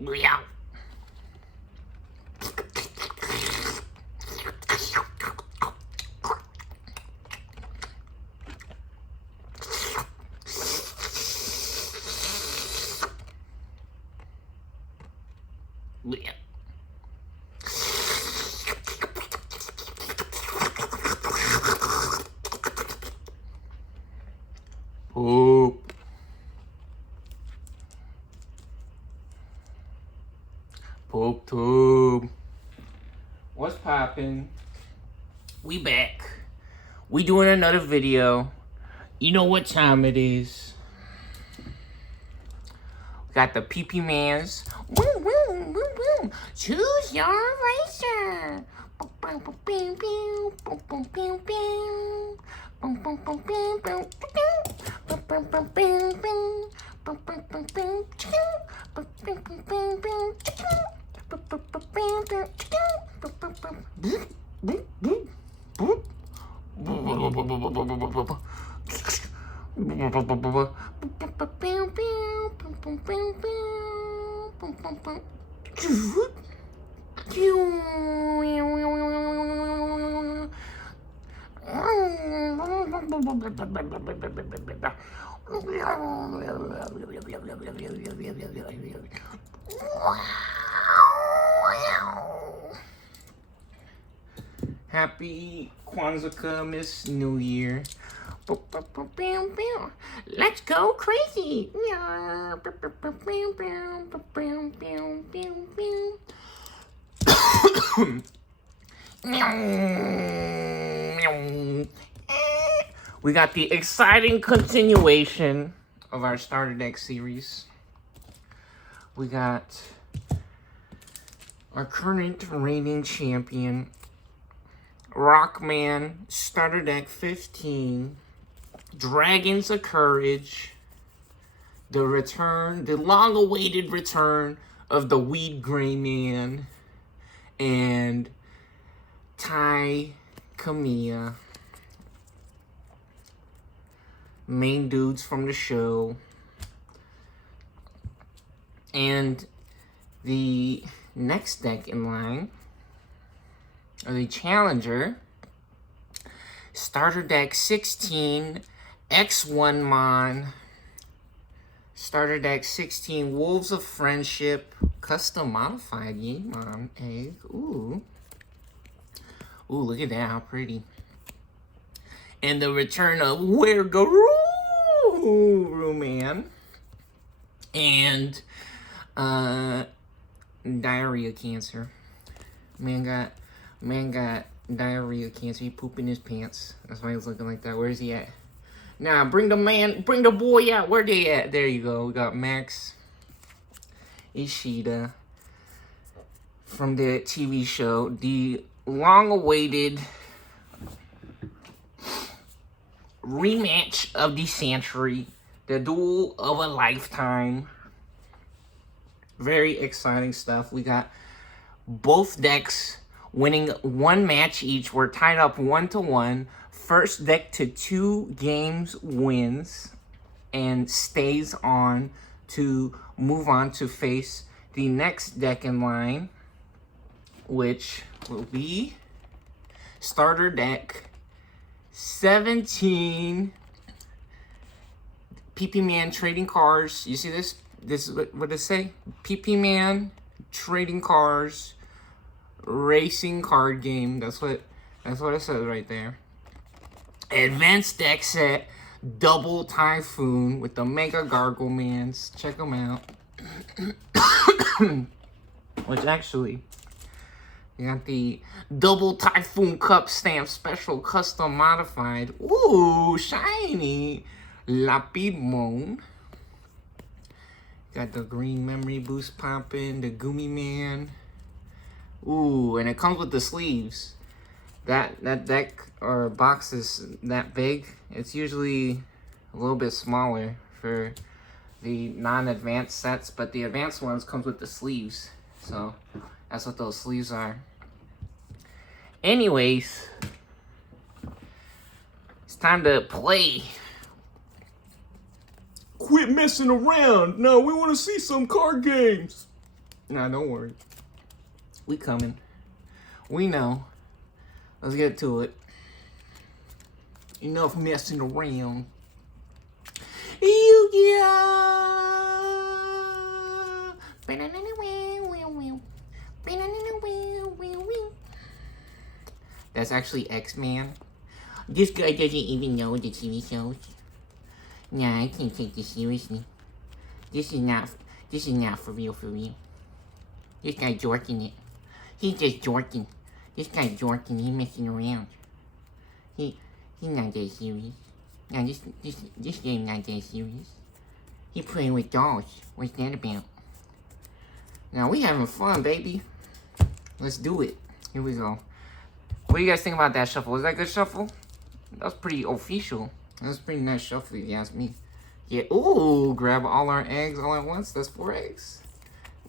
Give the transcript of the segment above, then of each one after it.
Yeah. Yeah. Poop. Poop tube. What's poppin'? We back. We doing another video. You know what time it is. We got the PP Mans. Woo, woo, woo, woo. Choose your racer. Happy Kwanzaa, Miss New Year. Let's go crazy. We got the exciting continuation of our starter deck series. We got our current reigning champion, SnAxmaN, starter deck 15, Dragons of Courage, the long-awaited return of the Weed Gray Man, and Kamiya, main dudes from the show. And the next deck in line, or the challenger, starter deck 16, SnAxmaN, starter deck 16, Wolves of Friendship, custom modified Yeemon egg. Ooh, look at that, how pretty. And the return of Where Guru Man, and diarrhea cancer. Man got diarrhea cancer. He pooped in his pants. That's why he's looking like that. Where's he at? Nah, bring the boy out. Where they at? There you go. We got Max Ishida from the TV show, the long-awaited rematch of the century, the duel of a lifetime. Very exciting stuff. We got both decks winning one match each. We're tied up 1-1. First deck to 2 games wins and stays on to move on to face the next deck in line, which will be starter deck 17, PP Man trading cards. You see this? This is what it say? PP Man trading cards, racing card game. That's what it says right there. Advanced deck set, double Typhoon with the Mega Gargle Mans. Check them out. Which actually, you got the double Typhoon Cup stamp special custom modified. Ooh, shiny Lapidmon. Got the green memory boost popping, the Gummy Man. Ooh, and it comes with the sleeves. That deck or box is that big. It's usually a little bit smaller for the non-advanced sets, but the advanced ones comes with the sleeves. So that's what those sleeves are. Anyways, it's time to play. Quit messing around. No, we want to see some card games. Nah, don't worry. We coming. We know. Let's get to it. Enough messing around. That's actually X-Man. This guy doesn't even know the TV shows. Nah, I can't take this seriously. This is not for real, for real. This guy's jorking it. He's just jorking. This guy's jorking, he's messing around. He's not that serious. Now this game not that serious. He playing with dolls. What's that about? Now we having fun, baby. Let's do it. Here we go. What do you guys think about that shuffle? Was that a good shuffle? That was pretty official. That was a pretty nice shuffle, if you ask me. Yeah, ooh, grab all our eggs all at once. That's 4 eggs.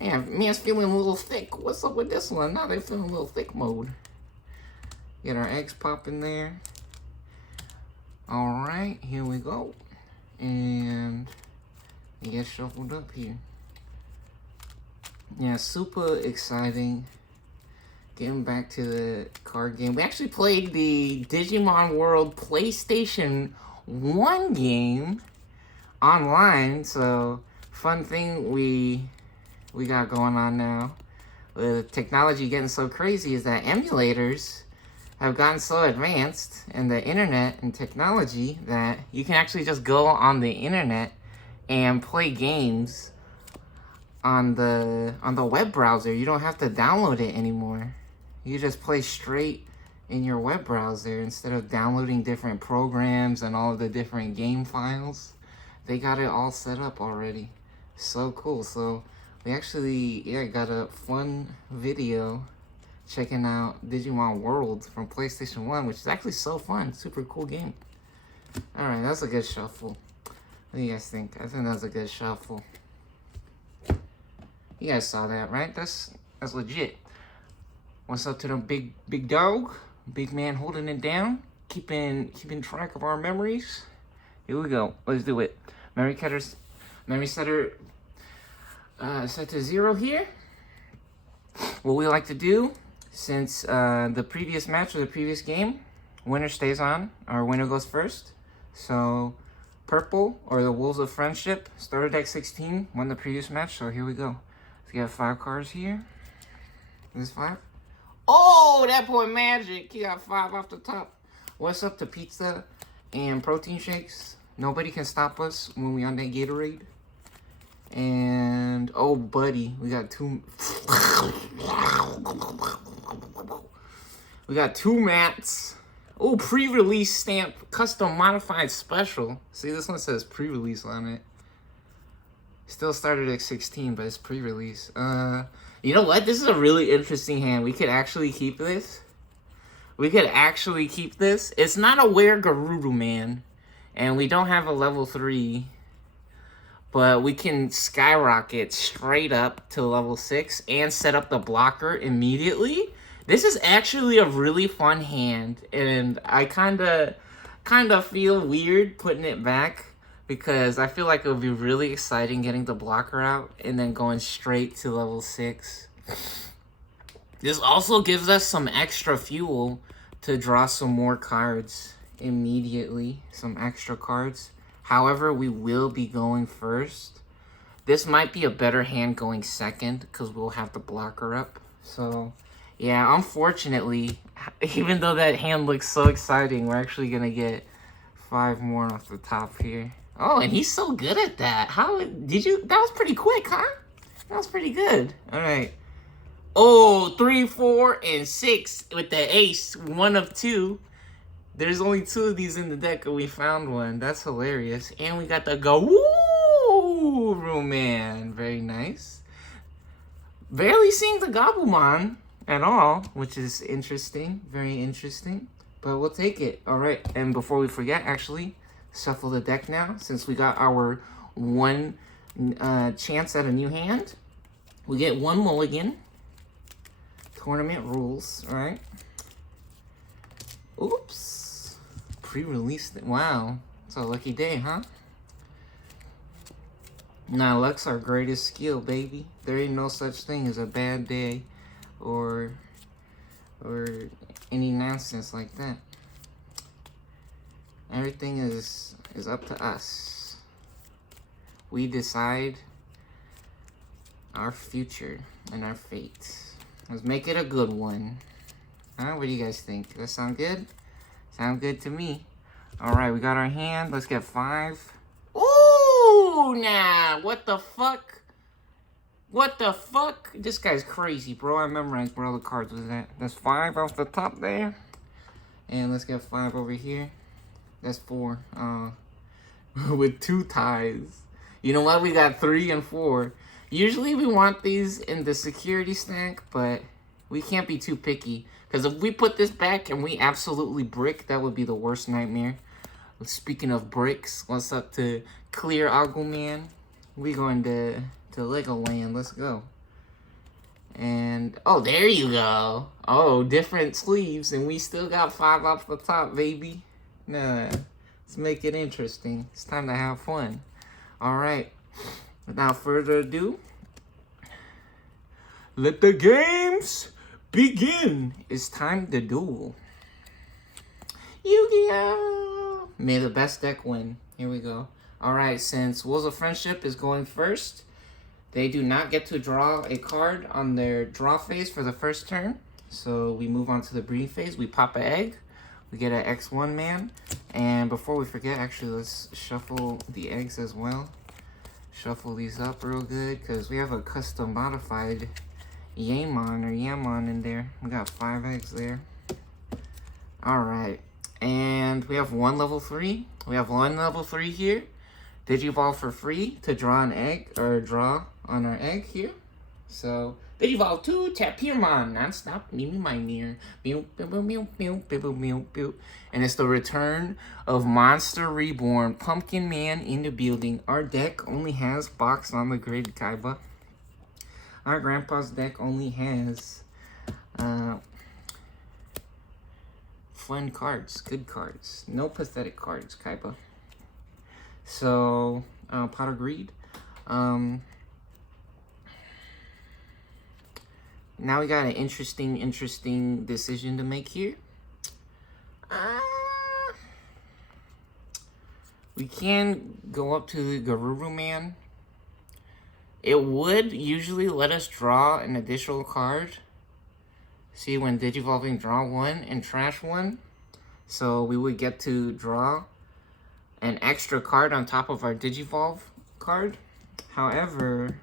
Man, man's feeling a little thick. What's up with this one? Now they're feeling a little thick mode. Get our eggs popping there. Alright, here we go. And it gets shuffled up here. Yeah, super exciting. Getting back to the card game. We actually played the Digimon World PlayStation 1 game online. So, fun thing we got going on now. With technology getting so crazy is that emulators have gotten so advanced in the internet and technology that you can actually just go on the internet and play games on the web browser. You don't have to download it anymore. You just play straight in your web browser instead of downloading different programs and all of the different game files. They got it all set up already. So cool. So we actually got a fun video checking out Digimon World from PlayStation 1, which is actually so fun. Super cool game. Alright, that's a good shuffle. What do you guys think? I think that's a good shuffle. You guys saw that, right? That's legit. What's up to the big dog? Big man holding it down. Keeping track of our memories. Here we go. Let's do it. Memory setter set to 0 here. What we like to do, since the previous match or the previous game, winner stays on, or winner goes first. So purple, or the Wolves of Friendship, starter deck 16, won the previous match. So here we go. We got 5 cards here. This 5. Oh, that boy Magic. He got 5 off the top. What's up to pizza and protein shakes? Nobody can stop us when we on that Gatorade. And, oh, buddy, we got 2. We got 2 mats. Oh, pre-release stamp, custom modified special. See, this one says pre-release on it. Still started at 16, but it's pre-release. You know what? This is a really interesting hand. We could actually keep this. It's not a Were Gerudo Man, and we don't have a level 3, but we can skyrocket straight up to level 6 and set up the blocker immediately. This is actually a really fun hand, and I kind of feel weird putting it back, because I feel like it would be really exciting getting the blocker out and then going straight to level 6. This also gives us some extra fuel to draw some more cards immediately. Some extra cards. However, we will be going first. This might be a better hand going second, because we'll have the blocker up. So, yeah, unfortunately, even though that hand looks so exciting, we're actually going to get 5 more off the top here. Oh, and he's so good at that. How did you? That was pretty quick, huh? That was pretty good. All right. Oh, 3, 4, and 6 with the ace. 1 of 2. There's only 2 of these in the deck, and we found one. That's hilarious. And we got the Guru Man. Very nice. Barely seeing the Gabumon at all, which is interesting. Very interesting. But we'll take it. All right. And before we forget, actually, shuffle the deck now, since we got our 1 chance at a new hand. We get 1 mulligan. Tournament rules, right? Oops. Pre-release. Wow. It's a lucky day, huh? Now, luck's our greatest skill, baby. There ain't no such thing as a bad day or any nonsense like that. Everything is up to us. We decide our future and our fate. Let's make it a good one. What do you guys think? Does that sound good? Sound good to me. All right, we got our hand. Let's get 5. Ooh, nah. What the fuck? What the fuck? This guy's crazy, bro. I memorized where all the cards was at. That's 5 off the top there. And let's get 5 over here. That's 4. With 2 ties. You know what? We got 3 and 4. Usually we want these in the security stack, but we can't be too picky. Because if we put this back and we absolutely brick, that would be the worst nightmare. Speaking of bricks, what's up to Clear Aquaman? We going to Legoland. Let's go. And, oh, there you go. Oh, different sleeves, and we still got 5 off the top, baby. Nah, let's make it interesting. It's time to have fun. All right. Without further ado, let the games begin. It's time to duel. Yu-Gi-Oh! May the best deck win. Here we go. All right, since Wolves of Friendship is going first, they do not get to draw a card on their draw phase for the first turn. So we move on to the breeding phase. We pop an egg. We get an X1 man. And before we forget, actually, let's shuffle the eggs as well. Shuffle these up real good because we have a custom modified Yamon in there. We got 5 eggs there. All right. And we have 1 level 3. We have 1 level 3 here. Digivolve for free to draw an egg or draw on our egg here. So Digivolve 2, tap Piermon, non-stop, Mimi Miner. And it's the return of Monster Reborn, Pumpkin Man in the building. Our deck only has box on the grid, Kaiba. Our grandpa's deck only has fun cards, good cards. No pathetic cards, Kaiba. So, Pot of Greed. Now we got an interesting decision to make here. We can go up to the Garuru Man. It would usually let us draw an additional card. See, when Digivolving, draw 1 and trash 1. So we would get to draw an extra card on top of our Digivolve card. However,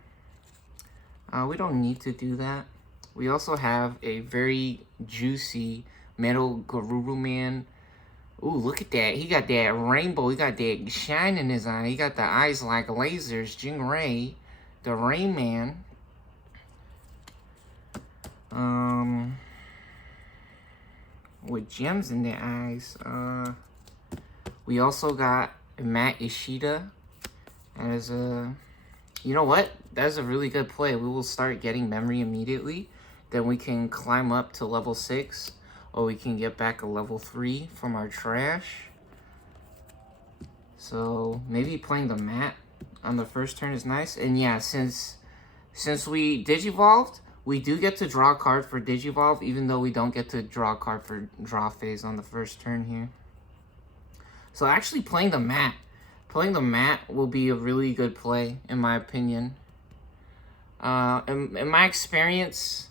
we don't need to do that. We also have a very juicy Metal Garuru Man. Ooh, look at that. He got that rainbow. He got that shine in his eye. He got the eyes like lasers. Jingray, the Rain Man. With gems in their eyes. We also got Matt Ishida as a... You know what? That's a really good play. We will start getting memory immediately. Then we can climb up to level 6. Or we can get back a level 3 from our trash. So maybe playing the Matt on the first turn is nice. And yeah, since we Digivolved, we do get to draw a card for Digivolve, even though we don't get to draw a card for draw phase on the first turn here. So actually playing the Matt will be a really good play, in my opinion. In my experience,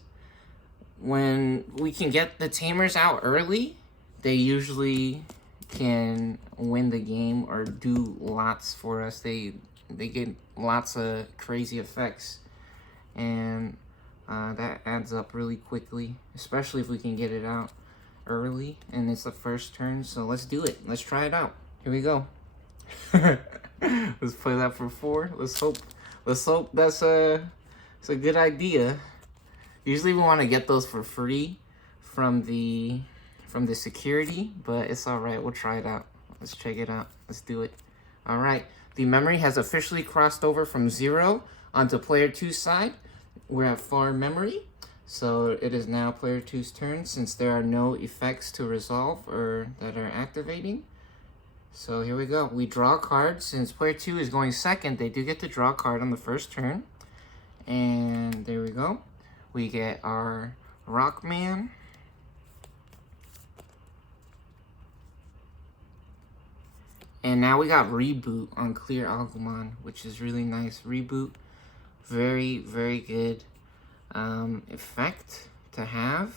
when we can get the Tamers out early, they usually can win the game or do lots for us. They get lots of crazy effects, and that adds up really quickly, especially if we can get it out early and it's the first turn. So let's do it. Let's try it out. Here we go. Let's play that for 4. Let's hope that's it's a good idea. Usually we want to get those for free from the security, but it's all right. We'll try it out. Let's check it out. Let's do it. All right. The memory has officially crossed over from 0 onto player 2's side. We're at farm memory. So it is now player 2's turn since there are no effects to resolve or that are activating. So here we go. We draw a card. Since player 2 is going second, they do get to draw a card on the first turn. And there we go. We get our Rockman. And now we got Reboot on Clear Agumon, which is really nice. Reboot, very, very good effect to have.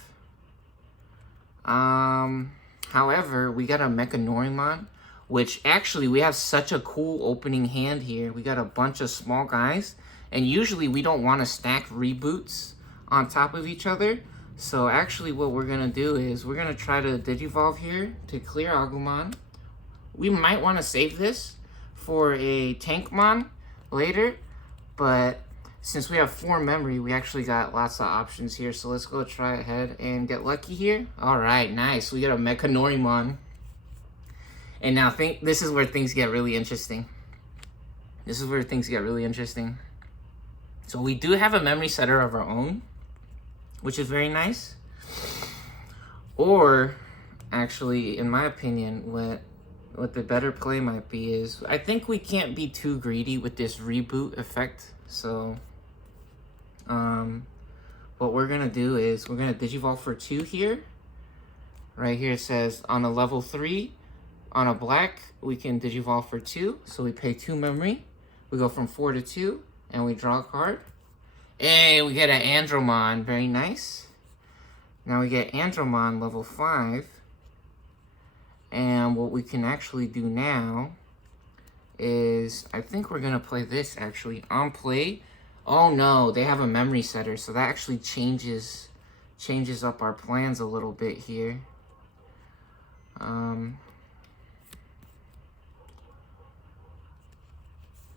However, we got a Mechanorimon, which actually we have such a cool opening hand here. We got a bunch of small guys, and usually we don't want to stack reboots on top of each other. So actually what we're going to do is we're going to try to Digivolve here to Clear Agumon. We might want to save this for a Tankmon later, but since we have 4 memory, we actually got lots of options here. So let's go try ahead and get lucky here. All right, nice. We got a Mechanorimon. And now this is where things get really interesting. So we do have a memory setter of our own, which is very nice. Or, actually, in my opinion, what the better play might be is, I think we can't be too greedy with this reboot effect. So, what we're gonna do is we're gonna Digivolve for 2 here. Right here it says on a level 3, on a black, we can Digivolve for 2. So we pay 2 memory. We go from 4 to 2, and we draw a card. Hey, we get an Andromon, very nice. Now we get Andromon level 5. And what we can actually do now is, I think we're going to play this actually. On play, oh no, they have a memory setter. So that actually changes up our plans a little bit here. I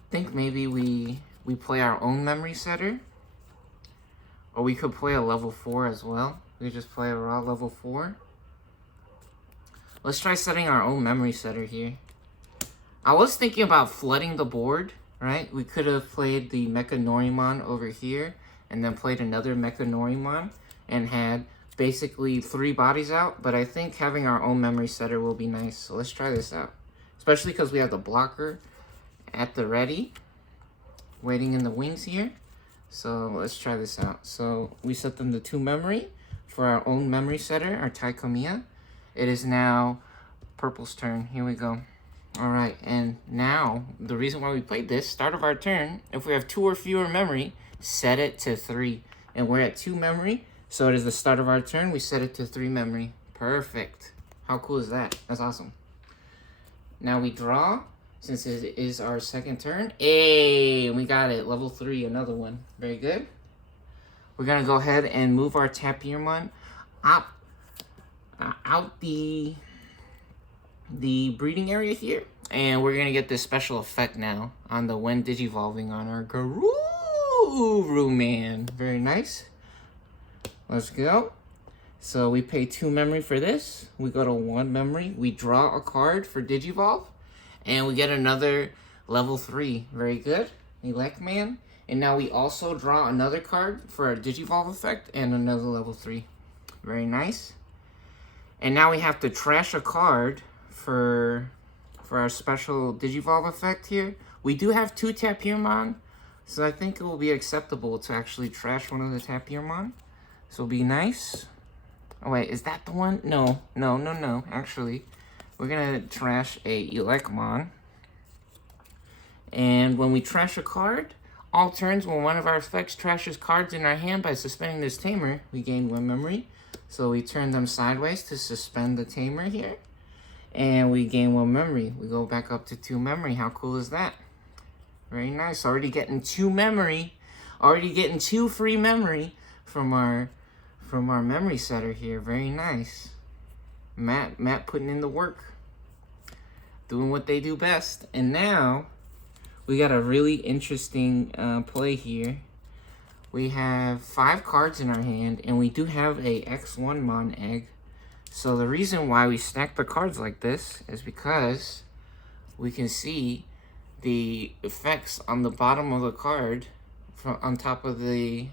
think maybe we play our own memory setter. Or we could play a level 4 as well. We just play a raw level 4. Let's try setting our own memory setter here. I was thinking about flooding the board, right? We could have played the Mechanorimon over here and then played another Mechanorimon and had basically 3 bodies out, but I think having our own memory setter will be nice. So let's try this out. Especially because we have the blocker at the ready, waiting in the wings here. So let's try this out. So we set them to 2 memory for our own memory setter, our Taikomiya. It is now Purple's turn. Here we go. All right, and now the reason why we played this, start of our turn, if we have 2 or fewer memory, set it to 3. And we're at 2 memory, so it is the start of our turn. We set it to 3 memory. Perfect. How cool is that? That's awesome. Now we draw, since it is our second turn. Hey, we got it. Level 3, another one. Very good. We're going to go ahead and move our Tapirmon out the breeding area here, and we're gonna get this special effect now on the when digivolving on our Garuru-man. Very nice. Let's go. So we pay 2 memory for this. We go to 1 memory. We draw a card for digivolve, and we get another level 3. Very good. SnAxmaN. And now we also draw another card for our digivolve effect and another level 3. Very nice. And now we have to trash a card for our special Digivolve effect here. We do have 2 Tapirmon, so I think it will be acceptable to actually trash one of the Tapirmon. So it'll be nice. Oh wait, is that the one? No. Actually, we're gonna trash a Elecmon. And when we trash a card, all turns when one of our effects trashes cards in our hand by suspending this tamer, we gain 1 memory. So we turn them sideways to suspend the tamer here. And we gain 1 memory. We go back up to 2 memory. How cool is that? Very nice. Already getting 2 memory. Already getting 2 free memory from our memory setter here. Very nice. Matt putting in the work. Doing what they do best. And now we got a really interesting play here. We have 5 cards in our hand, and we do have a X1mon egg. So the reason why we stack the cards like this is because we can see the effects on the bottom of the card on top of the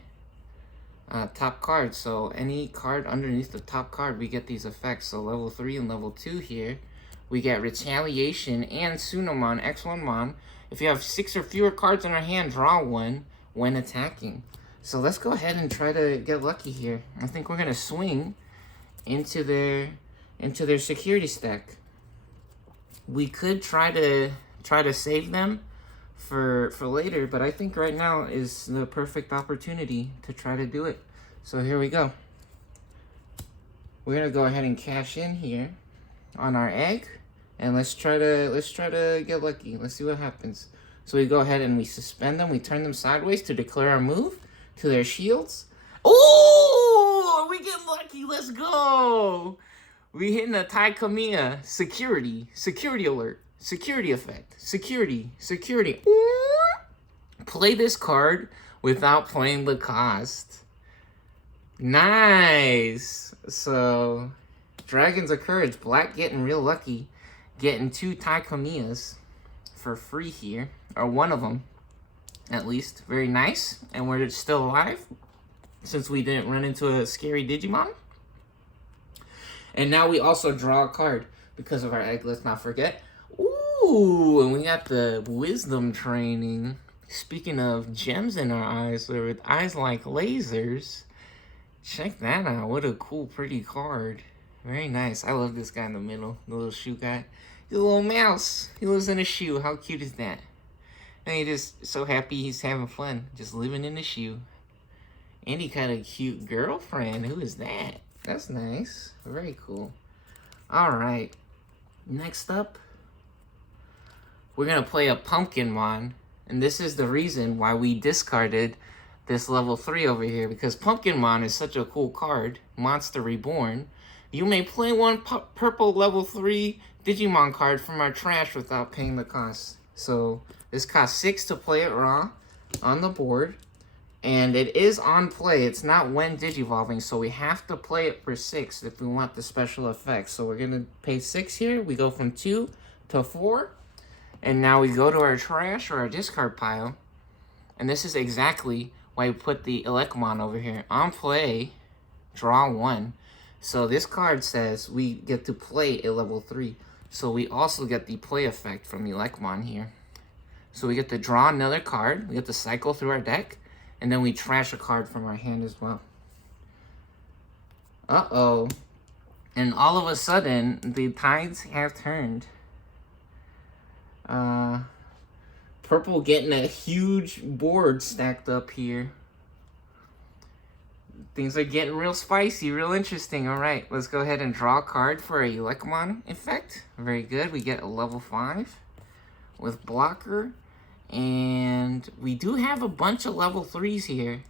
top card. So any card underneath the top card, we get these effects. So level 3 and level 2 here, We get Retaliation and SnAxmaN, X1Mon. If you have 6 or fewer cards in our hand, draw 1 when attacking. So let's go ahead and try to get lucky here. I think we're gonna swing into their security stack. We could try to save them for later, but I think right now is the perfect opportunity to try to do it. So here we go. We're gonna go ahead and cash in here on our egg, and let's try to get lucky. Let's see what happens. So we go ahead and we suspend them. We turn them sideways to declare our move to their shields. Oh, we get lucky. Let's go. We hitting a Taikamiya security alert, security effect, security. Play this card without playing the cost. Nice. So Dragons of Courage, black getting real lucky, getting 2 Taikamiyas for free here, or one of them at least. Very nice. And we're still alive since we didn't run into a scary Digimon. And now we also draw a card because of our egg, let's not forget. Ooh, and we got the wisdom training. Speaking of gems in our eyes, or with eyes like lasers, check that out. What a cool, pretty card. Very nice. I love this guy in the middle, the little shoe guy. He's a little mouse. He lives in a shoe. How cute is that? And he's just so happy he's having fun, just living in a shoe. And he got a cute girlfriend. Who is that? That's nice. Very cool. All right. Next up, we're going to play a Pumpkinmon. And this is the reason why we discarded this level 3 over here. Because Pumpkinmon is such a cool card. Monster Reborn. You may play one purple level 3 Digimon card from our trash without paying the cost. So this costs 6 to play it raw on the board. And it is on play. It's not when digivolving, so we have to play it for 6 if we want the special effects. So we're going to pay 6 here. We go from 2 to 4. And now we go to our trash or our discard pile. And this is exactly why we put the Elecmon over here. On play, draw 1. So this card says we get to play a level 3. So we also get the play effect from Elecmon here. So we get to draw another card. We get to cycle through our deck. And then we trash a card from our hand as well. Uh-oh. And all of a sudden, the tides have turned. Purple getting a huge board stacked up here. Things are getting real spicy, real interesting. All right, let's go ahead and draw a card for a Elecmon effect. Very good. We get a level 5 with blocker. And we do have a bunch of level 3s here.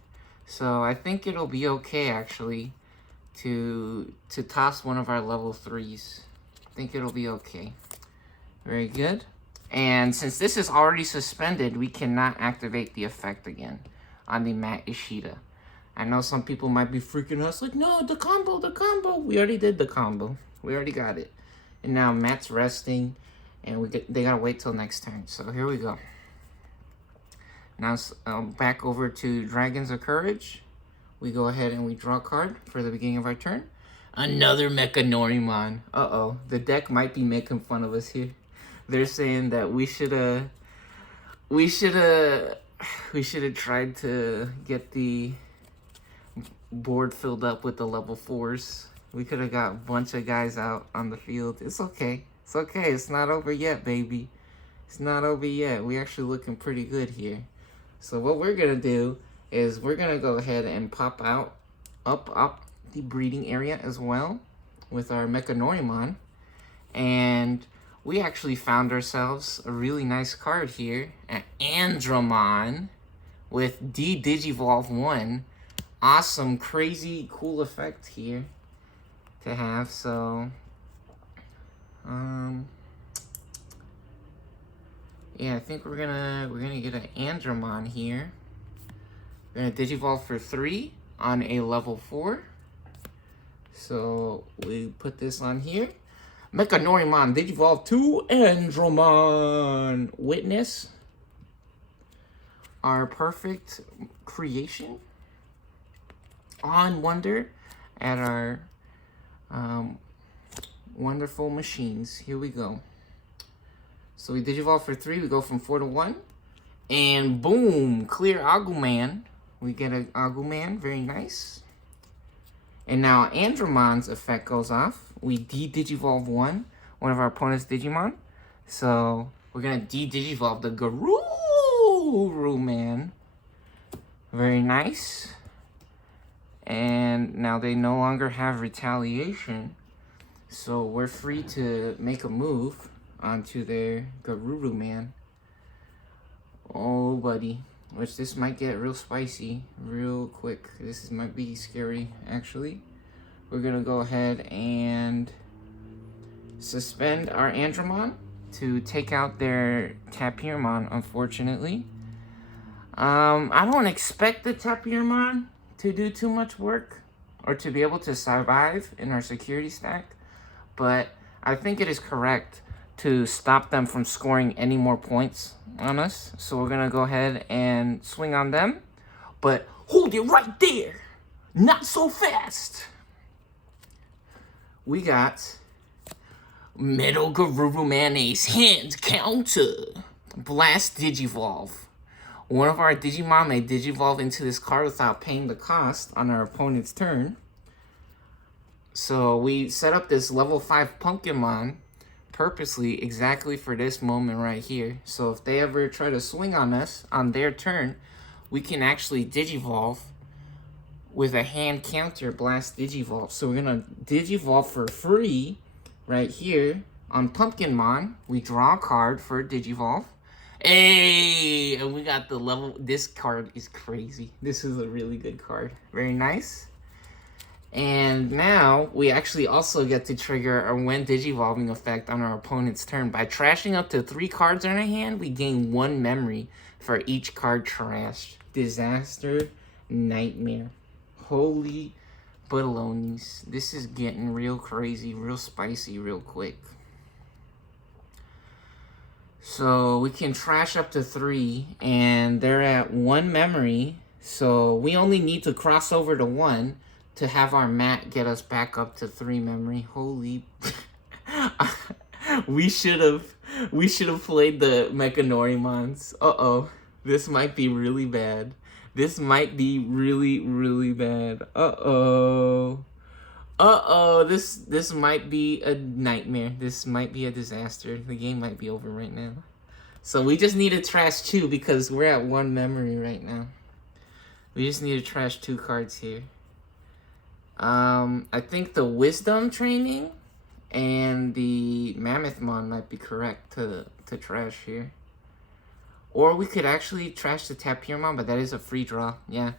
So I think it'll be okay, actually, to toss one of our level 3s. I think it'll be okay. Very good. And since this is already suspended, we cannot activate the effect again on the Matt Ishida. I know some people might be freaking us like, no, the combo. We already did the combo. We already got it. And now Matt's resting, and they gotta wait till next turn. So here we go. Now back over to Dragons of Courage. We go ahead and we draw a card for the beginning of our turn. Another Mechanorimon. Uh-oh. The deck might be making fun of us here. They're saying that we should have tried to get the board filled up with the level 4s. We could have got a bunch of guys out on the field. It's okay. It's okay. It's not over yet, baby. It's not over yet. We're actually looking pretty good here. So what we're going to do is we're going to go ahead and pop out up the breeding area as well with our Mechanorimon. And we actually found ourselves a really nice card here at Andromon with D-Digivolve 1. Awesome, crazy, cool effect here to have. So, yeah, I think we're gonna get an Andromon here. We're gonna Digivolve for 3 on a level 4. So we put this on here. Mechanorimon Digivolve to Andromon. Witness our perfect creation on Wonder at our wonderful machines. Here we go. So we Digivolve for 3. We go from 4 to 1. And boom, clear Agumon. We get a Agumon, very nice. And now Andromon's effect goes off. We de-Digivolve one of our opponent's Digimon. So we're gonna de-Digivolve the Garuru Man. Very nice. And now they no longer have retaliation. So we're free to make a move onto their Garuru Man. Oh, buddy. Which this might get real spicy real quick. This might be scary, actually. We're going to go ahead and suspend our Andromon to take out their Tapirmon, unfortunately. I don't expect the Tapirmon to do too much work or to be able to survive in our security stack. But I think it is correct to stop them from scoring any more points on us. So we're gonna go ahead and swing on them. But hold it right there! Not so fast! We got Metal Garuru Mayonnaise Hand Counter. Blast Digivolve. One of our Digimon may Digivolve into this card without paying the cost on our opponent's turn. So we set up this level 5 Pumpkinmon purposely exactly for this moment right here. So if they ever try to swing on us on their turn, we can actually Digivolve with a hand counter Blast Digivolve. So we're gonna Digivolve for free right here on Pumpkinmon. We draw a card for a Digivolve. Hey, and we got the level. This card is crazy. This is a really good card. Very nice. And now we actually also get to trigger our when Digivolving effect on our opponent's turn. By trashing up to 3 cards in our hand, we gain 1 memory for each card trashed. Disaster Nightmare. Holy balonies. This is getting real crazy, real spicy, real quick. So we can trash up to 3, and they're at 1 memory. So we only need to cross over to 1 to have our mat get us back up to 3 memory. Holy. we should have played the Mechanorimons. Uh-oh. This might be really bad. This might be really, really bad. Uh-oh. Uh-oh. This might be a nightmare. This might be a disaster. The game might be over right now. So we just need to trash 2 because we're at 1 memory right now. We just need to trash 2 cards here. I think the Wisdom Training and the Mammothmon might be correct to trash here. Or we could actually trash the Tapirmon, but that is a free draw. Yeah.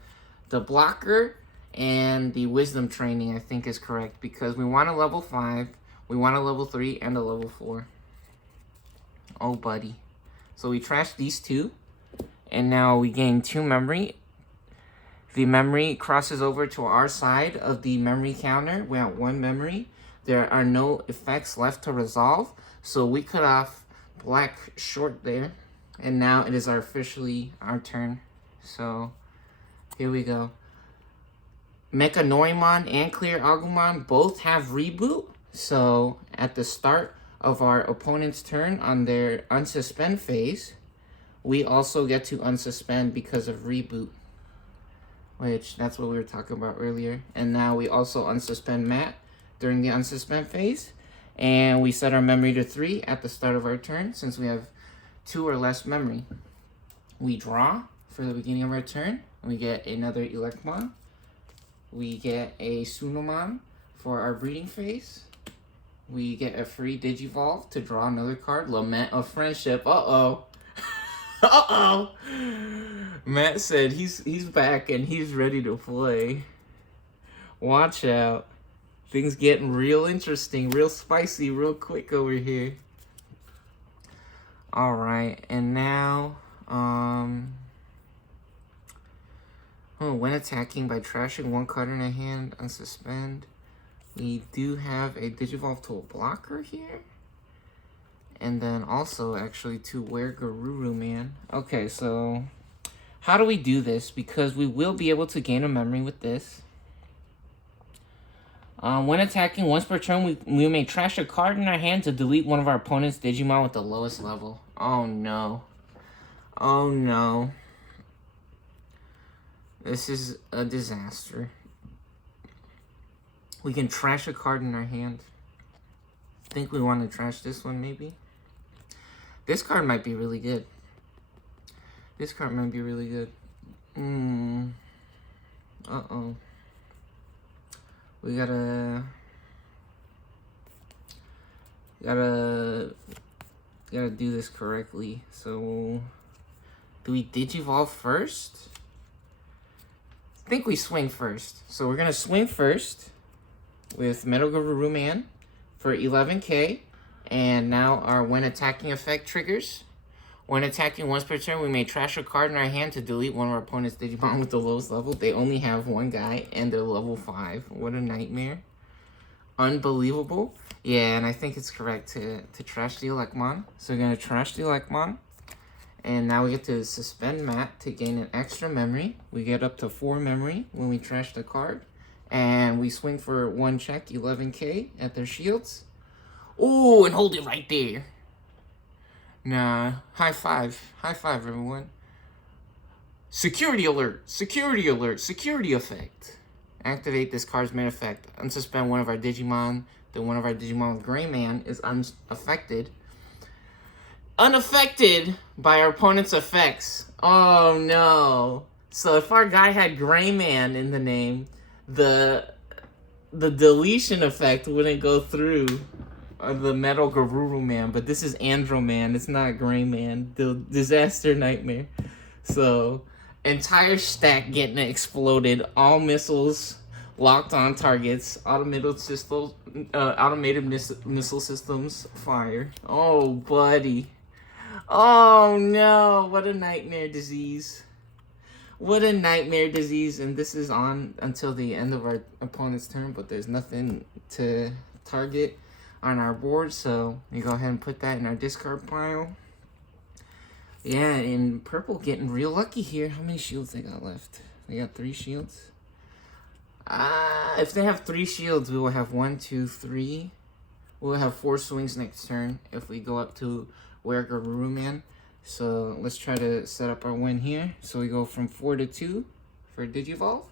The Blocker and the Wisdom Training I think is correct because we want a level 5, we want a level 3, and a level 4. Oh, buddy. So we trash these 2, and now we gain 2 memory. The memory crosses over to our side of the memory counter. We're at 1 memory. There are no effects left to resolve. So we cut off Black Short there. And now it is officially our turn. So here we go. Mechanorimon and Clear Agumon both have Reboot. So at the start of our opponent's turn on their unsuspend phase, we also get to unsuspend because of Reboot. Which, that's what we were talking about earlier. And now we also unsuspend Matt during the unsuspend phase. And we set our memory to 3 at the start of our turn, since we have 2 or less memory. We draw for the beginning of our turn. And we get another Electmon. We get a Sunomon for our breeding phase. We get a free Digivolve to draw another card. Lament of Friendship. Uh-oh. Uh-oh. Matt said he's back and he's ready to play. Watch out. Things getting real interesting, real spicy, real quick over here. Alright, and now, when attacking by trashing 1 card in a hand, unsuspend. We do have a Digivolve to a blocker here. And then also, actually, to wear Garuru Man. Okay, so how do we do this? Because we will be able to gain a memory with this. When attacking, once per turn, we may trash a card in our hand to delete one of our opponent's Digimon with the lowest level. Oh no. Oh no. This is a disaster. We can trash a card in our hand. I think we want to trash this one, maybe. This card might be really good. This card might be really good. Uh-oh. We gotta do this correctly. So, do we Digivolve first? I think we swing first. So we're gonna swing first with Metal Guru Man for 11k. And now our when attacking effect triggers. When attacking once per turn, we may trash a card in our hand to delete one of our opponent's Digimon with the lowest level. They only have one guy, and they're level 5. What a nightmare. Unbelievable. Yeah, and I think it's correct to trash the SnAxmaN. So we're going to trash the SnAxmaN. And now we get to suspend Mat to gain an extra memory. We get up to 4 memory when we trash the card. And we swing for 1 check, 11k at their shields. Oh, and hold it right there. Nah, high five, everyone. Security alert, security alert, security effect. Activate this card's main effect. Unsuspend one of our Digimon. Then one of our Digimon with Gray Man is unaffected. Unaffected by our opponent's effects. Oh no. So if our guy had Gray Man in the name, the deletion effect wouldn't go through. The Metal Guru Man, but this is Andro Man. It's not Gray Man. The Disaster Nightmare. So, entire stack getting exploded. All missiles locked on targets. Automated missile systems fire. Oh, buddy. Oh no! What a nightmare disease. What a nightmare disease. And this is on until the end of our opponent's turn, but there's nothing to target on our board, so we go ahead and put that in our discard pile. Yeah, and purple getting real lucky here. How many shields they got left? They got 3 shields. If they have 3 shields, we will have 1, 2, 3. We'll have 4 swings next turn if we go up to where Guru Man. So let's try to set up our win here. So we go from 4 to 2 for Digivolve.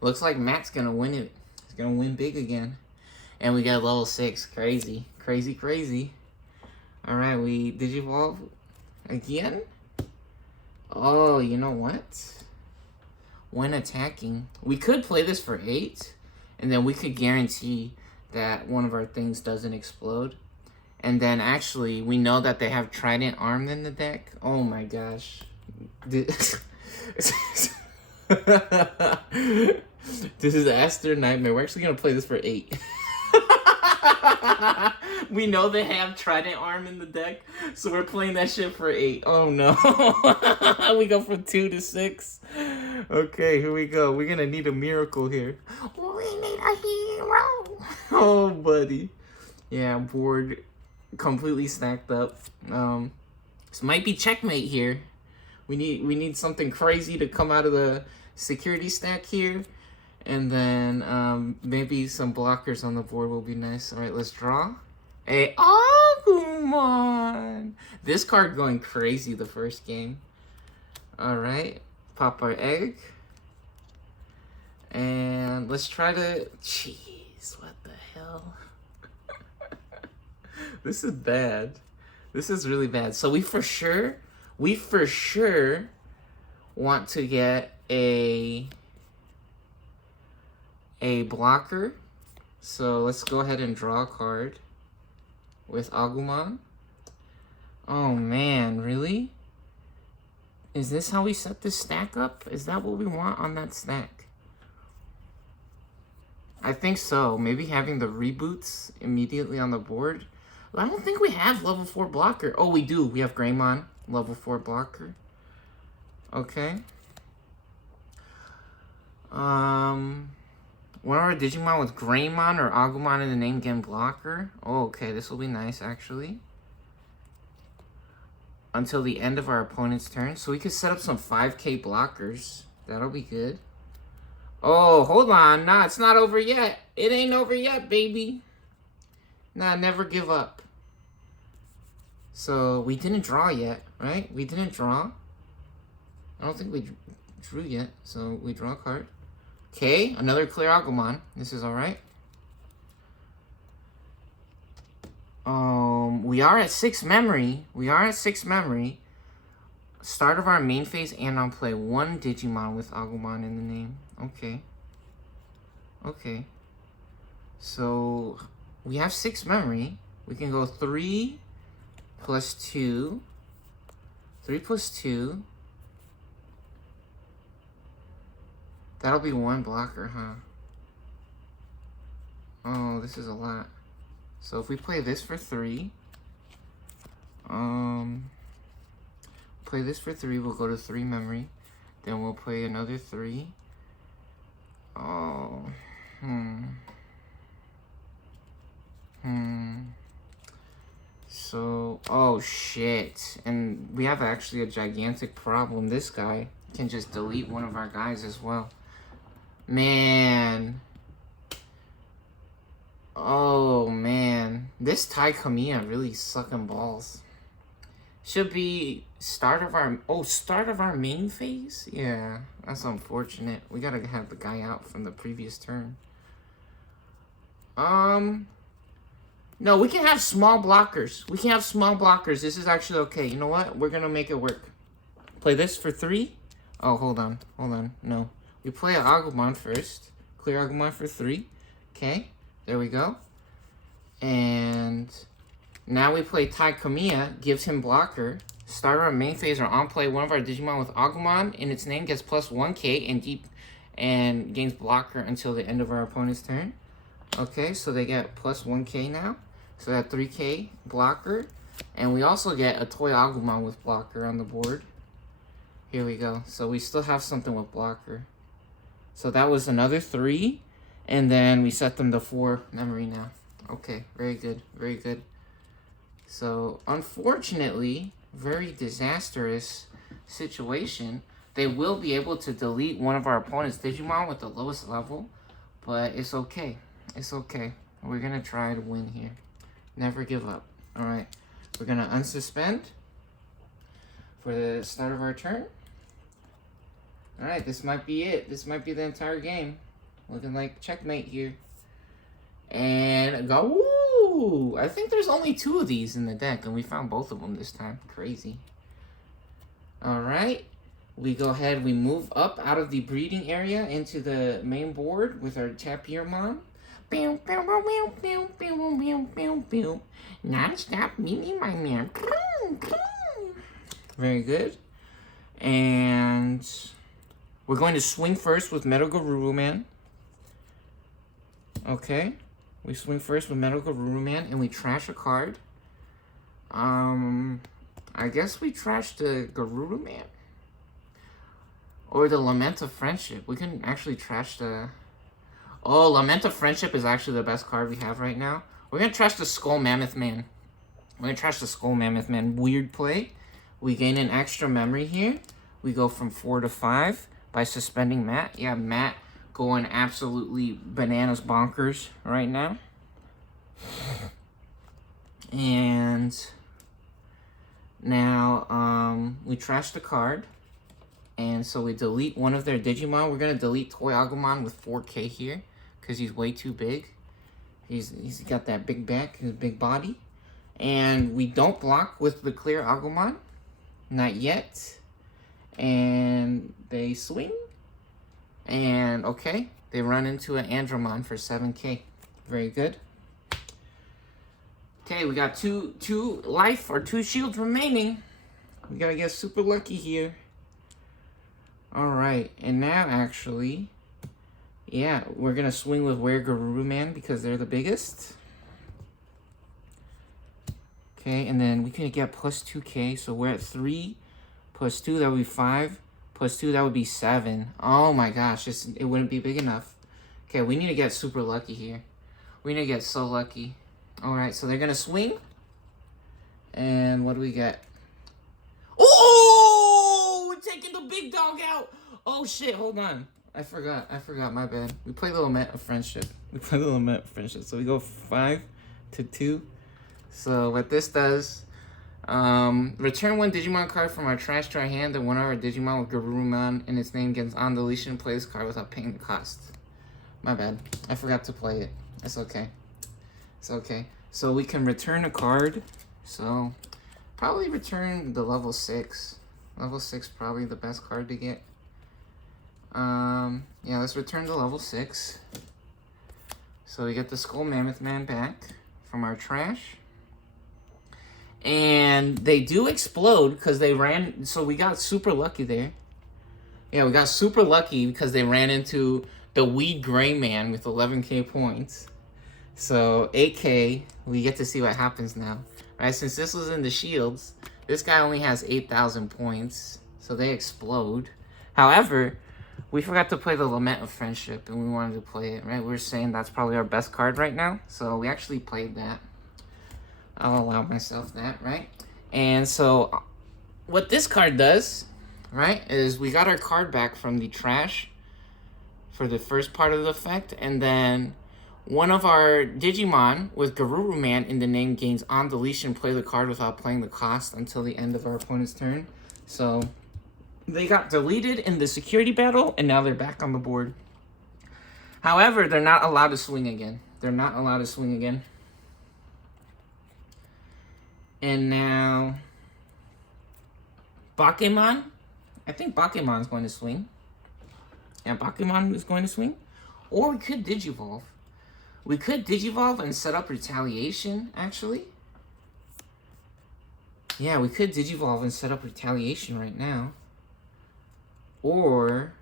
Looks like Matt's gonna win it. He's gonna win big again. And we got level 6. Crazy. Crazy, crazy. Alright, we Digivolve again. Oh, you know what? When attacking, we could play this for 8. And then we could guarantee that one of our things doesn't explode. And then actually, we know that they have Trident Arm in the deck. Oh my gosh. Disaster Nightmare. We're actually going to play this for 8. We know they have Trident Arm in the deck, so we're playing that shit for 8. Oh no. We go from 2 to 6. Okay, here we go. We're gonna need a miracle here. We need a hero. Oh, buddy. Yeah, board completely stacked up. This might be checkmate here. We need something crazy to come out of the security stack here. And then maybe some blockers on the board will be nice. All right, let's draw. A Agumon. This card going crazy the first game. All right, pop our egg. And let's try to... Jeez, what the hell? This is bad. This is really bad. So we for sure want to get a blocker. So let's go ahead and draw a card with Agumon. Oh man, really? Is this how we set this stack up? Is that what we want on that stack? I think so. Maybe having the reboots immediately on the board. I don't think we have level 4 blocker. Oh, we do. We have Greymon, level 4 blocker. Okay. One of our Digimon with Greymon or Agumon in the name getting blocker. Oh, okay. This will be nice, actually. Until the end of our opponent's turn. So we could set up some 5k blockers. That'll be good. Oh, hold on. Nah, it's not over yet. It ain't over yet, baby. Nah, never give up. So, we didn't draw yet, right? We didn't draw. I don't think we drew yet. So, we draw a card. Okay, another clear Agumon. This is alright. We are at 6 memory. We are at 6 memory. Start of our main phase, and I'll play 1 Digimon with Agumon in the name. Okay. Okay. So, we have 6 memory. We can go 3 plus 2. 3 plus 2. That'll be 1 blocker, huh? Oh, this is a lot. So if we play this for 3, play this for 3, we'll go to 3 memory. Then we'll play another 3. Oh, So, oh shit. And we have actually a gigantic problem. This guy can just delete one of our guys as well. Man. Oh, man. This Tai Kamiya really sucking balls. Should be start of our main phase? Yeah, that's unfortunate. We gotta have the guy out from the previous turn. No, we can have small blockers. We can have small blockers. This is actually okay. You know what? We're gonna make it work. Play this for 3. Oh, hold on. No. We play an Agumon first. Clear Agumon for 3. Okay. There we go. And now we play Tai Kamiya, gives him blocker. Start our main phase or on play one of our Digimon with Agumon in its name gets plus 1k and gains blocker until the end of our opponent's turn. Okay, so they get plus 1k now. So that 3k blocker. And we also get a Toy Agumon with blocker on the board. Here we go. So we still have something with blocker. So that was another 3. And then we set them to 4 memory now. Okay, very good, very good. So, unfortunately, very disastrous situation. They will be able to delete one of our opponent's Digimon with the lowest level. But it's okay. It's okay. We're going to try to win here. Never give up. Alright, we're going to unsuspend for the start of our turn. Alright, this might be it. This might be the entire game. Looking like checkmate here. And go. Ooh, I think there's only 2 of these in the deck, and we found both of them this time. Crazy. Alright. We go ahead, we move up out of the breeding area into the main board with our Tapirmon. Non-stop meeting my man. Very good. And we're going to swing first with Metal Garuru-Man. Okay. We swing first with Metal Garuru-Man and we trash a card. I guess we trash the Garuru-Man. Or the Lament of Friendship. We can actually trash the... Oh, Lament of Friendship is actually the best card we have right now. We're going to trash the Skull Mammoth Man. We're going to trash the Skull Mammoth Man. Weird play. We gain an extra memory here. We go from 4 to 5 by suspending Matt. Yeah, Matt going absolutely bananas bonkers right now. And now we trash the card. And so we delete one of their Digimon. We're going to delete Toy Agumon with 4k here because he's way too big. He's got that big back, his big body. And we don't block with the clear Agumon. Not yet. And they swing. And, okay, they run into an Andromon for 7k. Very good. Okay, we got two life or 2 shields remaining. We gotta get super lucky here. Alright, and now actually, yeah, we're gonna swing with Were Garuru-Man because they're the biggest. Okay, and then we can get plus 2k, so we're at 3 plus 2, that would be 5. Plus 2, that would be 7. Oh my gosh, it wouldn't be big enough. Okay, we need to get super lucky here. We need to get so lucky. Alright, so they're going to swing. And what do we get? Oh! We're taking the big dog out! Oh shit, hold on. I forgot, my bad. We play the Lament of Friendship. So we go 5-2. So what this does, return one Digimon card from our trash to our hand, and one of our Digimon with Garurumon in its name gets on deletion. Play this card without paying the cost. My bad. I forgot to play it. It's okay. It's okay. So we can return a card. So probably return the level 6. Level 6 probably the best card to get. Yeah, let's return to level 6. So we get the SnAxmaN back from our trash. And they do explode because they ran, so we got super lucky there. Yeah, we got super lucky because they ran into the Weed Gray Man with 11k points. So 8k, we get to see what happens now. Right, since this was in the shields, this guy only has 8,000 points. So they explode. However, we forgot to play the Lament of Friendship, and we wanted to play it, right? We were saying that's probably our best card right now. So we actually played that. I'll allow myself that, right? And so what this card does, right, is we got our card back from the trash for the first part of the effect, and then one of our Digimon with Garurumon in the name gains on deletion. Play the card without playing the cost until the end of our opponent's turn. So they got deleted in the security battle, and now they're back on the board. However, they're not allowed to swing again. And now Bakemon. I think Bakemon's going to swing. Yeah, Bakemon is going to swing. Or we could Digivolve. We could Digivolve and set up Retaliation, actually. Yeah, we could Digivolve and set up Retaliation right now. Or,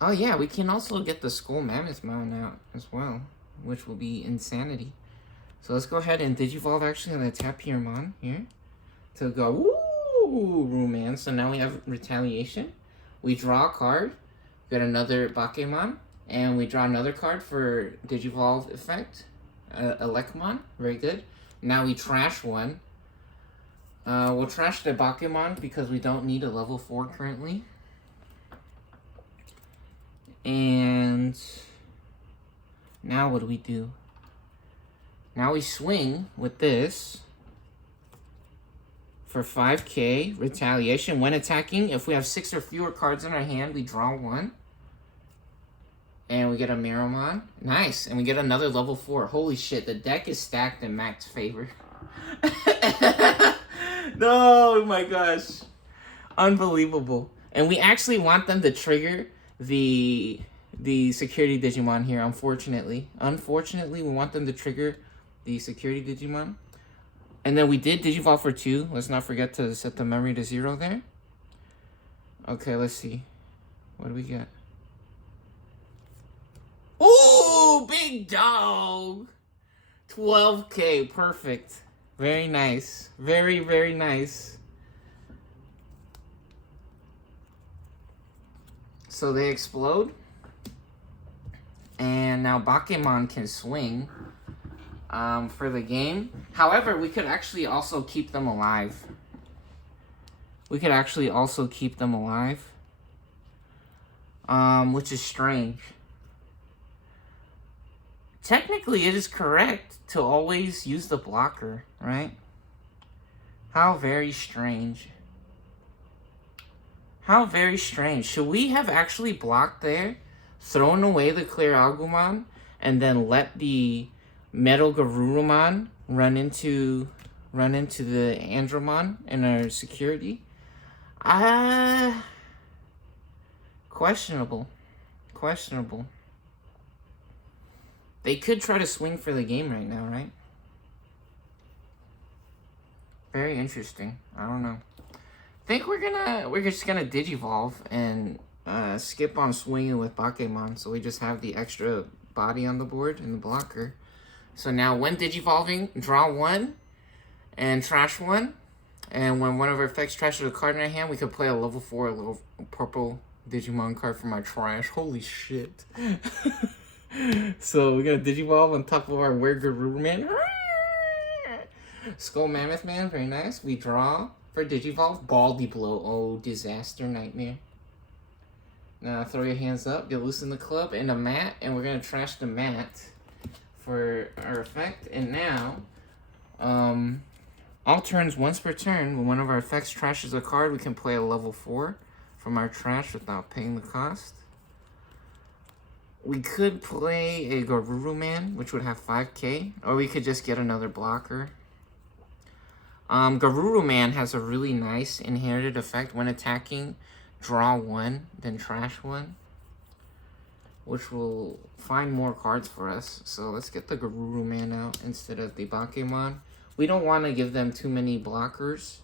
oh yeah, we can also get the SnAxmaN out as well, which will be insanity. So let's go ahead and Digivolve actually and tap Piermon here to go, woo, Ruman. So now we have Retaliation. We draw a card, get another Bakemon, and we draw another card for Digivolve effect, Elecmon, very good. Now we trash one. We'll trash the Bakemon because we don't need a level 4 currently. And now what do? Now we swing with this for 5k Retaliation. When attacking, if we have 6 or fewer cards in our hand, we draw one. And we get a Miramon. Nice. And we get another level 4. Holy shit, the deck is stacked in Mac's favor. No, my gosh. Unbelievable. And we actually want them to trigger the security Digimon here, unfortunately. Unfortunately, we want them to trigger the security Digimon. And then we did Digivolve for 2. Let's not forget to set the memory to 0 there. Okay, let's see. What do we get? Ooh, big dog! 12k, perfect. Very nice. Very, very nice. So they explode. And now Bakemon can swing for the game. However, we could actually also keep them alive. Which is strange. Technically, it is correct to always use the blocker, right? How very strange. How very strange. Should we have actually blocked there, thrown away the Clear Agumon, and then let the Metal Garurumon run into the Andromon in our security? Questionable. They could try to swing for the game right now, right? Very interesting. I don't know. I think we're just gonna Digivolve and skip on swinging with Bakemon, so we just have the extra body on the board and the blocker. So now when Digivolving, draw one and trash one. And when one of our effects trashes a card in our hand, we could play a level 4, a little purple Digimon card from our trash. Holy shit. So we're gonna Digivolve on top of our weird Garurumon. SnAxmaN, very nice. We draw for Digivolve. Baldy Blow. Oh, disaster, nightmare. Now throw your hands up, get loose in the club and a mat, and we're gonna trash the mat for our effect. And now, all turns once per turn, when one of our effects trashes a card, we can play a level 4 from our trash without paying the cost. We could play a SnAxmaN, which would have 5k, or we could just get another blocker. SnAxmaN has a really nice inherited effect when attacking. Draw 1, then trash 1, which will find more cards for us. So let's get the SnAxmaN out instead of the Bakemon. We don't want to give them too many blockers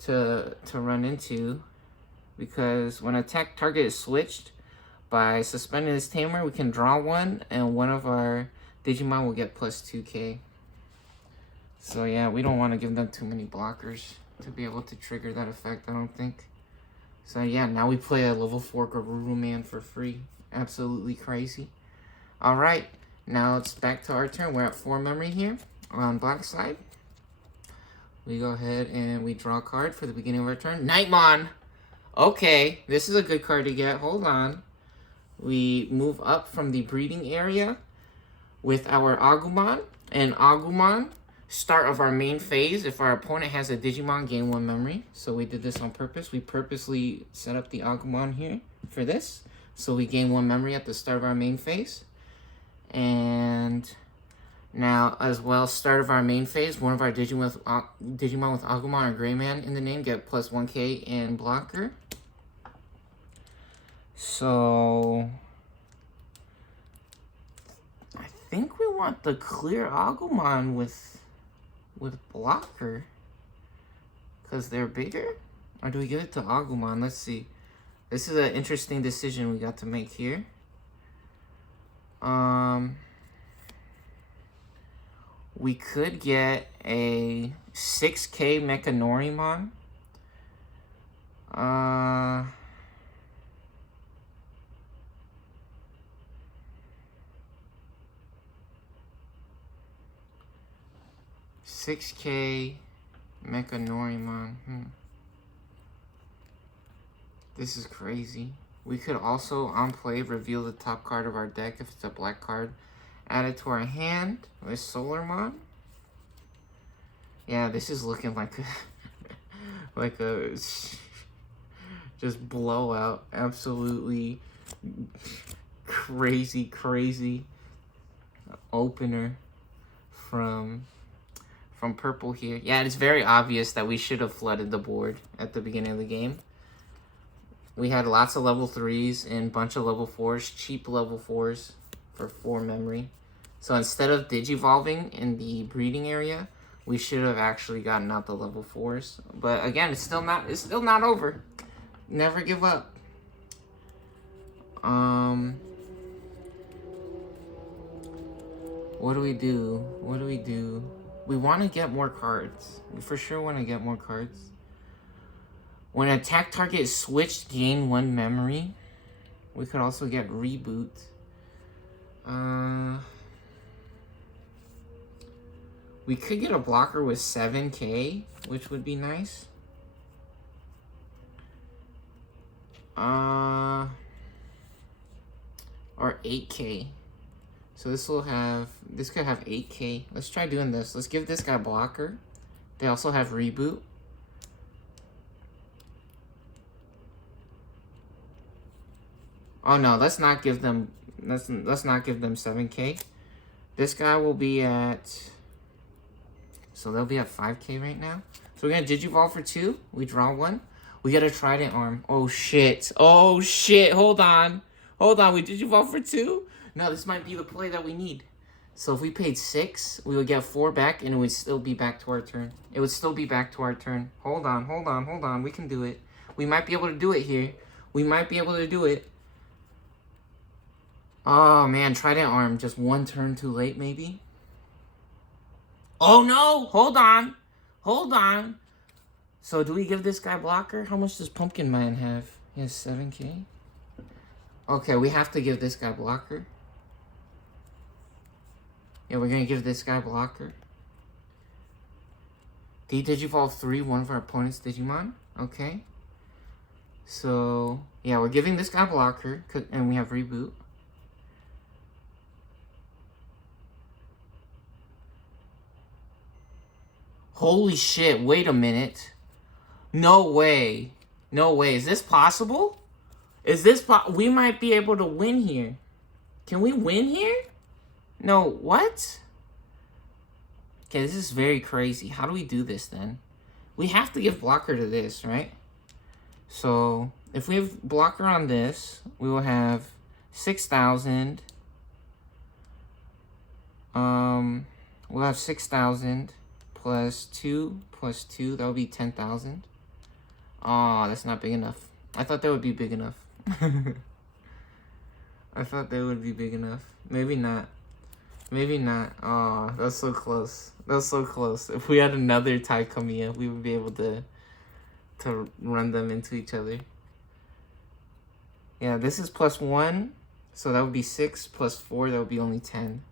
to run into, because when attack target is switched, by suspending this tamer, we can draw 1, and one of our Digimon will get plus 2k. So yeah, we don't want to give them too many blockers to be able to trigger that effect, I don't think. So yeah, now we play a level 4 SnAxmaN for free. Absolutely crazy. Alright, now it's back to our turn. We're at 4 memory here on black side. We go ahead and we draw a card for the beginning of our turn. SnAxmaN! Okay, this is a good card to get. Hold on. We move up from the breeding area with our Agumon. And Agumon, start of our main phase. If our opponent has a Digimon, gain 1 memory. So we did this on purpose. We purposely set up the Agumon here for this. So we gain 1 memory at the start of our main phase. And now, as well, start of our main phase, one of our Digimon with Agumon or Greymon in the name get plus 1k in blocker. So I think we want the clear Agumon with blocker, because they're bigger. Or do we give it to Agumon? Let's see. This is an interesting decision we got to make here. We could get a 6k Mechanorimon. 6k Mechanorimon. This is crazy. We could also, on play, reveal the top card of our deck if it's a black card. Add it to our hand with Solarmon. Yeah, this is looking like a like a just blowout. Absolutely crazy opener from purple here. Yeah, it's very obvious that we should have flooded the board at the beginning of the game. We had lots of level 3s and a bunch of level 4s, cheap level 4s for 4 memory. So instead of digivolving in the breeding area, we should have actually gotten out the level 4s. But again, it's still not over. Never give up. What do we do? We want to get more cards. We for sure want to get more cards. When an attack target is switched, gain 1 memory. We could also get reboot. We could get a blocker with 7k, which would be nice. Or 8k. So this could have 8k. Let's try doing this. Let's give this guy blocker. They also have reboot. Oh no, let's not give them 7k. This guy will be at, so they'll be at 5k right now. So we're gonna Digivolve for 2. We draw 1. We got a Trident Arm. Oh shit. Hold on. We Digivolve for 2. No, this might be the play that we need. So if we paid 6, we would get 4 back, and it would still be back to our turn. Hold on. We can do it. We might be able to do it here. Oh man, Trident Arm. Just 1 turn too late, maybe? Oh no! Hold on. So do we give this guy blocker? How much does Pumpkin Man have? He has 7k? Okay, we have to give this guy blocker. Yeah, we're gonna give this guy blocker. Digivolve 3, one of our opponent's Digimon. Okay. So Yeah, we're giving this guy blocker, and we have reboot. Holy shit, wait a minute. No way. No way. Is this possible? Is this we might be able to win here. Can we win here? No, what? Okay, this is very crazy. How do we do this then? We have to give blocker to this, right? So, if we have blocker on this, we will have 6,000. We'll have 6,000 plus 2 plus 2. That would be 10,000. Oh, that's not big enough. I thought that would be big enough. I thought that would be big enough. Maybe not. Maybe not. Oh, that's so close. That was so close. If we had another tie Kamiya, we would be able to run them into each other. Yeah, this is +1. So that would be 6 plus 4. That would be only 10.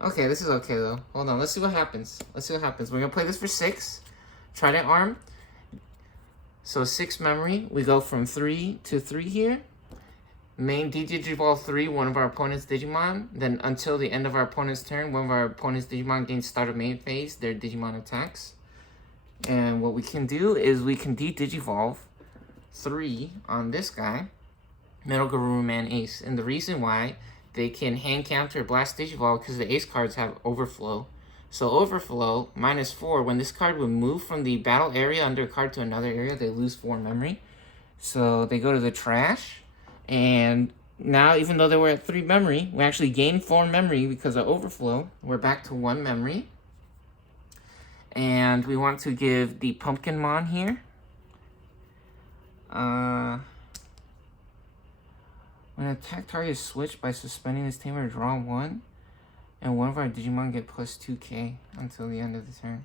Okay, this is okay though. Hold on, let's see what happens. Let's see what happens. We're gonna play this for 6. Trident arm. So 6 memory. We go from 3 to 3 here. Main Digivolve 3, one of our opponent's Digimon. Then until the end of our opponent's turn, one of our opponent's Digimon gains start of main phase, their Digimon attacks. And what we can do is we can Digivolve 3 on this guy, Metal Guru Man Ace. And the reason why they can hand counter Blast Digivolve because the Ace cards have Overflow. So Overflow, -4, when this card would move from the battle area under a card to another area, they lose 4 memory. So they go to the trash. And now, even though they were at 3 memory, we actually gained 4 memory because of Overflow. We're back to 1 memory. And we want to give the Pumpkinmon here. When an attack target is switched by suspending this tamer, draw 1. And one of our Digimon get +2k until the end of the turn.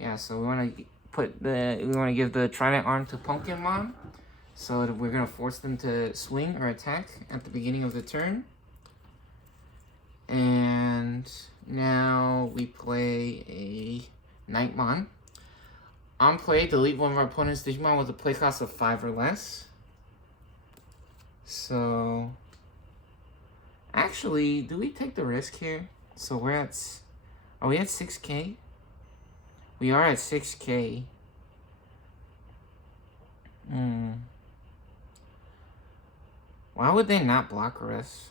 Yeah, so we want to give the Trident arm to Pumpkinmon. So we're going to force them to swing or attack at the beginning of the turn. And now we play a Nightmon. On play, delete one of our opponent's Digimon with a play cost of 5 or less. So, actually, do we take the risk here? So we're at, are we at 6k? We are at 6k. Why would they not block us?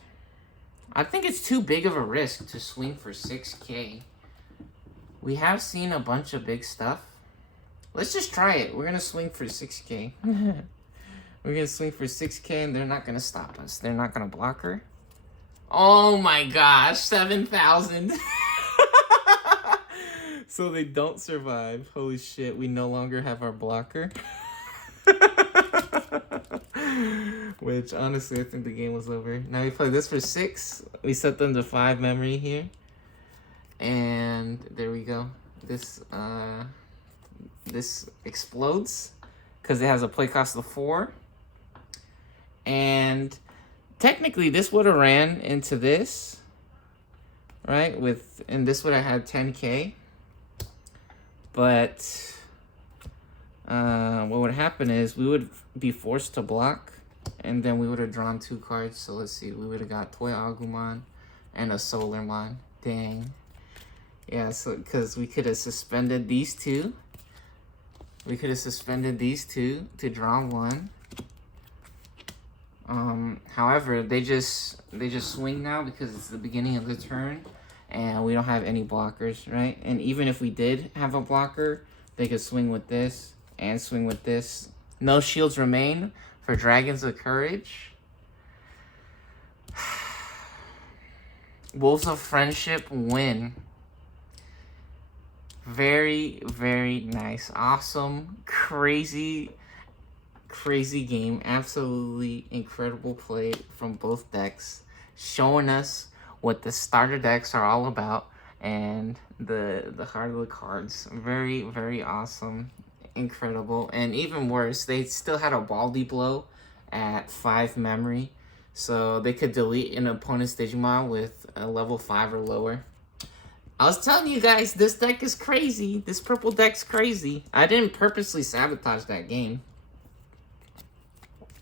I think it's too big of a risk to swing for 6k. We have seen a bunch of big stuff. Let's just try it. We're going to swing for 6k. We're going to swing for 6k and they're not going to stop us. They're not going to block her. Oh my gosh, 7,000. So they don't survive. Holy shit, we no longer have our blocker. Which, honestly, I think the game was over. Now we play this for 6. We set them to 5 memory here. And there we go. This explodes because it has a play cost of 4. And technically, this would have ran into this, right? And this would have had 10k. But what would happen is we would be forced to block, and then we would have drawn 2 cards. So let's see, we would have got Toy Agumon and a Solarmon. Dang. Yeah, so because we could have suspended these 2. We could have suspended these 2 to draw 1. However, they just swing now because it's the beginning of the turn, and we don't have any blockers, right? And even if we did have a blocker, they could swing with this and swing with this. No shields remain for Dragons of Courage. Wolves of Friendship win. Very, very nice. Awesome. Crazy game. Absolutely incredible play from both decks. Showing us what the starter decks are all about and the heart of the cards. Very, very awesome. Incredible. And even worse, they still had a Baldy Blow at 5 memory. So they could delete an opponent's Digimon with a level 5 or lower. I was telling you guys, this deck is crazy. This purple deck's crazy. I didn't purposely sabotage that game.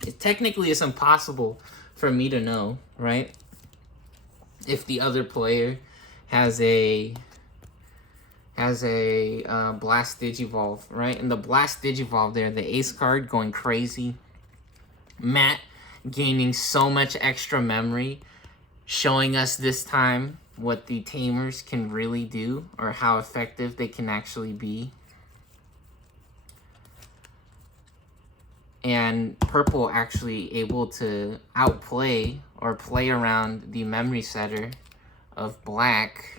It technically is impossible for me to know, right? If the other player has a Blast Digivolve, right? And the Blast Digivolve there, the ace card going crazy. Matt gaining so much extra memory, showing us this time what the tamers can really do, or how effective they can actually be. And Purple actually able to outplay or play around the memory setter of Black,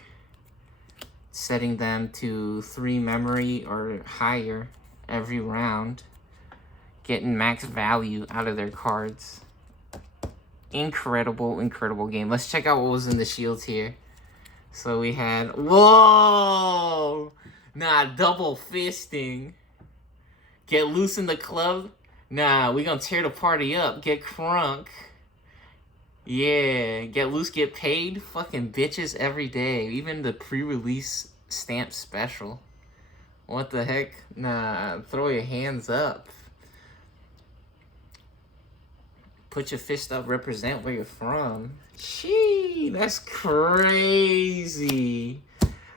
setting them to 3 memory or higher every round, getting max value out of their cards. Incredible, incredible game. Let's check out what was in the shields here. So we had, whoa! Nah, double fisting. Get loose in the club. Nah, we gonna tear the party up. Get crunk. Yeah, get loose, get paid. Fucking bitches every day. Even the pre-release stamp special. What the heck? Nah, throw your hands up. Put your fist up, represent where you're from. Gee, that's crazy.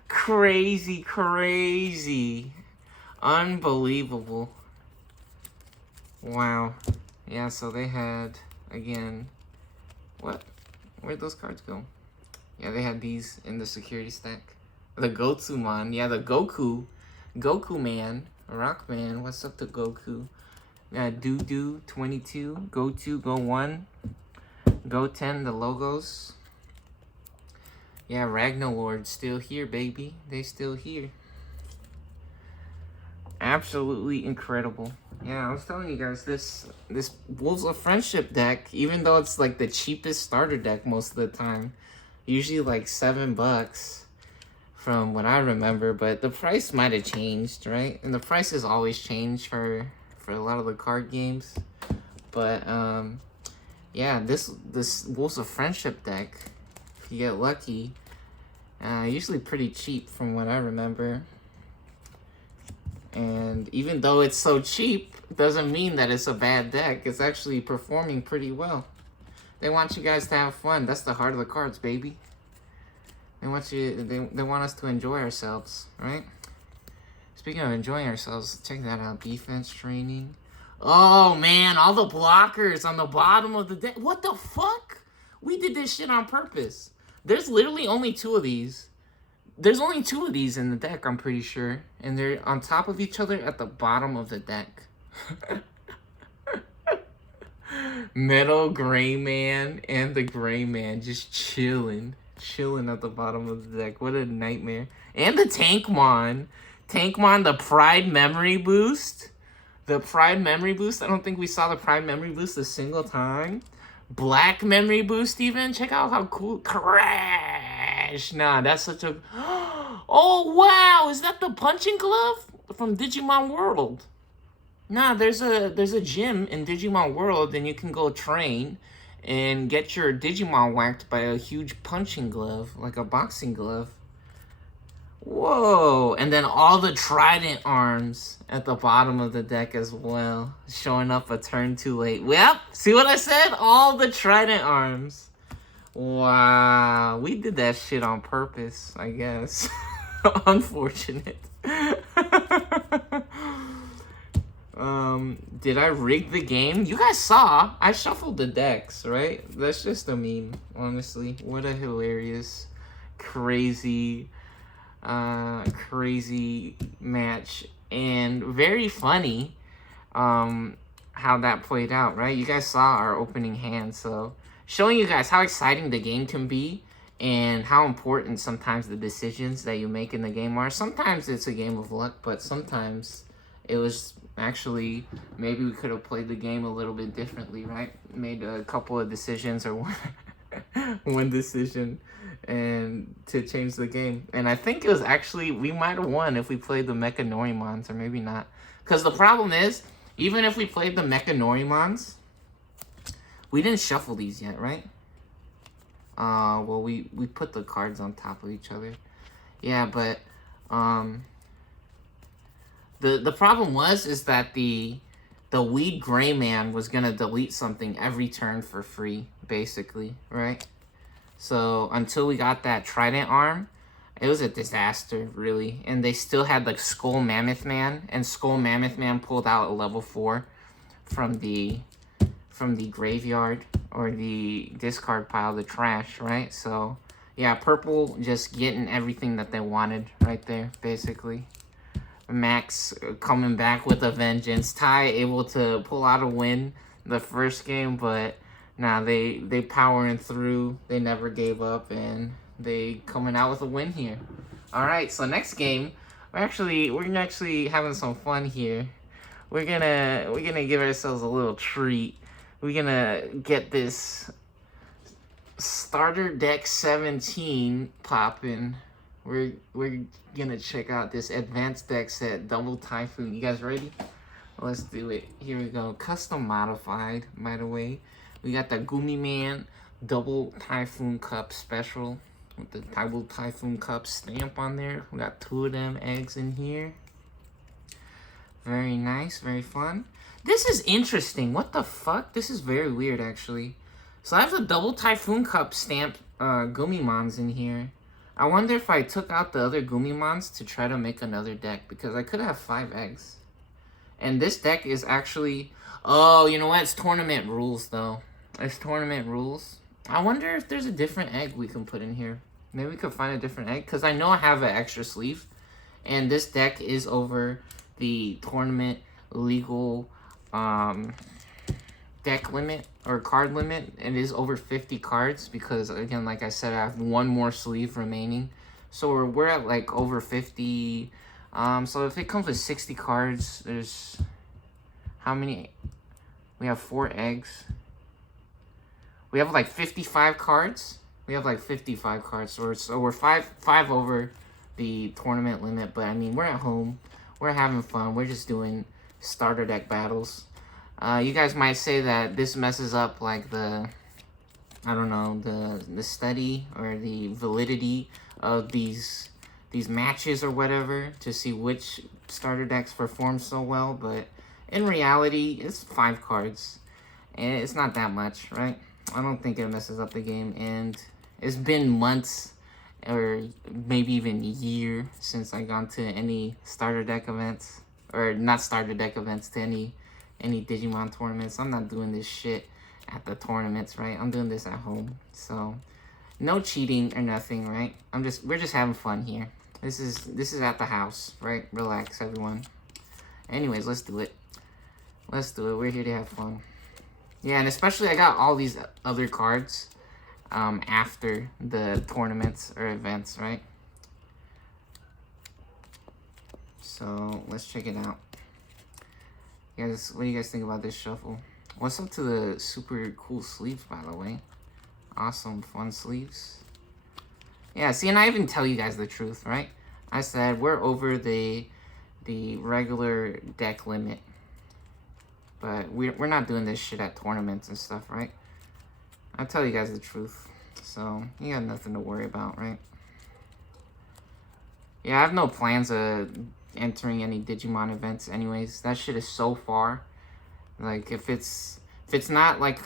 Crazy, crazy. Unbelievable. Wow. Yeah, so they had, again, what? Where'd those cards go? Yeah, they had these in the security stack. The Gotsumon. Yeah, the Goku. Goku man. Rock man. What's up to Goku? Doo 22. Go 2, Go 1. Go 10, the logos. Yeah, Ragnarlord still here, baby. They still here. Absolutely incredible. Yeah, I was telling you guys, this Wolves of Friendship deck, even though it's like the cheapest starter deck most of the time, usually like $7 from what I remember, but the price might have changed, right? And the prices always change for a lot of the card games. But yeah, this Wolves of Friendship deck, if you get lucky, usually pretty cheap from what I remember. And even though it's so cheap, doesn't mean that it's a bad deck. It's actually performing pretty well. They want you guys to have fun. That's the heart of the cards, baby. They want us to enjoy ourselves, right? Speaking of enjoying ourselves, check that out. Defense training. Oh, man, all the blockers on the bottom of the deck. What the fuck? We did this shit on purpose. There's literally only 2 of these. There's only 2 of these in the deck, I'm pretty sure. And they're on top of each other at the bottom of the deck. Metal Gray Man and the Gray Man just chilling. Chilling at the bottom of the deck. What a nightmare. And the TankMon. TankMon, the Pride Memory Boost. The Pride Memory Boost. I don't think we saw the Pride Memory Boost a single time. Black Memory Boost even. Check out how cool. Crash. Nah, that's such a... Oh, wow. Is that the punching glove from Digimon World? Nah, there's a gym in Digimon World, and you can go train and get your Digimon whacked by a huge punching glove, like a boxing glove. Whoa. And then all the Trident arms at the bottom of the deck as well, showing up a turn too late. Well, see what I said? All the Trident arms. Wow. We did that shit on purpose, I guess. Unfortunate. Did I rig the game? You guys saw I shuffled the decks, right? That's just a meme, honestly. What a hilarious, crazy match, and very funny how that played out, right? You guys saw our opening hand, so showing you guys how exciting the game can be and how important sometimes the decisions that you make in the game are. Sometimes it's a game of luck, but sometimes it was actually, maybe we could have played the game a little bit differently, right? Made a couple of decisions or one decision and to change the game. And I think it was actually, we might have won if we played the Mecha Norimons, or maybe not. Because the problem is, even if we played the Mecha Norimons, we didn't shuffle these yet, right? Well, we put the cards on top of each other. Yeah, but the problem is that the the Weed Gray Man was gonna delete something every turn for free, basically, right? So until we got that Trident arm, it was a disaster, really. And they still had like Skull Mammoth Man, and Skull Mammoth Man pulled out a level 4 from the graveyard or the discard pile, the trash, right? So yeah, purple just getting everything that they wanted right there, basically. Max coming back with a vengeance. Ty able to pull out a win the first game, but nah, they powering through. They never gave up, and they coming out with a win here. All right, so next game, we're actually having some fun here. We're gonna give ourselves a little treat. We're gonna get this starter deck 17 popping. We're gonna check out this advanced deck set, Double Typhoon. You guys ready? Let's do it. Here we go. Custom modified, by the way. We got the Gumi Man Double Typhoon Cup special with the Double Typhoon Cup stamp on there. We got 2 of them eggs in here. Very nice, very fun. This is interesting. What the fuck? This is very weird, actually. So I have the Double Typhoon Cup stamped Gumimons in here. I wonder if I took out the other Gumimons to try to make another deck, because I could have 5 eggs. And this deck is actually... Oh, you know what? It's tournament rules, though. It's tournament rules. I wonder if there's a different egg we can put in here. Maybe we could find a different egg, because I know I have an extra sleeve. And this deck is over the tournament legal deck limit or card limit. It is over 50 cards because, again, like I said, I have 1 more sleeve remaining. So we're at like over 50. So if it comes with 60 cards, there's how many? We have 4 eggs. We have like 55 cards. We have like 55 cards. So we're five over the tournament limit. But I mean, we're at home. We're having fun. We're just doing starter deck battles. You guys might say that this messes up like the, I don't know, the study or the validity of these matches or whatever to see which starter decks perform so well, but in reality, it's 5 cards, and it's not that much, right? I don't think it messes up the game, and it's been months or maybe even a year since I gone to any starter deck events, or not starter deck events, to any Digimon tournaments. I'm not doing this shit at the tournaments, right? I'm doing this at home. So no cheating or nothing, right? We're just having fun here. This is at the house, right? Relax, everyone. Anyways, let's do it. Let's do it. We're here to have fun. Yeah, and especially I got all these other cards after the tournaments or events, right? So let's check it out. Guys, what do you guys think about this shuffle? What's up to the super cool sleeves, by the way? Awesome, fun sleeves. Yeah, see, and I even tell you guys the truth, right? I said we're over the regular deck limit. But we're not doing this shit at tournaments and stuff, right? I tell you guys the truth. So, you got nothing to worry about, right? Yeah, I have no plans of entering any Digimon events anyways. That shit is so far. Like, if it's not like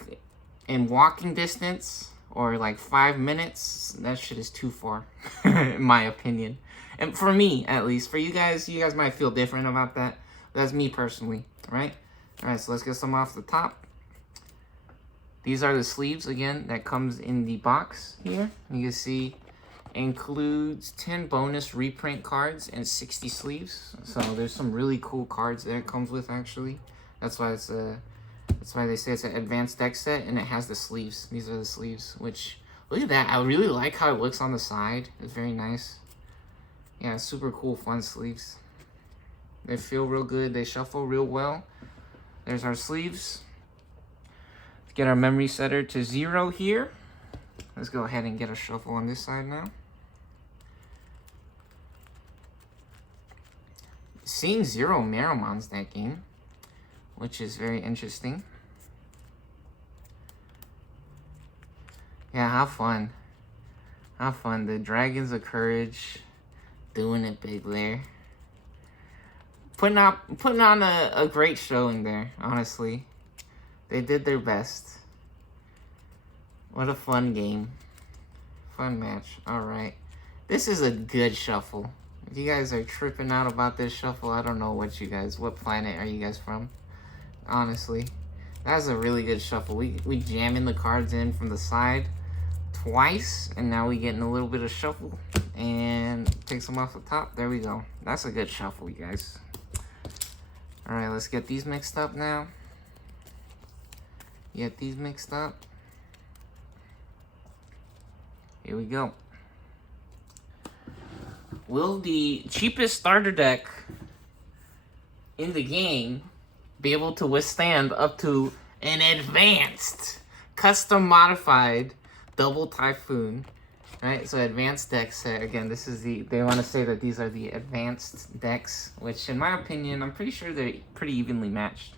in walking distance or like 5 minutes, that shit is too far in my opinion. And for me, at least. For you guys might feel different about that. That's me personally, right? Alright, so let's get some off the top. These are the sleeves again that comes in the box here. You can see includes 10 bonus reprint cards and 60 sleeves. So there's some really cool cards that it comes with, actually. That's why they say it's an advanced deck set, and it has the sleeves. These are the sleeves, which, look at that. I really like how it looks on the side. It's very nice. Yeah, super cool, fun sleeves. They feel real good. They shuffle real well. There's our sleeves. Let's get our memory setter to 0 here. Let's go ahead and get a shuffle on this side now. Seeing 0 Meramons that game, which is very interesting. Yeah, have fun. Have fun. The Dragons of Courage doing it big there. putting on a great showing there, honestly. They did their best. What a fun game. Fun match. Alright. This is a good shuffle. If you guys are tripping out about this shuffle, I don't know what planet are you guys from? Honestly. That's a really good shuffle. We jamming the cards in from the side twice, and now we getting a little bit of shuffle and takes them off the top. There we go. That's a good shuffle, you guys. Alright, let's get these mixed up now. Get these mixed up. Here we go. Will the cheapest starter deck in the game be able to withstand up to an advanced, custom modified double typhoon? Right, so advanced decks, again, this is they want to say that these are the advanced decks, which in my opinion, I'm pretty sure they're pretty evenly matched.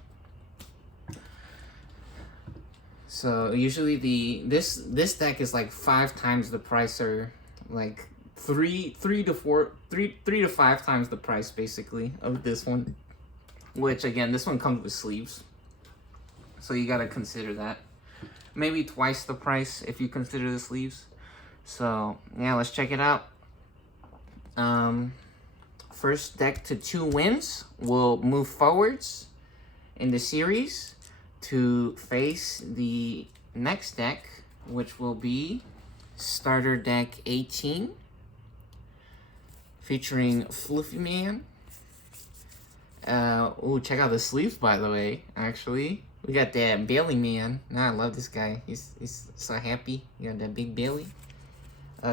So usually this deck is like 5 times the price, or like three to 5 times the price basically of this one. Which again, this one comes with sleeves, so you gotta consider that. Maybe twice the price if you consider the sleeves. So yeah, let's check it out. First deck to 2 wins will move forwards in the series to face the next deck, which will be starter deck 18, featuring Fluffy Man. Oh, check out the sleeves, by the way. Actually, we got that belly man. Nah, I love this guy. He's so happy. You got that big belly.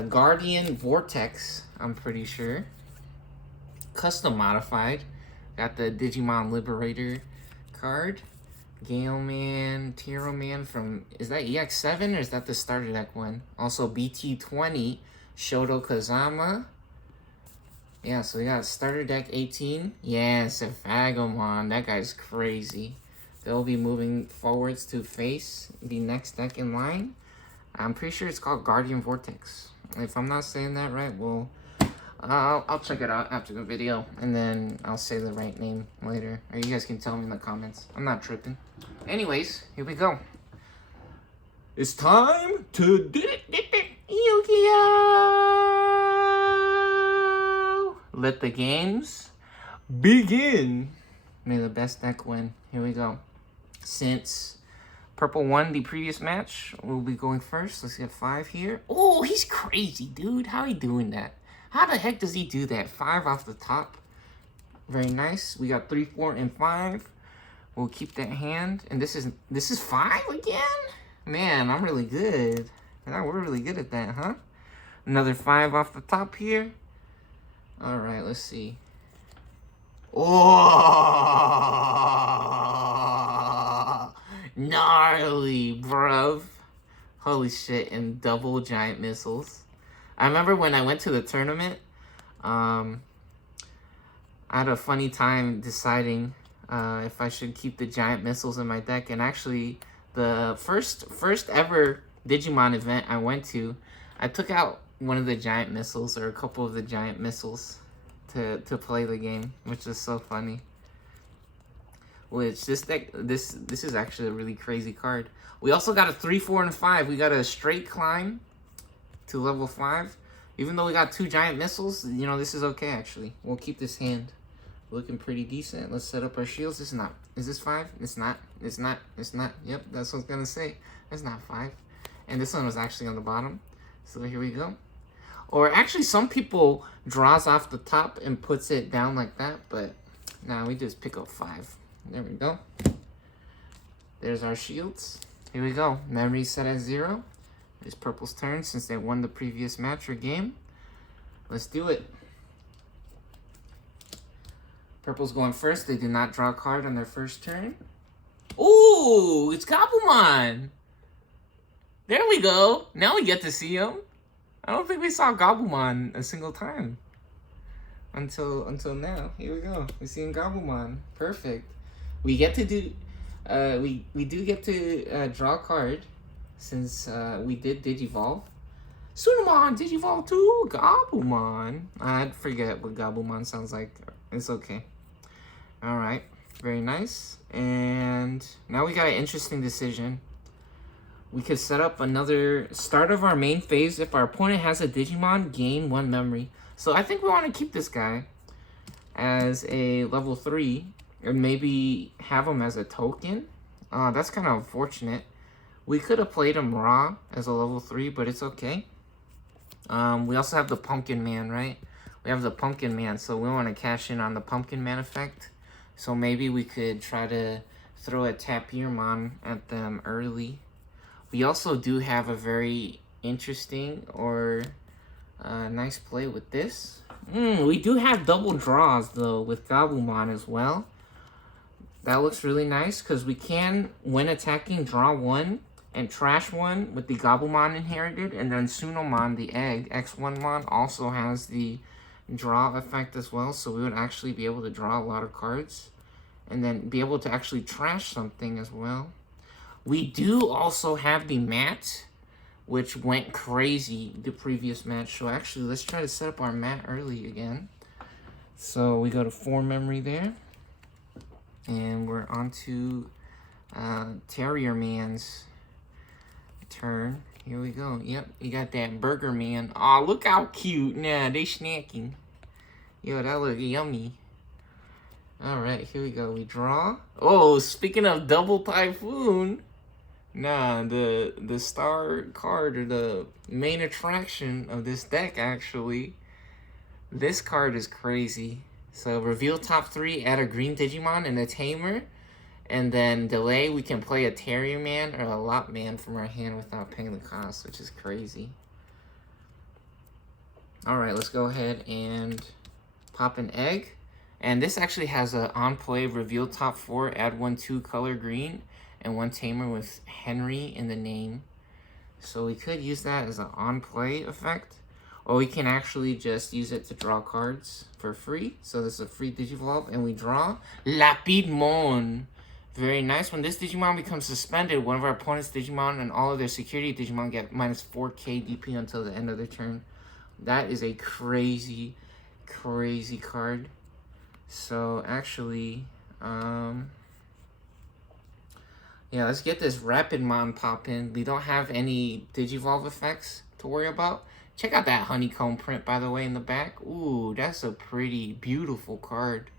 Guardian Vortex, I'm pretty sure. Custom modified. Got the Digimon Liberator card. Gale Man, Tiro Man from, is that EX7 or is that the starter deck one? Also BT20, Shoto Kazama. Yeah, so we got starter deck 18. Yeah, Sephagamon. That guy's crazy. They'll be moving forwards to face the next deck in line. I'm pretty sure it's called Guardian Vortex. If I'm not saying that right, well, I'll check it out after the video, and then I'll say the right name later. Or you guys can tell me in the comments. I'm not tripping. Anyways, here we go. It's time to Yu-Gi-Oh! Let the games begin. May the best deck win. Here we go. Since Purple won the previous match, we'll be going first. Let's get 5 here. Oh, he's crazy, dude. How he doing that? How the heck does he do that? 5 off the top. Very nice. We got 3, 4, and 5. We'll keep that hand. And this is 5 again? Man, I'm really good. We're really good at that, huh? Another 5 off the top here. All right, let's see. Oh, gnarly, bruv. Holy shit, and double giant missiles. I remember when I went to the tournament, I had a funny time deciding if I should keep the giant missiles in my deck. And actually, the first ever Digimon event I went to, I took out one of the giant missiles, or a couple of the giant missiles, to play the game, which is so funny. Which this deck, this is actually a really crazy card. We also got a 3, 4, and 5. We got a straight climb to level 5. Even though we got 2 giant missiles, you know, this is okay actually. We'll keep this hand looking pretty decent. Let's set up our shields. Is this 5? It's not. It's not. Yep, that's what I was gonna say. It's not 5. And this one was actually on the bottom. So here we go. Or actually, some people draws off the top and puts it down like that, but nah, we just pick up 5. There we go. There's our shields. Here we go. Memory set at 0. It's Purple's turn since they won the previous match or game. Let's do it. Purple's going first. They did not draw a card on their first turn. Ooh, it's Gabumon. There we go. Now we get to see him. I don't think we saw Gabumon a single time until now. Here we go. We're seeing Gabumon. Perfect. We get to do we do get to draw a card since we did Digivolve. Sunamon Digivolve 2 Gabumon. I forget what Gabumon sounds like. It's okay. All right, very nice. And now we got an interesting decision. We could set up another start of our main phase. If our opponent has a Digimon, gain 1 memory. So I think we want to keep this guy as a level 3, and maybe have him as a token. That's kind of unfortunate. We could have played him raw as a level 3, but it's okay. We also have the Pumpkin Man, right? We have the Pumpkin Man, so we want to cash in on the Pumpkin Man effect. So maybe we could try to throw a Tapirmon at them early. We also do have a very interesting or nice play with this. We do have double draws, though, with Gabumon as well. That looks really nice, because we can, when attacking, draw 1 and trash 1 with the Gabumon inherited, and then Sunomon, the egg, X1mon, also has the draw effect as well, so we would actually be able to draw a lot of cards, and then be able to actually trash something as well. We do also have the mat, which went crazy the previous match, so actually let's try to set up our mat early again. So we go to 4 memory there, and we're on to Terrier Man's turn. Here we go. Yep, you got that Burger Man. Aw, look how cute. Nah, they snacking. Yo, that look yummy. Alright, here we go. We draw. Oh, speaking of double Typhoon. Nah, the star card, or the main attraction of this deck, actually. This card is crazy. So, reveal top 3, add a green Digimon and a Tamer. And then delay, we can play a Terrier Man or a Lot Man from our hand without paying the cost, which is crazy. Alright, let's go ahead and pop an egg. And this actually has a on-play reveal top 4, add 1/2 color green, and 1 Tamer with Henry in the name. So we could use that as an on-play effect. Or we can actually just use it to draw cards for free. So this is a free Digivolve, and we draw Lapidmon. Very nice. When this Digimon becomes suspended, one of our opponent's Digimon and all of their security Digimon get minus 4k DP until the end of their turn. That is a crazy, crazy card. So actually, yeah, let's get this Rapidmon poppin'. We don't have any Digivolve effects to worry about. Check out that honeycomb print, by the way, in the back. Ooh, that's a pretty beautiful card.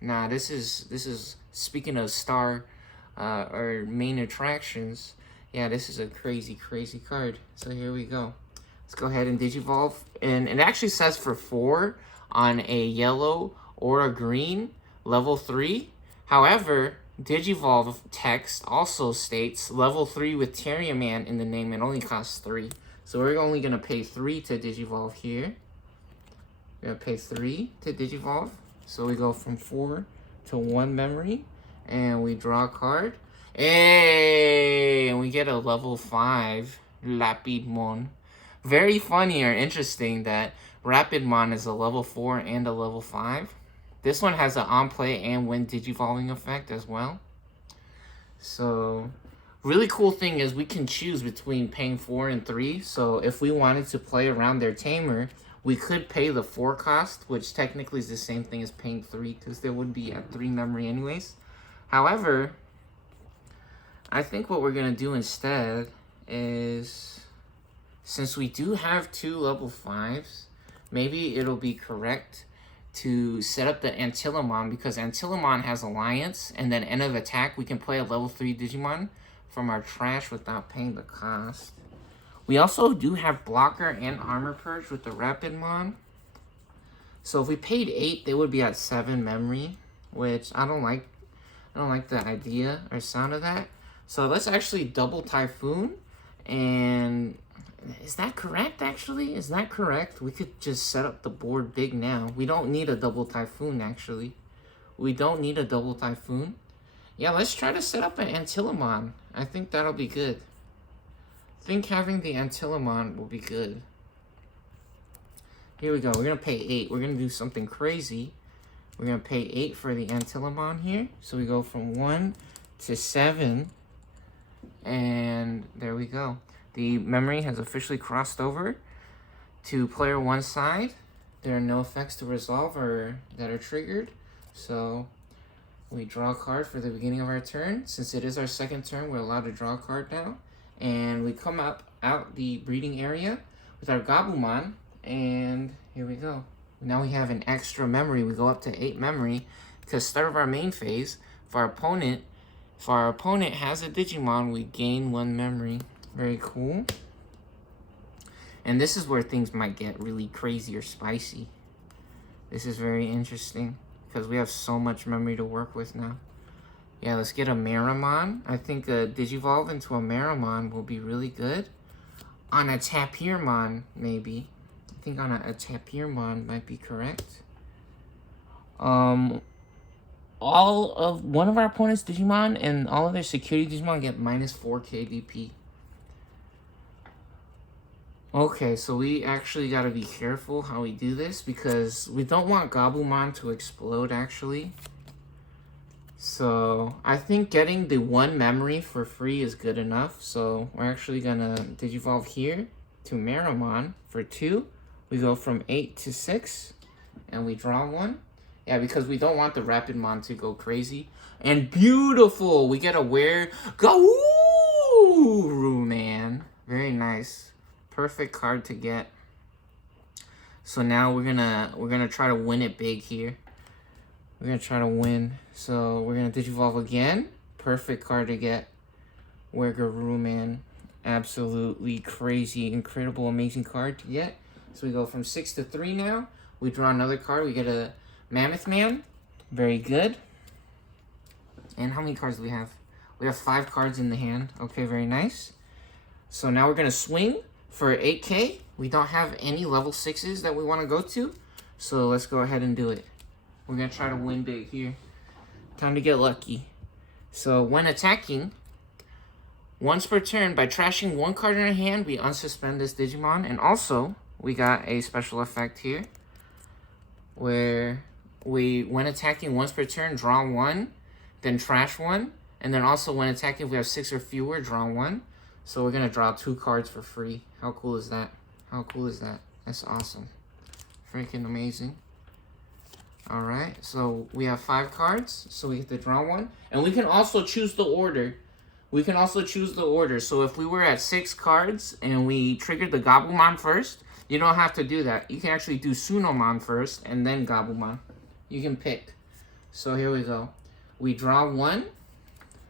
Nah, this is speaking of star or main attractions. Yeah, this is a crazy, crazy card. So here we go. Let's go ahead and Digivolve. And it actually says for 4 on a yellow or a green, level 3. However, Digivolve text also states level 3 with Terrier Man in the name. It only costs 3. So we're only going to pay 3 to Digivolve here. We're going to pay 3 to Digivolve. So we go from 4 to 1 memory. And we draw a card. Hey! And we get a level 5 Lapidmon. Very funny or interesting that Rapidmon is a level 4 and a level 5. This one has an on-play and when Digivolving effect as well. So, really cool thing is we can choose between paying 4 and 3. So, if we wanted to play around their Tamer, we could pay the 4 cost, which technically is the same thing as paying 3, because they would be at 3 memory anyways. However, I think what we're going to do instead is, since we do have 2 level 5s, maybe it'll be correct to set up the Antillamon, because Antillamon has Alliance, and then end of attack, we can play a level 3 Digimon from our trash without paying the cost. We also do have Blocker and Armor Purge with the Rapidmon. So if we paid 8, they would be at 7 memory, which I don't like the idea or sound of that. So let's actually double Typhoon, and is that correct, actually? Is that correct? We could just set up the board big now. We don't need a double Typhoon, actually. We don't need a double Typhoon. Yeah, let's try to set up an Antillamon. I think that'll be good. I think having the Antillamon will be good. Here we go. We're going to pay 8. We're going to do something crazy. We're going to pay 8 for the Antillamon here. So we go from 1 to 7. And there we go. The memory has officially crossed over to player 1's side. There are no effects to resolve or that are triggered. So We draw a card for the beginning of our turn. Since it is our second turn, we're allowed to draw a card now. And we come out the breeding area with our Gabumon. And here we go. Now we have an extra memory. We go up to 8 memory. Because start of our main phase, if our opponent has a Digimon, we gain 1 memory. Very cool. And this is where things might get really crazy or spicy. This is very interesting because we have so much memory to work with now. Yeah, let's get a Marimon. I think a Digivolve into a Marimon will be really good. On a Tapirmon, maybe. I think on a Tapirmon might be correct. One of our opponent's Digimon and all of their security Digimon get minus 4 KDP. Okay, so we actually gotta be careful how we do this because we don't want Gabumon to explode actually. So I think getting the 1 memory for free is good enough. So we're actually gonna Digivolve here to Marimon for 2. We go from 8 to 6 and we draw 1. Yeah, because we don't want the Rapidmon to go crazy. And beautiful! We get a Guru, man. Very nice. Perfect card to get. So now we're gonna try to win it big here. We're gonna try to win. So we're gonna Digivolve again. Perfect card to get. Guru, man. Absolutely crazy, incredible, amazing card to get. So we go from 6 to 3 now. We draw another card. We get a Mammoth Man. Very good. And how many cards do we have? We have 5 cards in the hand. Okay, very nice. So now we're gonna swing for 8K. We don't have any level 6s that we want to go to. So let's go ahead and do it. We're gonna try to win big here. Time to get lucky. So when attacking, once per turn, by trashing 1 card in our hand, we unsuspend this Digimon. And also, we got a special effect here where when attacking once per turn, draw 1, then trash 1. And then also when attacking, if we have 6 or fewer, draw 1. So we're going to draw 2 cards for free. How cool is that? How cool is that? That's awesome. Freaking amazing. Alright, so we have 5 cards. So we get to draw 1. And we can also choose the order. So if we were at 6 cards and we triggered the Gabumon first, you don't have to do that. You can actually do Sunomon first and then Gabumon. You can pick. So here we go. We draw 1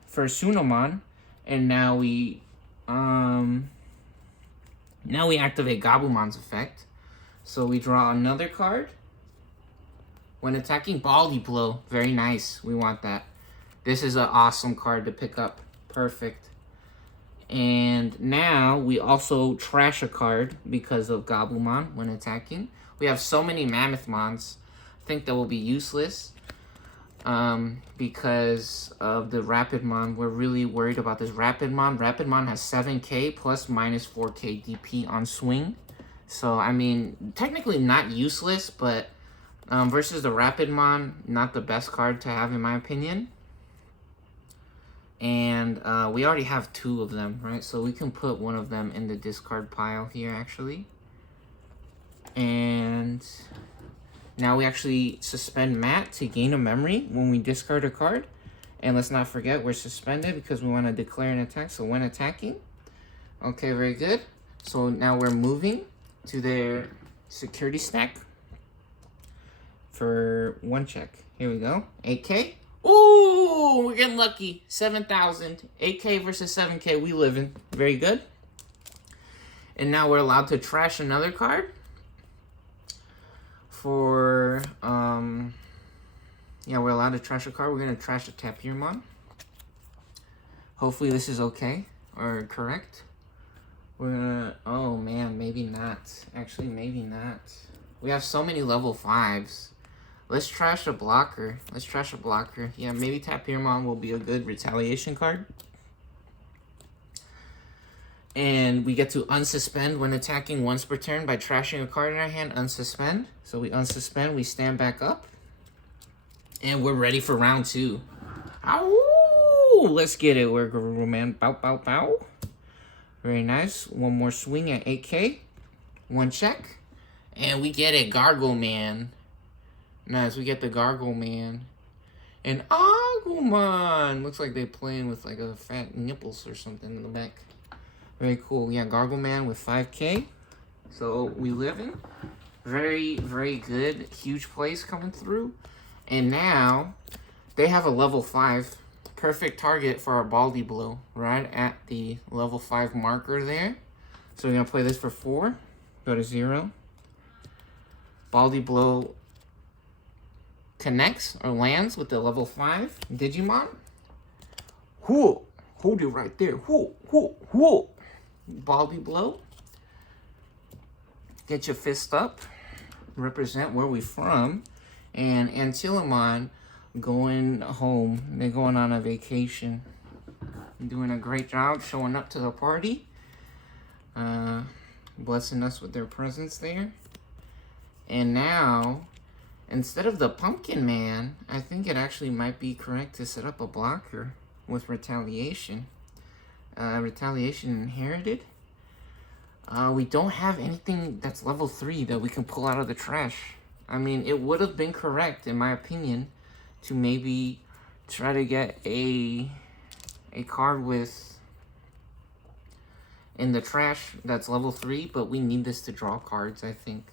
for Sunomon. And now we activate Gabumon's effect. So we draw another card. When attacking, Baldy Blow. Very nice. We want that. This is an awesome card to pick up. Perfect. And now we also trash a card because of Gabumon when attacking. We have so many Mammothmons. I think that will be useless. Because of the Rapidmon. We're really worried about this Rapidmon. Rapidmon has 7k plus minus 4k DP on swing. So, I mean, technically not useless, but versus the Rapidmon, not the best card to have in my opinion. And we already have 2 of them, right? So we can put one of them in the discard pile here, actually. And now we actually suspend Matt to gain a memory when we discard a card. And let's not forget, we're suspended because we want to declare an attack. So when attacking, okay, very good. So now we're moving to their security stack for 1 check. Here we go, 8K. Ooh, we're getting lucky. 7,000. 8K versus 7K. We living. Very good. And now we're allowed to trash another card. For, yeah, we're allowed to trash a card. We're going to trash a Tapirmon. Hopefully this is okay. Or correct. We're going to, oh man, maybe not. Actually, maybe not. We have so many level 5s. Let's trash a blocker. Yeah, maybe Tapirmon will be a good retaliation card. And we get to unsuspend when attacking once per turn by trashing a card in our hand. Unsuspend. So we unsuspend, we stand back up. And we're ready for round 2. Ow! Let's get it. We're Guru, man. Bow, bow, bow. Very nice. One more swing at 8K. 1 check. And we get it. Gargle Man. Nice, we get the Gargle Man. And Garglemon! Looks like they're playing with like a fat nipples or something in the back. Very cool. Yeah, Garglemon with 5K. So we live in. Very, very good. Huge plays coming through. And now they have a level 5. Perfect target for our Baldy Blow. Right at the level 5 marker there. So we're going to play this for 4. Go to 0. Baldy Blow connects or lands with the level 5 Digimon. Whoa! Hold it right there. Whoa, whoa, whoa. Baldy Blow. Get your fist up. Represent where we from. And Antilamon going home. They're going on a vacation. Doing a great job showing up to the party. Blessing us with their presence there. And now, instead of the Pumpkin Man, I think it actually might be correct to set up a blocker with Retaliation. Retaliation inherited. We don't have anything that's level 3 that we can pull out of the trash. I mean, it would have been correct, in my opinion, to maybe try to get a card with in the trash that's level 3, but we need this to draw cards, I think.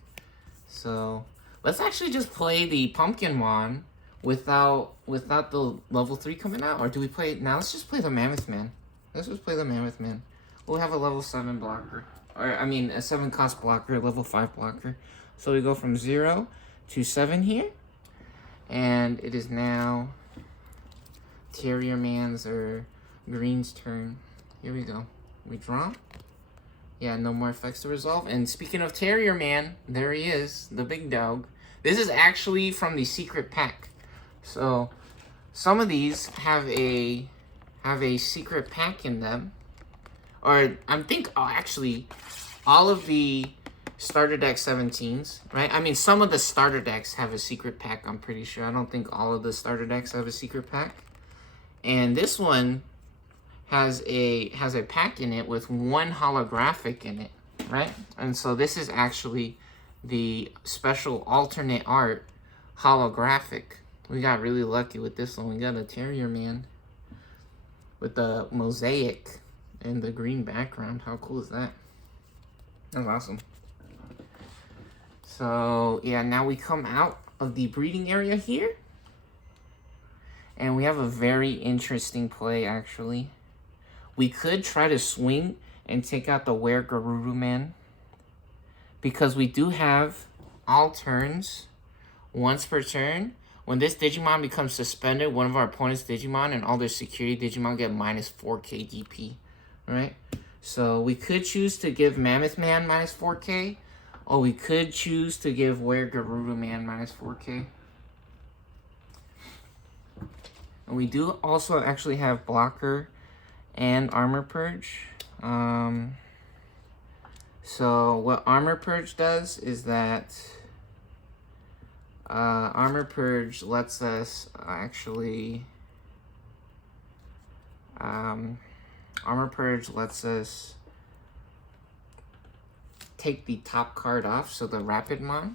So let's actually just play the Pumpkinmon without the level 3 coming out. Or do we play now? Let's just play the Mammoth Man. Let's just play the Mammoth Man. We'll have a level 7 blocker. Or I mean a 7 cost blocker, level 5 blocker. So we go from 0 to 7 here. And it is now Terrier Man's or Green's turn. Here we go. We draw. Yeah, no more effects to resolve. And speaking of Terrier Man, there he is, the big dog. This is actually from the secret pack. So some of these have a secret pack in them. Or actually all of the starter deck 17s, right? I mean, some of the starter decks have a secret pack, I'm pretty sure. I don't think all of the starter decks have a secret pack. And this one has a pack in it with 1 holographic in it, right? And so this is actually the special alternate art holographic. We got really lucky with this one. We got a Terrier Man with the mosaic and the green background. How cool is that? That's awesome. So yeah, now we come out of the breeding area here. And we have a very interesting play, actually. We could try to swing and take out the Were-Gerudo Man. Because we do have all turns, once per turn. When this Digimon becomes suspended, one of our opponent's Digimon and all their security Digimon get minus 4k DP. Right? So we could choose to give Mammoth Man minus 4k. Or we could choose to give Were-Gerudo Man minus 4k. And we do also actually have Blocker and Armor Purge. So what Armor Purge does is that Armor Purge lets us actually Armor Purge lets us take the top card off. So the Rapidmon,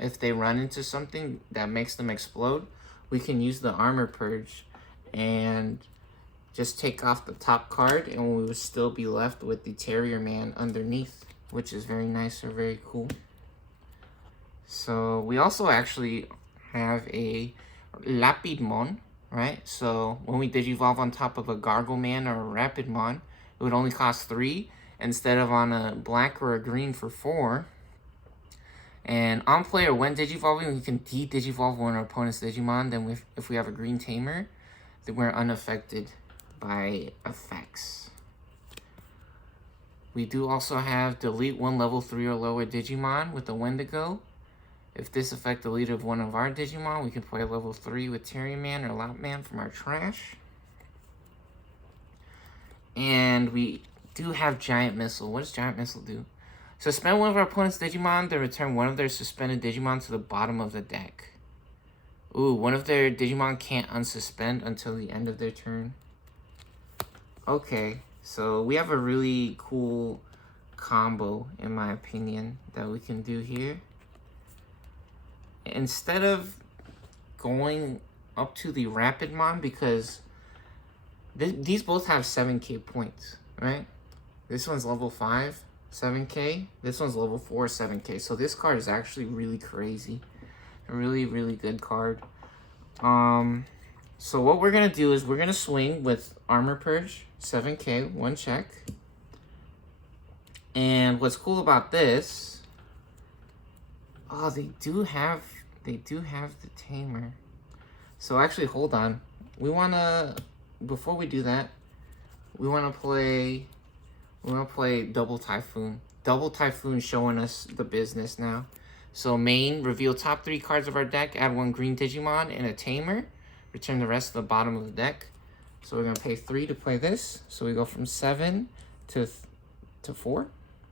if they run into something that makes them explode, we can use the Armor Purge and just take off the top card, and we would still be left with the Terrier Man underneath, which is very nice or very cool. So we also actually have a Lapidmon, right? So when we Digivolve on top of a Gargleman or a Rapidmon, it would only cost 3 instead of on a black or a green for 4. And on player, when Digivolving, we can de-Digivolve one of our opponent's Digimon. Then if we have a green Tamer, then we're unaffected by effects. We do also have delete 1 level 3 or lower Digimon with the Wendigo. If this effect deleted one of our Digimon, we can play level 3 with Terrier Man or Lapman from our trash. And we do have Giant Missile. What does Giant Missile do? Suspend one of our opponent's Digimon, then return one of their suspended Digimon to the bottom of the deck. Ooh, one of their Digimon can't unsuspend until the end of their turn. Okay, so we have a really cool combo, in my opinion, that we can do here. Instead of going up to the RapidMon because these both have 7k points, right? This one's level 5, 7k. This one's level 4, 7k. So this card is actually really crazy. A really, really good card. So what we're going to do is we're going to swing with Armor Purge, 7k, 1 check. And what's cool about this, oh, they do have the Tamer. So actually, hold on. We want to, before we do that, we want to play Double Typhoon. Double Typhoon showing us the business now. So main, reveal top 3 cards of our deck, add 1 green Digimon and a Tamer. Return the rest to the bottom of the deck. So we're going to pay 3 to play this. So we go from 7 to 4.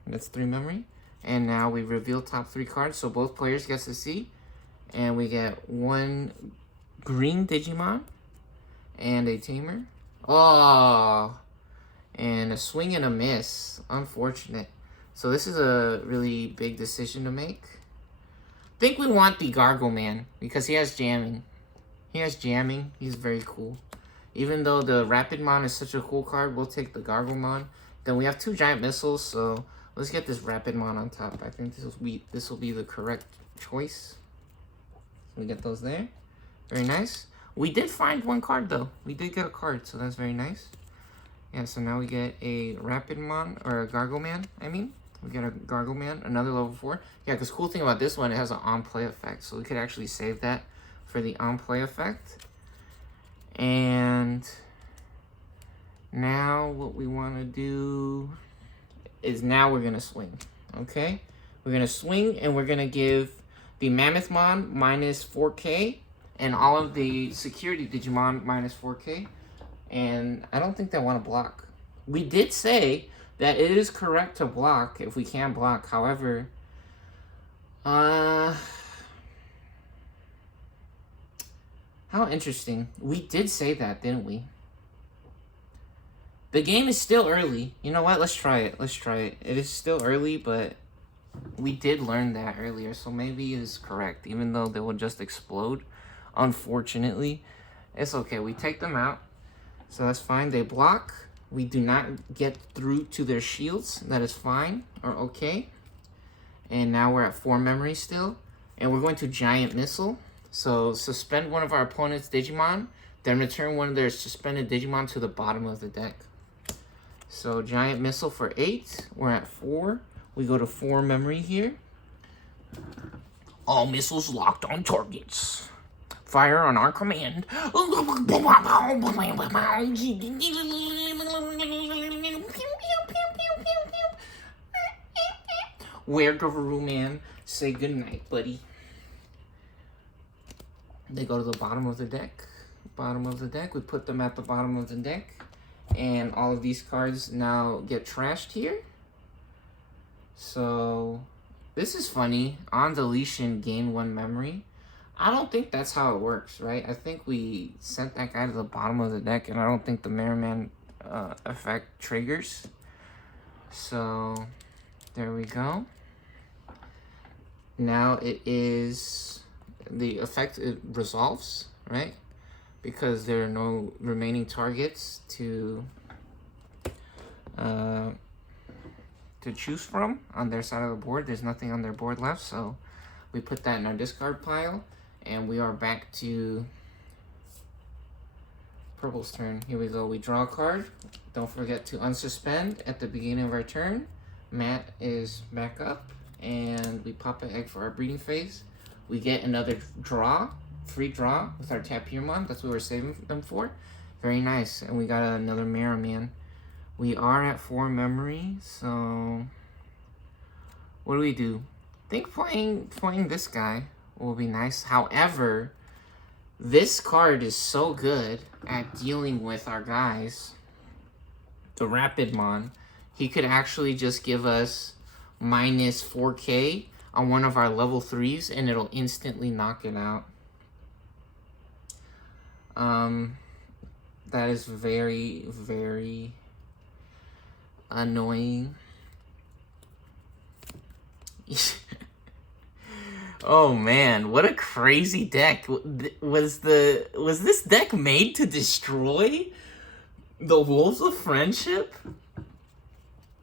That's 3 memory. And now we reveal top 3 cards. So both players get to see. And we get 1 green Digimon and a Tamer. Oh, and a swing and a miss. Unfortunate. So this is a really big decision to make. I think we want the Gargle Man because he has jamming. He's very cool. Even though the RapidMon is such a cool card, we'll take the Garglemon. Then we have 2 giant missiles, so let's get this RapidMon on top. I think this will be the correct choice. We get those there. Very nice. We did find 1 card though. We did get a card, so that's very nice. Yeah, so now we get a RapidMon, or a Gargleman, I mean. We get a Gargleman, another level 4. Yeah, because cool thing about this one, it has an on-play effect, so we could actually save that for the on-play effect. And now what we want to do is now we're going to swing, okay? We're going to swing and we're going to give the Mammothmon minus 4k and all of the security Digimon minus 4k. And I don't think they want to block. We did say that it is correct to block if we can block. However, how interesting. We did say that, didn't we? The game is still early. You know what? Let's try it. It is still early, but we did learn that earlier, so maybe it is correct, even though they will just explode. Unfortunately, it's okay. We take them out, so that's fine. They block. We do not get through to their shields. That is fine, or okay. And now we're at 4 memory still, and we're going to Giant Missile. So suspend one of our opponent's Digimon, then return one of their suspended Digimon to the bottom of the deck. So Giant Missile for 8. We're at 4. We go to 4 memory here. All missiles locked on targets. Fire on our command. Where Guru Man, say goodnight, buddy. They go to the bottom of the deck. We put them at the bottom of the deck. And all of these cards now get trashed here. So, this is funny. On deletion, gain 1 memory. I don't think that's how it works, right? I think we sent that guy to the bottom of the deck, and I don't think the Merriman effect triggers. So, there we go. Now it is... the effect, it resolves, right? Because there are no remaining targets to choose from on their side of the board. There's nothing on their board left, so we put that in our discard pile, and we are back to Purple's turn. Here we go. We draw a card. Don't forget to unsuspend at the beginning of our turn. Matt is back up, and we pop an egg for our breeding phase. We get another draw, free draw with our Tapirmon. That's what we're saving them for. Very nice. And we got another Merriman. We are at 4 memory, so what do? I think playing this guy will be nice. However, this card is so good at dealing with our guys. The RapidMon, he could actually just give us minus 4k on one of our level 3s, and it'll instantly knock it out. That is very, very annoying. Oh man, what a crazy deck. Was this deck made to destroy the Wolves of Friendship?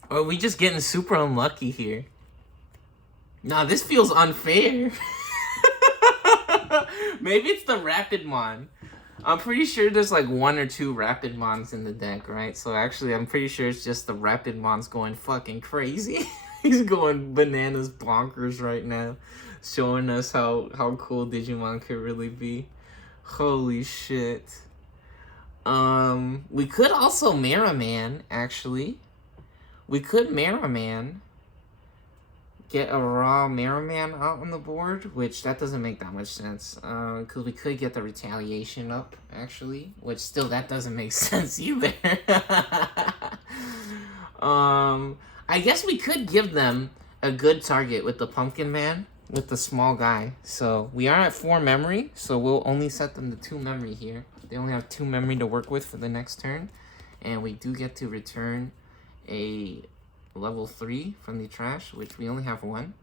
Or are we just getting super unlucky here? Nah, this feels unfair. Maybe it's the Rapidmon. I'm pretty sure there's like 1 or 2 Rapidmons in the deck, right? So actually, I'm pretty sure it's just the Rapidmon's going fucking crazy. He's going bananas bonkers right now, showing us how cool Digimon could really be. Holy shit. We could also Man, actually. We could Man. Get a raw Man out on the board, which that doesn't make that much sense. Because we could get the retaliation up, actually, which still that doesn't make sense either. I guess we could give them a good target with the Pumpkin Man, with the small guy. So we are at 4 memory, so we'll only set them to 2 memory here. They only have 2 memory to work with for the next turn, and we do get to return a level 3 from the trash, which we only have 1.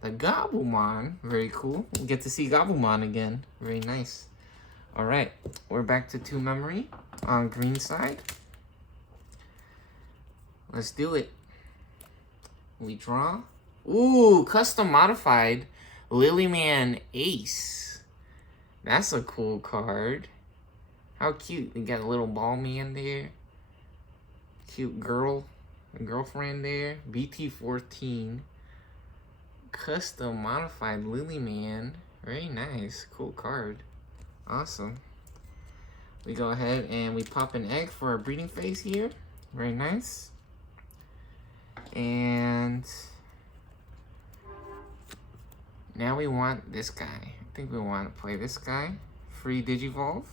The Gabumon, very cool. We get to see Gabumon again. Very nice. Alright, we're back to 2 memory on green side. Let's do it. We draw. Ooh, custom modified Lilyman Ace. That's a cool card. How cute. We got a little ball man there. Cute girl. A girlfriend there. FT2. Custom modified Lilyman. Very nice. Cool card. Awesome. We go ahead and we pop an egg for our breeding phase here. Very nice. And now we want this guy. I think we want to play this guy. Free Digivolve.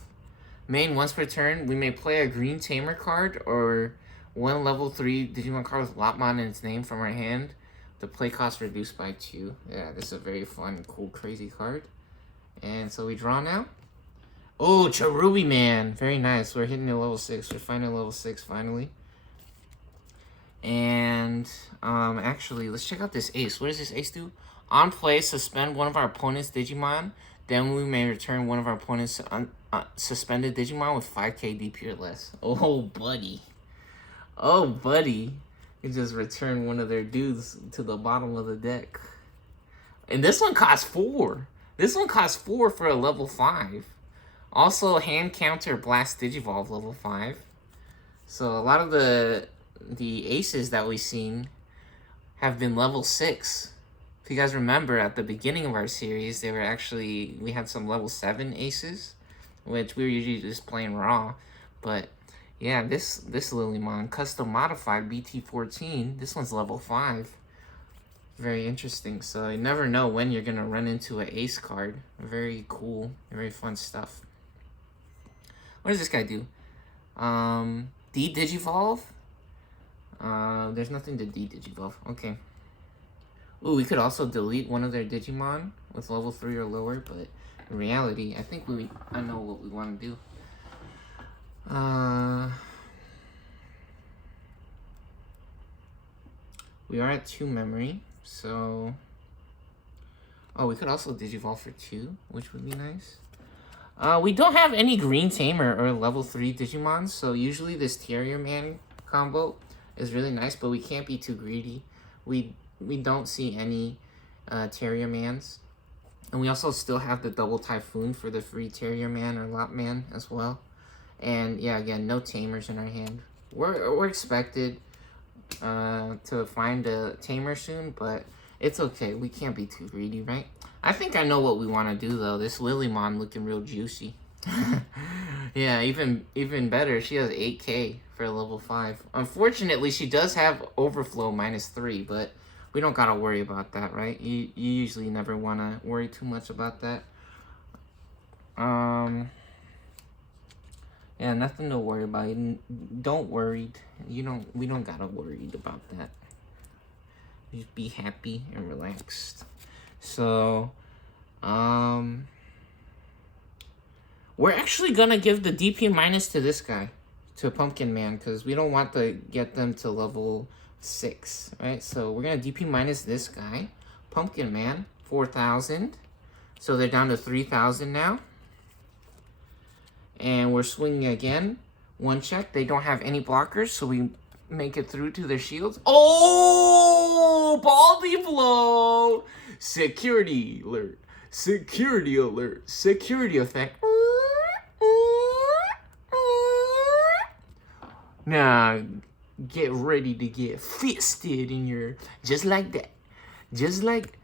Main, once per turn, we may play a green Tamer card or 1 level 3 Digimon card with Lopmon in its name from our hand. The play cost reduced by 2. Yeah, this is a very fun, cool, crazy card. And so we draw now. Oh, Cherubi Man. Very nice. We're hitting a level 6. We're finding level 6 finally. And actually, let's check out this ace. What does this ace do? On play, suspend one of our opponent's Digimon. Then we may return one of our opponent's suspended Digimon with 5k DP or less. Oh, buddy. Oh, buddy. You just return one of their dudes to the bottom of the deck. And this one costs 4. This one costs 4 for a level 5. Also, hand counter Blast Digivolve level 5. So a lot of the aces that we've seen have been level 6. If you guys remember, at the beginning of our series, they were actually, we had some level 7 aces, which we were usually just playing raw. But yeah, this Lilymon, custom modified FT2, this one's level 5. Very interesting. So you never know when you're gonna run into an ace card. Very cool, very fun stuff. What does this guy do? De-Digivolve? There's nothing to de-Digivolve. Okay. Ooh, we could also delete one of their Digimon with level 3 or lower, but in reality, I think I know what we want to do. We are at 2 memory, so... Oh, we could also Digivolve for 2, which would be nice. We don't have any Green Tamer or level 3 Digimon, so usually this Terrier Man combo is really nice, but we can't be too greedy. We don't see any Terrier Mans. And we also still have the double Typhoon for the free Terrier Man or Lot Man as well. And yeah, again, no Tamers in our hand. We're expected to find a Tamer soon, but it's okay. We can't be too greedy, right? I think I know what we want to do, though. This Lilymon looking real juicy. Yeah, even better. She has 8k for a level 5. Unfortunately, she does have Overflow -3, but we don't gotta worry about that, right? You usually never want to worry too much about that. Yeah, nothing to worry about. Don't worry. We don't gotta worry about that. Just be happy and relaxed. So, we're actually gonna give the DP minus to this guy, to Pumpkin Man, because we don't want to get them to level 6, right? So we're gonna DP minus this guy, Pumpkin Man, 4,000. So they're down to 3,000 now. And we're swinging again. One check. They don't have any blockers, so we make it through to their shields. Oh! Baldy blow! Security alert. Security alert. Security effect. Now, get ready to get fisted in your... Just like that. Just like that.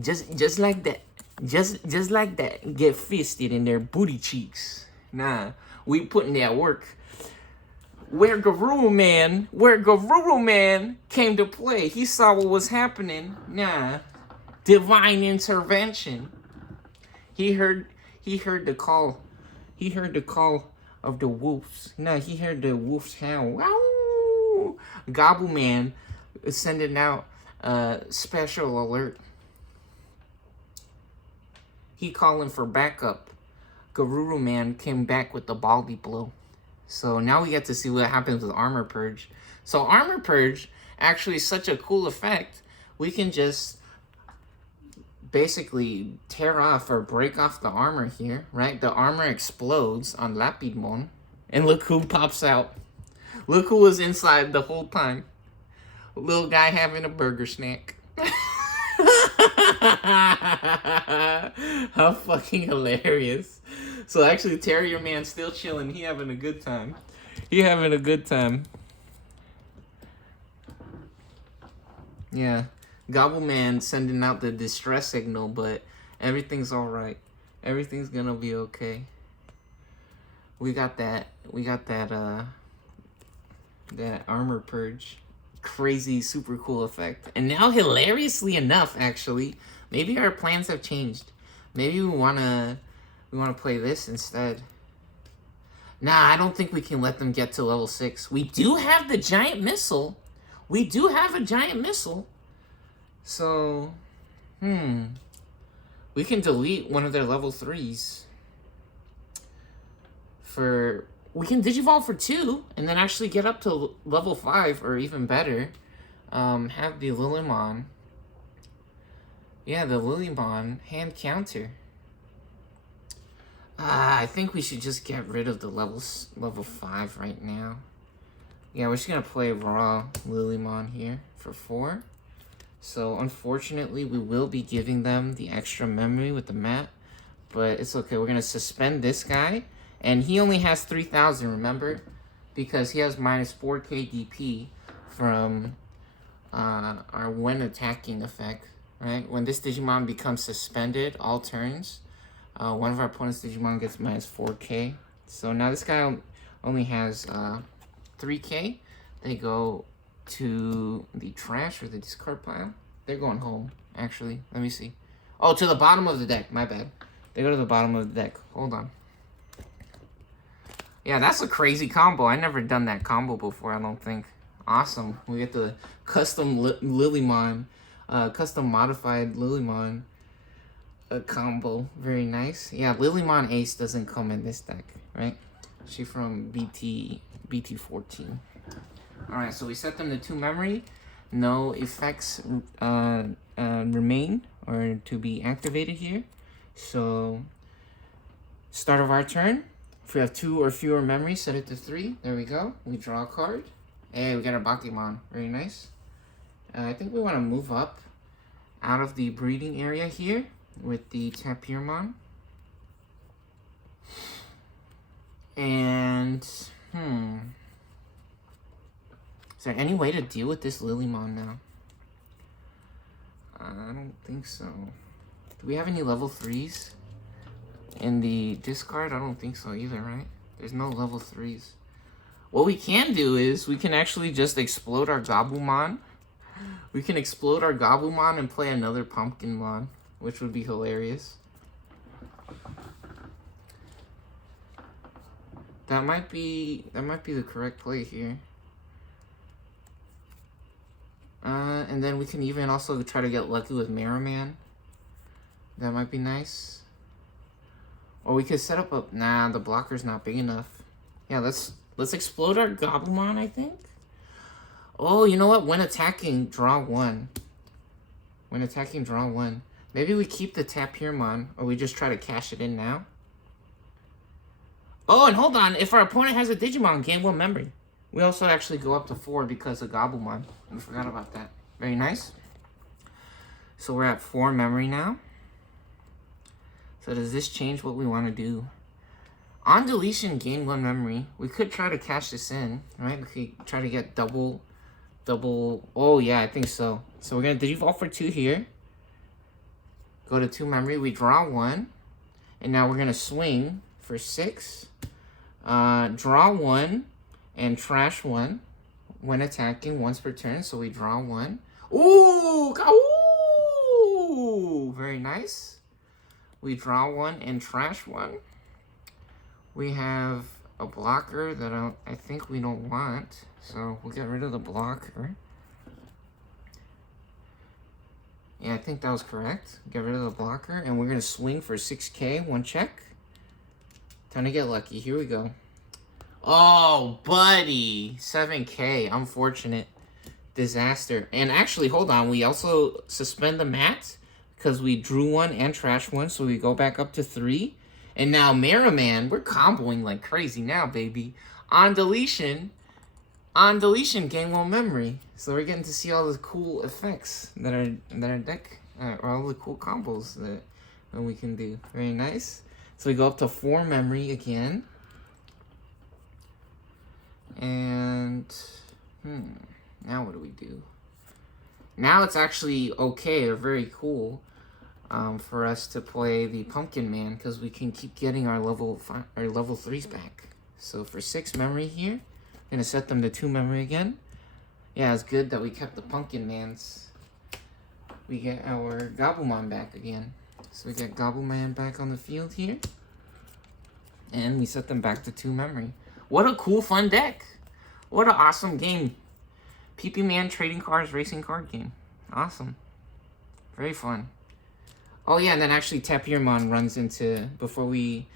Just like that. Get fisted in their booty cheeks. Nah, we putting that work. Where Garuru Man came to play. He saw what was happening. Nah. Divine intervention. He heard the call. He heard the call of the wolves. Nah, he heard the wolves howl. Wow. Gobble Man is sending out special alert. He calling for backup. Garuru Man came back with the Baldy blow. So now we get to see what happens with Armor Purge. So Armor Purge actually is such a cool effect. We can just basically tear off or break off the armor here, right? The armor explodes on Lapidmon. And look who pops out. Look who was inside the whole time. A little guy having a burger snack. How fucking hilarious. So actually Terrier Man's still chilling. He having a good time. He having a good time. Yeah. Gobble Man sending out the distress signal, but everything's alright. Everything's gonna be okay. We got that Armor Purge. Crazy, super cool effect. And now, hilariously enough, actually, maybe our plans have changed. Maybe we wanna play this instead. Nah, I don't think we can let them get to level 6. We do have the giant missile. We do have a giant missile. So, we can delete one of their level 3s. We can Digivolve for 2, and then actually get up to level 5, or even better. Have the Lilymon. Yeah, the Lilymon hand counter. I think we should just get rid of the level 5 right now. Yeah, we're just gonna play raw Lilymon here for 4. So, unfortunately, we will be giving them the extra memory with the mat. But it's okay. We're gonna suspend this guy. And he only has 3,000, remember? Because he has minus 4k DP from our when attacking effect, right? When this Digimon becomes suspended all turns, one of our opponent's Digimon gets minus 4k. So now this guy only has 3k. They go to the trash or the discard pile. They're going home, actually. Let me see. Oh, to the bottom of the deck. My bad. They go to the bottom of the deck. Hold on. Yeah, that's a crazy combo. I never done that combo before, I don't think. Awesome. We get the custom Lilymon, custom modified Lilymon combo. Very nice. Yeah, Lilymon Ace doesn't come in this deck, right? She's from BT14. Alright, so we set them to 2 memory. No effects remain or to be activated here. So, start of our turn. If we have 2 or fewer memories, set it to 3. There we go. We draw a card. Hey, we got our Bakimon. Very nice. I think we want to move up out of the breeding area here with the Tapirmon. And, is there any way to deal with this Lilymon now? I don't think so. Do we have any level 3s? In the discard, I don't think so either, right? There's no level 3s. What we can do is we can actually just explode our Gobblebon. We can explode our Gobblebon and play another Pumpkinmon, which would be hilarious. That might be the correct play here. And then we can even also try to get lucky with Merriman. That might be nice. Or we could set up a... Nah, the blocker's not big enough. Yeah, let's explode our Goblemon, I think. Oh, you know what? When attacking, draw 1. When attacking, draw 1. Maybe we keep the Tapirmon, or we just try to cash it in now. Oh, and hold on. If our opponent has a Digimon, gain 1 memory. We also actually go up to 4 because of Gobblemon. I forgot about that. Very nice. So we're at 4 memory now. So does this change what we want to do? On deletion, gain 1 memory. We could try to cash this in, right? We could try to get double. Oh, yeah, I think so. So we're going to Digivolve for 2 here. Go to 2 memory. We draw 1. And now we're going to swing for 6. Draw 1 and trash 1 when attacking once per turn. So we draw 1. Ooh! Ooh! Very nice. We draw 1 and trash 1. We have a blocker that I think we don't want. So we'll get rid of the blocker. Yeah, I think that was correct. Get rid of the blocker. And we're going to swing for 6k, 1 check. Time to get lucky. Here we go. Oh, buddy. 7k. Unfortunate. Disaster. And actually, hold on. We also suspend the mat because we drew 1 and trash 1. So we go back up to 3. And now Merriman, we're comboing like crazy now, baby. On deletion, gain 1 memory. So we're getting to see all the cool effects that our deck, or all the cool combos that we can do. Very nice. So we go up to 4 memory again. And, now what do we do? Now it's actually okay, or very cool. For us to play the Pumpkin Man, because we can keep getting our level 3s back. So for 6 memory here, I'm gonna set them to 2 memory again. Yeah, it's good that we kept the Pumpkin Mans. We get our Gobblemon back again. So we get Gobbleman back on the field here, and we set them back to 2 memory. What a cool, fun deck! What an awesome game! PP Man trading cards, racing card game. Awesome. Very fun. Oh yeah, and then actually Tapirmon runs into, before we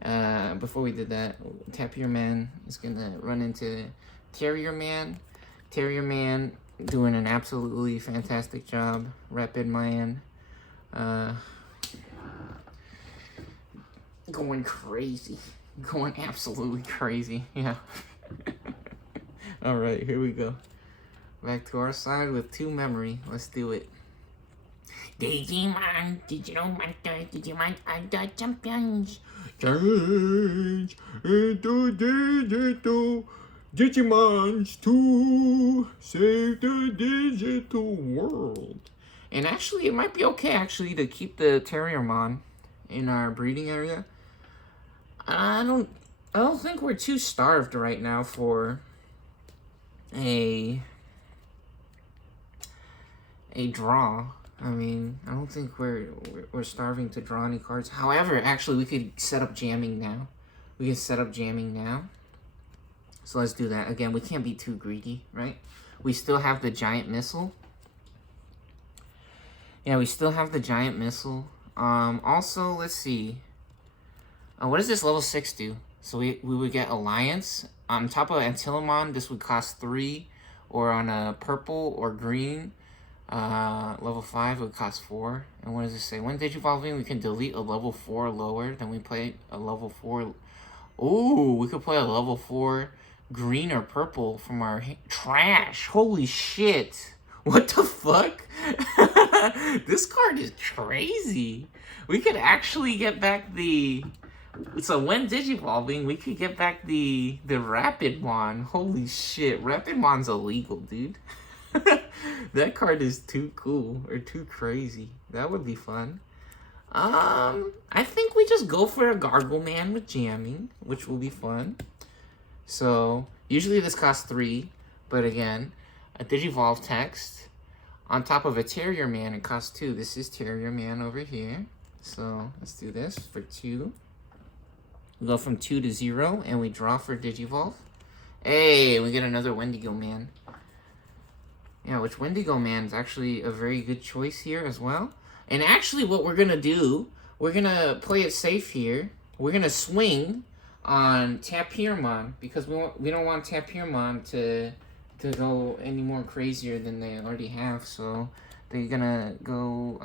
did that, Tapirman is gonna run into Terrier Man. Terrier Man doing an absolutely fantastic job. Rapid Man, going crazy, going absolutely crazy. Yeah. All right, here we go. Back to our side with 2 memory. Let's do it. Digimon, Digital Monster, Digimon are the champions. Change into digital Digimons to save the digital world. And actually, it might be okay actually to keep the Terriermon in our breeding area. I don't think we're too starved right now for a draw. I mean, I don't think we're starving to draw any cards. However, actually, we could set up jamming now. So let's do that. Again, we can't be too greedy, right? We still have the giant missile. Yeah, we still have the giant missile. Also, let's see. What does this level 6 do? So we would get Alliance. On top of Antilamon, this would cost 3. Or on a purple or green, level 5 would cost 4. And what does it say? When Digivolving, we can delete a level 4 lower. Then we play a level 4. Ooh, we could play a level 4 green or purple from our trash. Holy shit. What the fuck? This card is crazy. We could actually get back the... So when Digivolving, we could get back the Rapidmon. Holy shit. Rapidmon's illegal, dude. That card is too cool or too crazy. That would be fun. I think we just go for a Gargleman with jamming, which will be fun. So usually this costs 3, but again, a Digivolve text on top of a Terrier Man, it costs 2. This is Terrier Man over here. So let's do this for 2. We go from 2 to 0, and we draw for Digivolve. Hey, we get another Wendigo Man. Yeah, which Wendigo Man is actually a very good choice here as well. And actually what we're going to do, we're going to play it safe here. We're going to swing on Tapirmon, because we don't want Tapirmon to go any more crazier than they already have. So they're going to go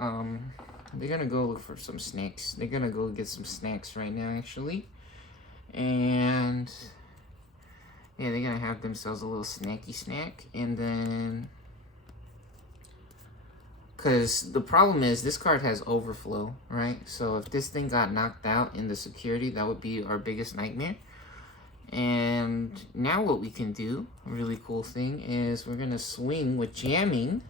They're gonna go look for some snacks. They're gonna go get some snacks right now, actually. And yeah, they're gonna have themselves a little snacky snack. And then, because the problem is this card has overflow, right? So if this thing got knocked out in the security, that would be our biggest nightmare. And now what we can do, a really cool thing, is we're gonna swing with jamming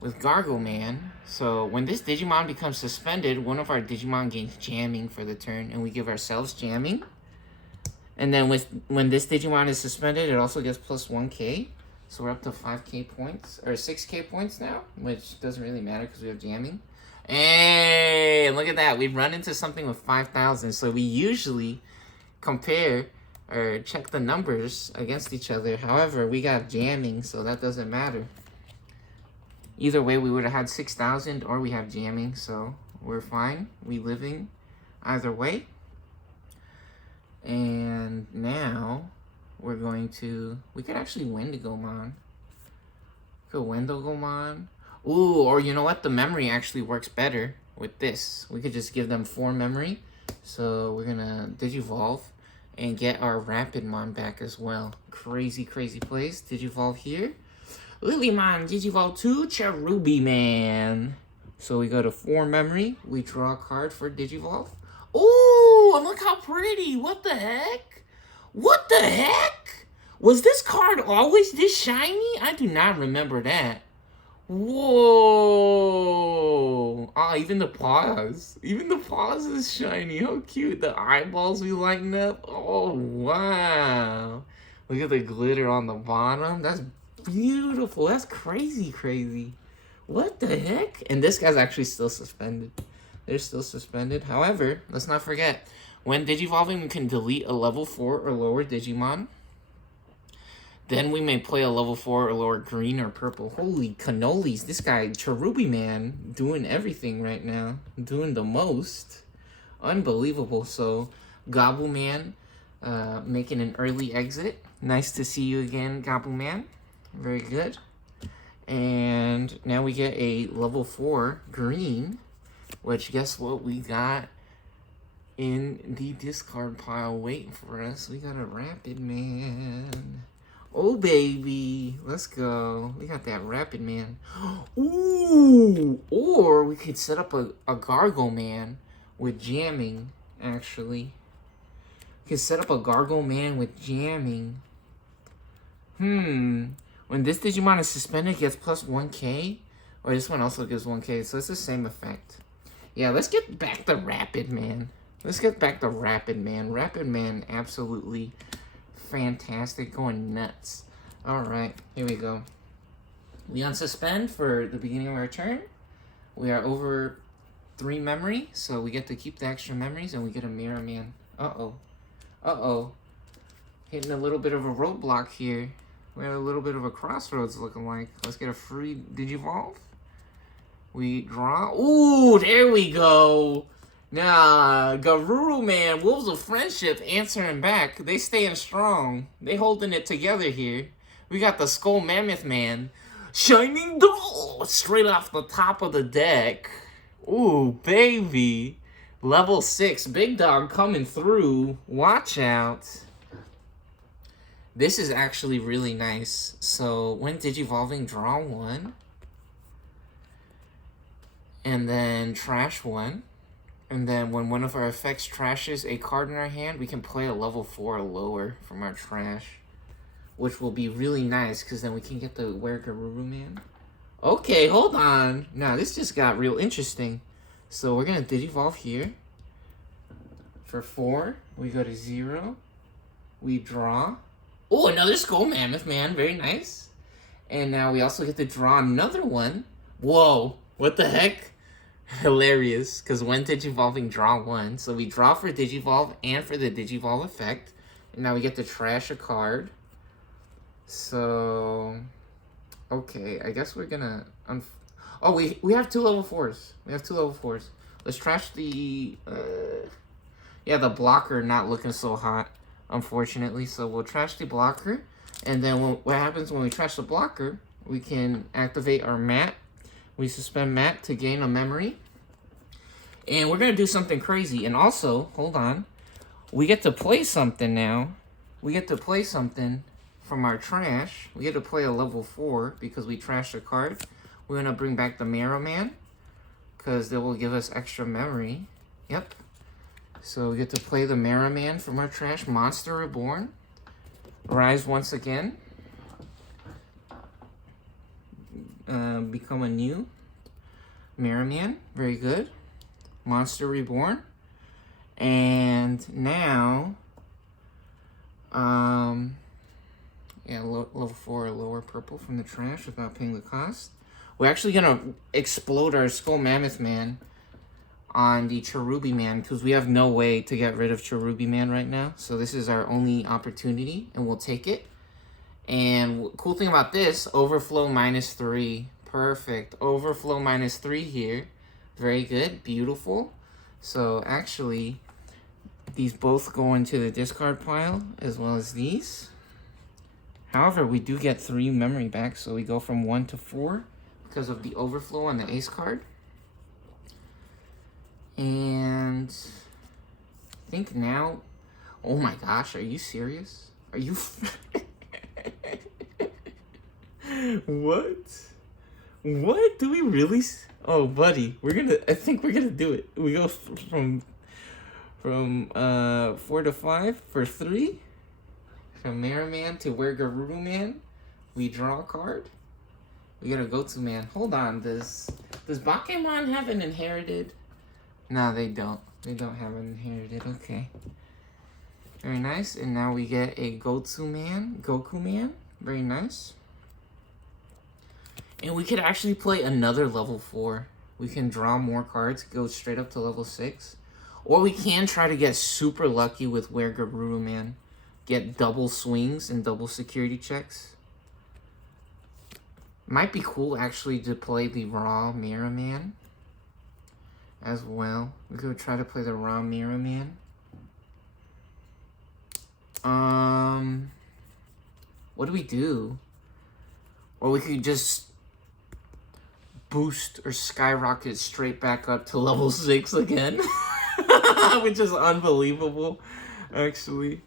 with GargoMan. So when this Digimon becomes suspended, one of our Digimon gains jamming for the turn, and we give ourselves jamming. And then when this Digimon is suspended, it also gets plus 1k. So we're up to 5k points, or 6k points now, which doesn't really matter because we have jamming. Hey, look at that. We've run into something with 5,000. So we usually compare or check the numbers against each other. However, we got jamming, so that doesn't matter. Either way, we would have had 6,000 or we have jamming, so we're fine. We living either way. And now we're going to, we could actually Wendigomon. Could Wendigomon. Ooh, or you know what? The memory actually works better with this. We could just give them 4 memory. So we're gonna Digivolve and get our Rapidmon back as well. Crazy, crazy plays. Digivolve here. Lilymon, Digivolve to Cherubiman. So we go to 4 memory. We draw a card for Digivolve. Ooh, look how pretty. What the heck? What the heck? Was this card always this shiny? I do not remember that. Whoa. Ah, even the paws. Even the paws is shiny. How cute. The eyeballs we lighten up. Oh, wow. Look at the glitter on the bottom. That's beautiful. That's crazy, crazy. What the heck? And this guy's actually still suspended. They're still suspended. However, let's not forget, when Digivolving, we can delete a level 4 or lower Digimon. Then we may play a level 4 or lower green or purple. Holy cannolis. This guy, Cherubiman, doing everything right now. Doing the most. Unbelievable. So, Gobbleman making an early exit. Nice to see you again, Gobbleman. Very good. And now we get a level 4 green. Which, guess what we got in the discard pile waiting for us? We got a Rapidman. Oh, baby. Let's go. We got that Rapidman. Ooh. Or we could set up a GargoMan with jamming, actually. We could set up a GargoMan with jamming. When this Digimon is suspended, it gets plus 1k. Or this one also gives 1k, so it's the same effect. Yeah, let's get back to Rapidman. Let's get back to Rapidman. Rapidman, absolutely fantastic, going nuts. Alright, here we go. We unsuspend for the beginning of our turn. We are over 3 memory, so we get to keep the extra memories, and we get a Mirror Man. Uh-oh. Uh-oh. Hitting a little bit of a roadblock here. We have a little bit of a crossroads looking like. Let's get a free Digivolve. We draw. Ooh, there we go. Nah, Garuru Man, Wolves of Friendship answering back. They staying strong. They holding it together here. We got the Skull Mammoth Man. Shining Doll straight off the top of the deck. Ooh, baby. Level 6. Big Dog coming through. Watch out. This is actually really nice. So, when Digivolving, draw 1. And then trash 1. And then when one of our effects trashes a card in our hand, we can play a level 4 or lower from our trash. Which will be really nice, because then we can get the Garuru-Man. Okay, hold on. Now, this just got real interesting. So we're going to Digivolve here. For 4, we go to 0. We draw. Oh, another Skull Mammoth Man. Very nice. And now we also get to draw another one. Whoa, what the heck? Hilarious, because when Digivolving, draw 1. So we draw for Digivolve and for the Digivolve effect. And now we get to trash a card. So, okay, I guess we're gonna... oh, we have 2 level 4s. We have 2 level 4s. Let's trash the... yeah, the blocker not looking so hot, unfortunately. So we'll trash the blocker. And then what happens when we trash the blocker, we can activate our mat. We suspend Matt to gain a memory. And we're going to do something crazy. And also, hold on. We get to play something now. We get to play something from our trash. We get to play a level 4 because we trashed a card. We're going to bring back the Mirror Man because that will give us extra memory. Yep. So we get to play the Mirror Man from our trash. Monster Reborn. Rise once again. Become a new Mirror Man. Very good. Monster Reborn. And now, yeah, level 4 or lower purple from the trash without paying the cost. We're actually gonna explode our Skull Mammoth Man on the Cherubi Man because we have no way to get rid of Cherubi Man right now. So this is our only opportunity, and we'll take it. And cool thing about this, overflow -3. Perfect. Overflow -3 here. Very good. Beautiful. So actually, these both go into the discard pile as well as these. However, we do get 3 memory back, so we go from 1 to 4 because of the overflow on the ace card. And I think now, oh my gosh, are you serious? Are you... What? What? Do we really? Oh, buddy, I think we're gonna do it. We go from 4 to 5 for 3. From Mirror Man to Where Garuru Man. We draw a card. We got a go-to man. Hold on, does Bakemon have an inherited? No, they don't. They don't have an inherited. Okay. Very nice. And now we get a go-to man, Goku Man. Very nice. And we could actually play another level 4. We can draw more cards, go straight up to level 6. Or we can try to get super lucky with Where Garuru Man. Get double swings and double security checks. Might be cool actually to play the raw Mirror Man as well. We could try to play the raw Mirror Man. What do we do? Or we could just boost or skyrocket straight back up to level 6 again. Which is unbelievable, actually.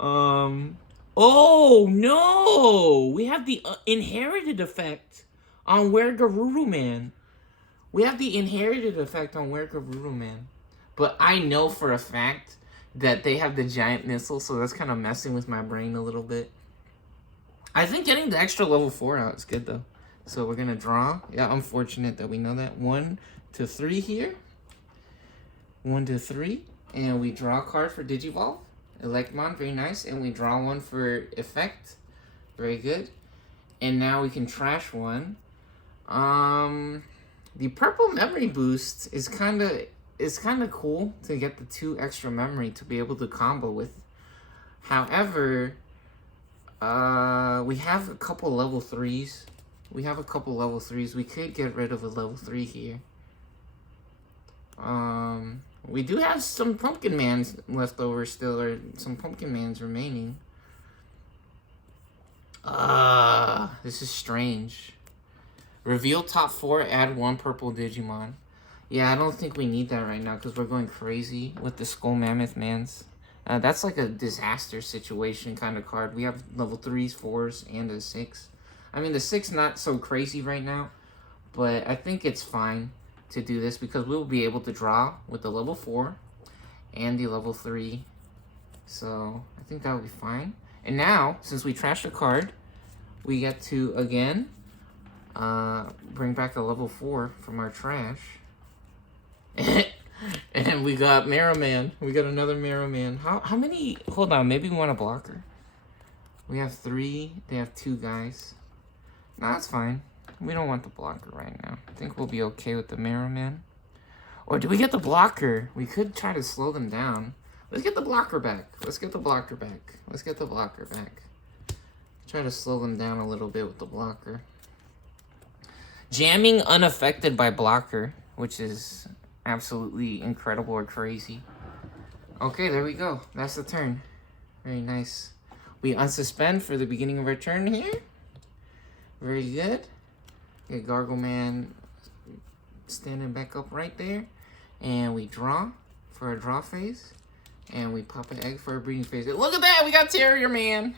Oh no! We have the inherited effect on Where Garuru Man. We have the inherited effect on Where Garuru Man. But I know for a fact that they have the giant missile, so that's kind of messing with my brain a little bit. I think getting the extra level 4 out is good though. So we're gonna draw. Yeah, unfortunate that we know that. 1 to 3 here. 1 to 3. And we draw a card for Digivolve. Electmon, very nice. And we draw one for effect. Very good. And now we can trash one. The purple memory boost is kind of cool to get the 2 extra memory to be able to combo with. However, we have a couple level 3s. We could get rid of a level 3 here. We do have some Pumpkin Mans left over still, or some Pumpkin Mans remaining. This is strange. Reveal top 4, add 1 purple Digimon. Yeah, I don't think we need that right now because we're going crazy with the Skull Mammoth Mans. That's like a disaster situation kind of card. We have level 3s, 4s, and a 6. I mean, the 6 not so crazy right now, but I think it's fine to do this because we'll be able to draw with the level 4 and the level 3. So I think that will be fine. And now, since we trashed a card, we get to, again, bring back a level 4 from our trash. And we got Mirror Man. We got another Mirror Man. How many? Hold on, maybe we want a blocker. We have 3. They have 2 guys. No, that's fine. We don't want the blocker right now. I think we'll be okay with the Mirror Man. Or do we get the blocker? We could try to slow them down. Let's get the blocker back. Try to slow them down a little bit with the blocker. Jamming unaffected by blocker, which is absolutely incredible or crazy. Okay, there we go. That's the turn. Very nice. We unsuspend for the beginning of our turn here. Very good. Okay, Gargleman standing back up right there. And we draw for a draw phase. And we pop an egg for a breeding phase. Look at that! We got Terrier Man!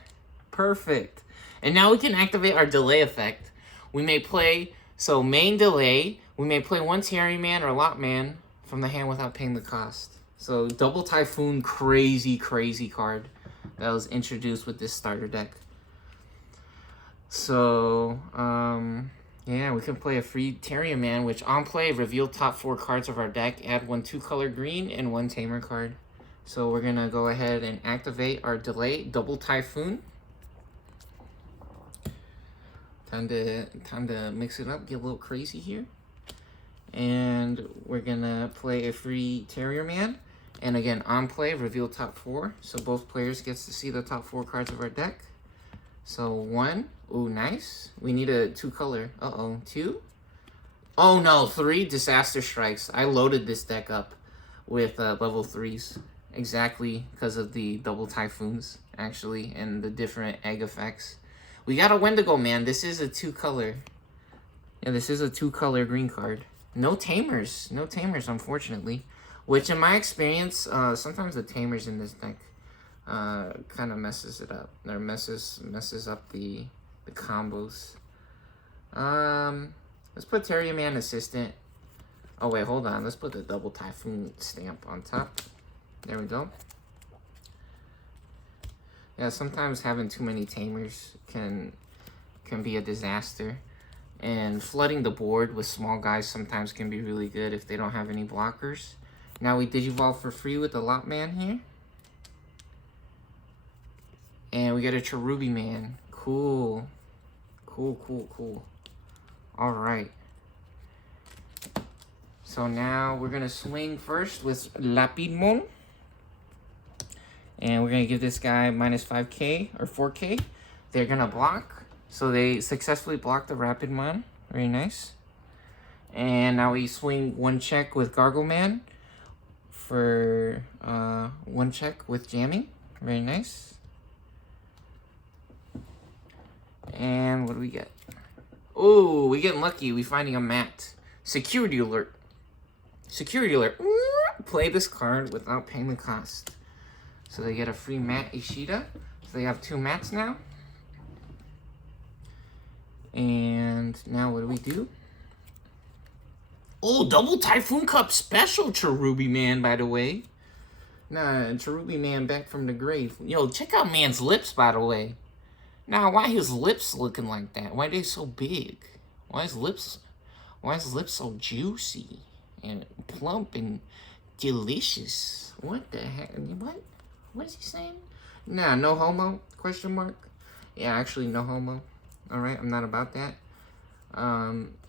Perfect. And now we can activate our delay effect. We may play, so main delay, we may play one Terrier Man or Lot Man from the hand without paying the cost. So Double Typhoon, crazy, crazy card that was introduced with this starter deck. So, yeah, we can play a free Terrier Man, which on play, reveal top 4 cards of our deck, add 1 2-color green and 1 Tamer card. So we're gonna go ahead and activate our delay, Double Typhoon. Time to mix it up, get a little crazy here. And we're gonna play a free Terrier Man. And again, on play, reveal top 4. So both players gets to see the top 4 cards of our deck. So 1, ooh, nice. We need a 2-color, 2. Oh no, 3 Disaster Strikes. I loaded this deck up with level 3s. Exactly because of the Double Typhoons, actually, and the different egg effects. We got a Wendigo Man. This is a 2-color. Yeah, this is a 2-color green card. No Tamers. No Tamers, unfortunately. Which, in my experience, sometimes the Tamers in this deck kind of messes it up. Or messes up the combos. Let's put Terrier Man Assistant. Oh, wait, hold on. Let's put the Double Typhoon stamp on top. There we go. Yeah, sometimes having too many Tamers can be a disaster. And flooding the board with small guys sometimes can be really good if they don't have any blockers. Now we Digivolve for free with the Lot Man here. And we get a Cherubi Man. Cool. Cool. Alright. So now we're going to swing first with Lapidmon. And we're going to give this guy minus 5k or 4k. They're going to block. So they successfully blocked the Rapidmon. Very nice. And now we swing 1 check with Gargleman for 1 check with Jamming. Very nice. And what do we get? Oh, we getting lucky. We finding a mat. Security alert. Security alert. Play this card without paying the cost. So they get a free mat Ishida. So they have 2 mats now. And now what do we do? Oh, Double Typhoon Cup Special Cherubi Man, by the way. Nah, Cherubi Man back from the grave. Yo, check out Man's lips, by the way. Now, why his lips looking like that? Why are they so big? Why his lips so juicy and plump and delicious? What the heck? What is he saying? Nah, no homo? Question mark? Yeah, actually, no homo. Alright, I'm not about that.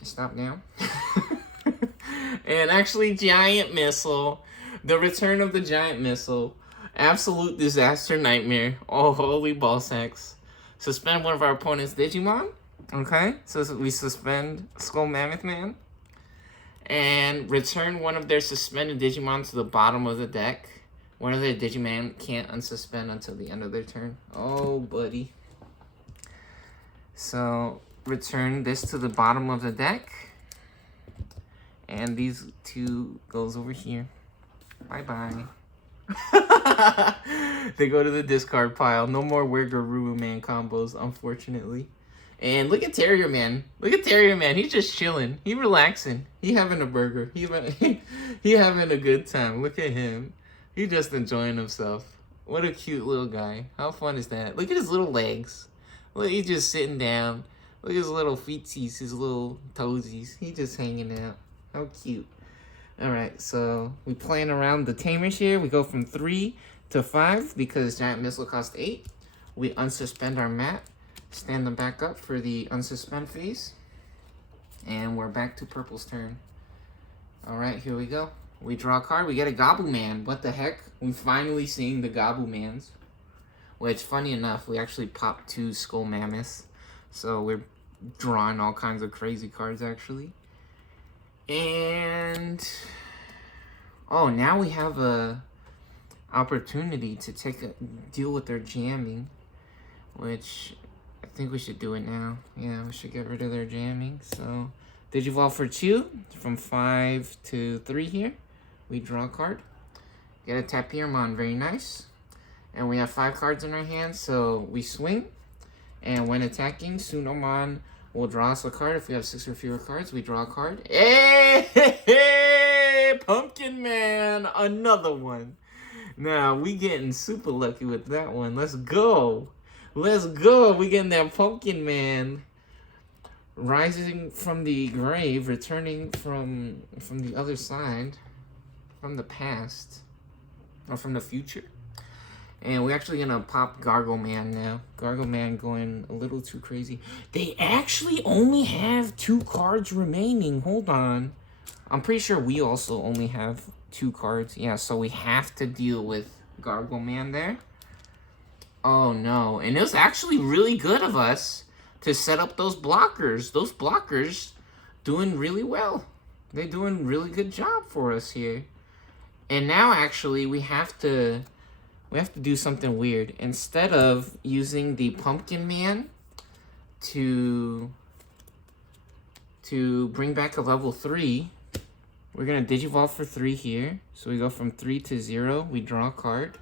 Stop now. And actually, Giant Missile. The return of the Giant Missile. Absolute disaster nightmare. Oh, holy ball sacks. Suspend one of our opponent's Digimon. Okay, so we suspend Skull Mammoth Man. And return one of their suspended Digimon to the bottom of the deck. One of their Digimon can't unsuspend until the end of their turn. Oh, buddy. So, return this to the bottom of the deck. And these 2 goes over here. Bye-bye. They go to the discard pile. No more Weird Garuba Man combos, unfortunately. And look at Terrier Man. Look at Terrier Man. He's just chilling. He relaxing. He having a burger. He having a good time. Look at him. He just enjoying himself. What a cute little guy. How fun is that? Look at his little legs. Look, he's just sitting down. Look at his little feetsies, his little toesies. He just hanging out. How cute. Alright, so we playing around the Tamers here. We go from 3 to 5 because Giant Missile cost 8. We unsuspend our mat. Stand them back up for the unsuspend phase. And we're back to Purple's turn. Alright, here we go. We draw a card. We get a Gabu Man. What the heck? We finally seeing the Gabu Mans. Which, funny enough, we actually popped 2 Skull Mammoths. So we're drawing all kinds of crazy cards, actually. And... oh, now we have a opportunity to deal with their jamming. Which, I think we should do it now. Yeah, we should get rid of their jamming. So, Digivolve for 2, from 5 to 3 here. We draw a card. Get a SnAxmaN, very nice. And we have 5 cards in our hand, so we swing. And when attacking, SnAxmaN will draw us a card. If we have 6 or fewer cards, we draw a card. Hey, Pumpkin Man, another one. Now, we getting super lucky with that one. Let's go. Let's go. We getting that Pumpkin Man. Rising from the grave, returning from the other side, from the past, or from the future. And we're actually gonna pop Gargle Man now. Gargle Man going a little too crazy. They actually only have 2 cards remaining. Hold on. I'm pretty sure we also only have 2 cards. Yeah, so we have to deal with Gargle Man there. Oh no. And it was actually really good of us to set up those blockers. Those blockers doing really well. They're doing a really good job for us here. And now actually we have to do something weird. Instead of using the Pumpkin Man to bring back a level 3, we're gonna Digivolve for 3 here. So we go from 3 to 0. We draw a card.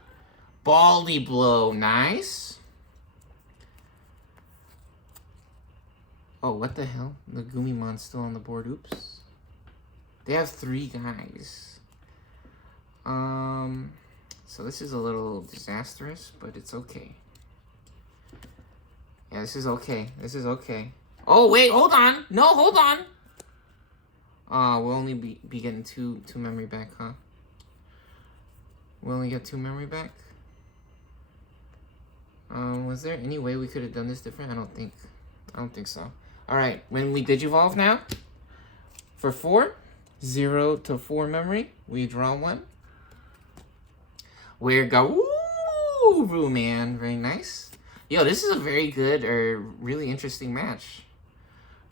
Baldy Blow, nice. Oh, what the hell? The Gumimon's still on the board. Oops. They have 3 guys. So this is a little disastrous, but it's okay. Yeah, this is okay. This is okay. Oh, wait, hold on. No, hold on. We'll only be getting 2 memory back, huh? We'll only get 2 memory back? Was there any way we could have done this different? I don't think so. Alright, when we Digivolve now, for 4, 0 to 4 memory, we draw 1. We're Garoo Man, very nice. Yo, this is a very good or really interesting match.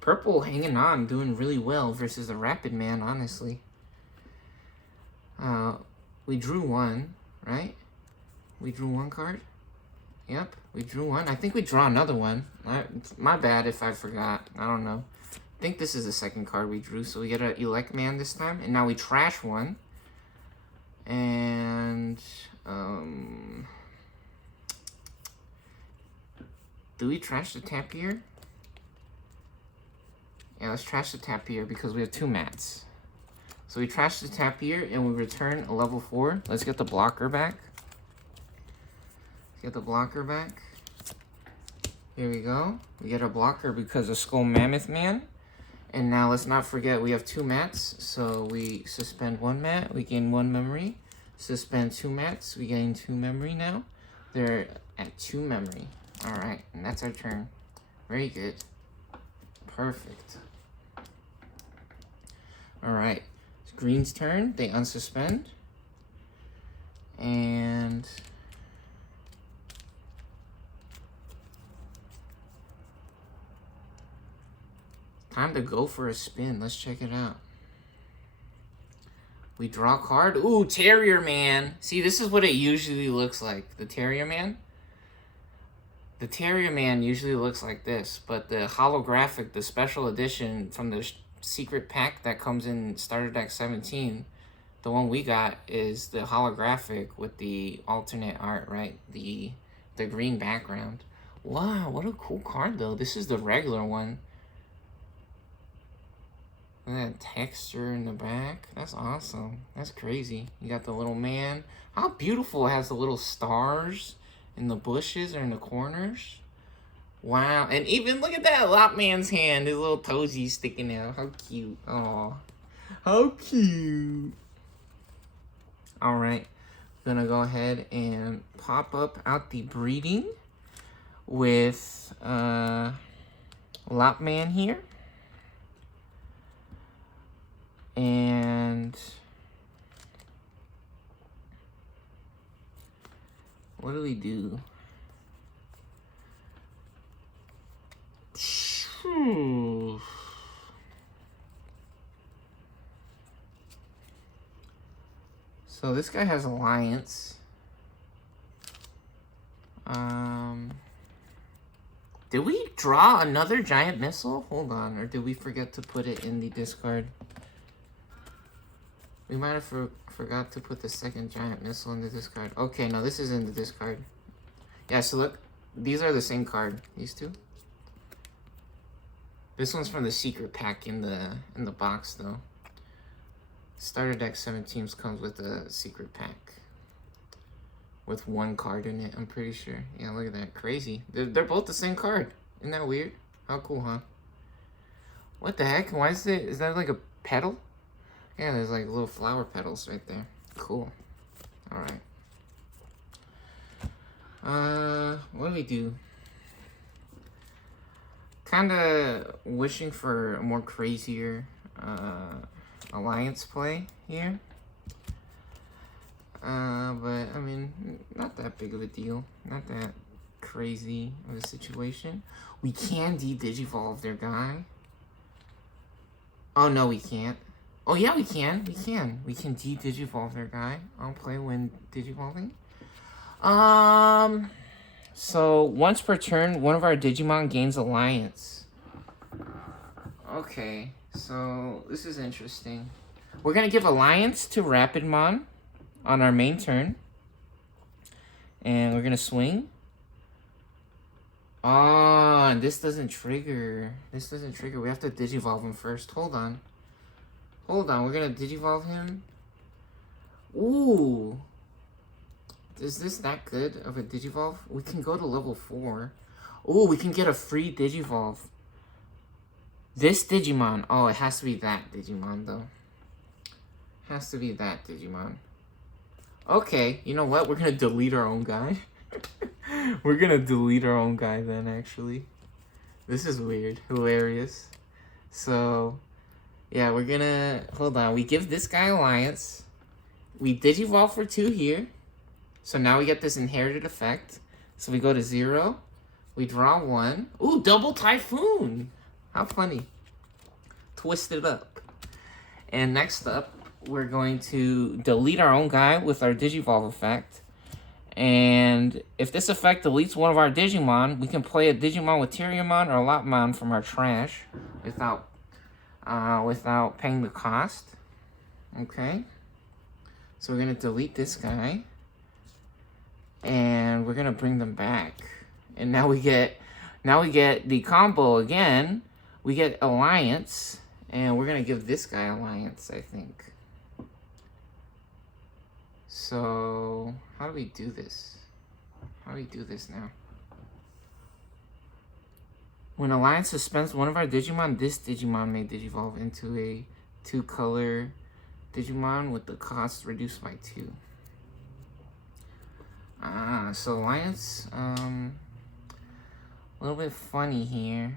Purple hanging on, doing really well versus the Rapid Man, honestly. We drew 1, right? We drew 1 card. Yep, we drew 1. I think we draw another one. My bad if I forgot. I don't know. I think this is the second card we drew, so we get an Elect Man this time. And now we trash 1. And, do we trash the Tapier? Yeah, let's trash the Tapier because we have 2 mats. So we trash the Tapier and we return a level 4. Let's get the blocker back. Get the blocker back. Here we go. We get a blocker because of Skull Mammoth Man. And now let's not forget we have 2 mats. So we suspend 1 mat. We gain 1 memory. Suspend 2 mats. We gain 2 memory now. They're at 2 memory. Alright. And that's our turn. Very good. Perfect. Alright. It's green's turn. They unsuspend. And time to go for a spin. Let's check it out. We draw a card. Ooh, Terrier Man. See, this is what it usually looks like. The Terrier Man. The Terrier Man usually looks like this. But the holographic, the special edition from the secret pack that comes in Starter Deck 17, the one we got is the holographic with the alternate art, right? The green background. Wow, what a cool card, though. This is the regular one. Look at that texture in the back. That's awesome. That's crazy. You got the little man. How beautiful it has the little stars in the bushes or in the corners. Wow. And even look at that Lot Man's hand. His little toesies sticking out. How cute. Aw. How cute. Alright. Gonna go ahead and pop up out the breeding with Lot Man here. And what do we do? So this guy has Alliance. Did we draw another giant missile? Hold on, or did we forget to put it in the discard? We might have forgot to put the second giant missile in the discard. Okay, no, this is in the discard. Yeah, so look, these are the same card. These two. This one's from the secret pack in the box though. Starter deck 7 teams comes with a secret pack with one card in it. I'm pretty sure. Yeah, look at that, crazy. They're both the same card. Isn't that weird? How cool, huh? What the heck? Why is it? Is that like a petal? Yeah, there's like little flower petals right there. Cool. All right. What do we do? Kind of wishing for a more crazier alliance play here. But I mean, not that big of a deal. Not that crazy of a situation. We can de-digivolve their guy. Oh no, we can't. Oh yeah, we can. We can de-digivolve their guy. I'll play when digivolving. So once per turn, one of our Digimon gains alliance. Okay, so this is interesting. We're gonna give alliance to Rapidmon on our main turn. And we're gonna swing. Oh, and this doesn't trigger. This doesn't trigger. We have to digivolve him first. Hold on. Hold on, we're gonna digivolve him. Ooh. Is this that good of a digivolve? We can go to level 4. Ooh, we can get a free digivolve. This Digimon. Oh, it has to be that Digimon, though. Has to be that Digimon. Okay, you know what? We're gonna delete our own guy. We're gonna delete our own guy then, actually. This is weird. Hilarious. So, yeah, we're gonna... Hold on. We give this guy alliance. We digivolve for 2 here. So now we get this inherited effect. So we go to 0. We draw 1. Ooh, double Typhoon. How funny. Twist it up. And next up, we're going to delete our own guy with our Digivolve effect. And if this effect deletes one of our Digimon, we can play a Digimon with Terriermon or Lopmon from our trash without paying the cost. Okay. So we're going to delete this guy. And we're gonna bring them back, and now we get the combo again. We get alliance, and we're gonna give this guy alliance, I think. So how do we do this? How do we do this now? When alliance suspends one of our Digimon, this Digimon may digivolve into a 2-color Digimon with the cost reduced by 2. So alliance, a little bit funny here.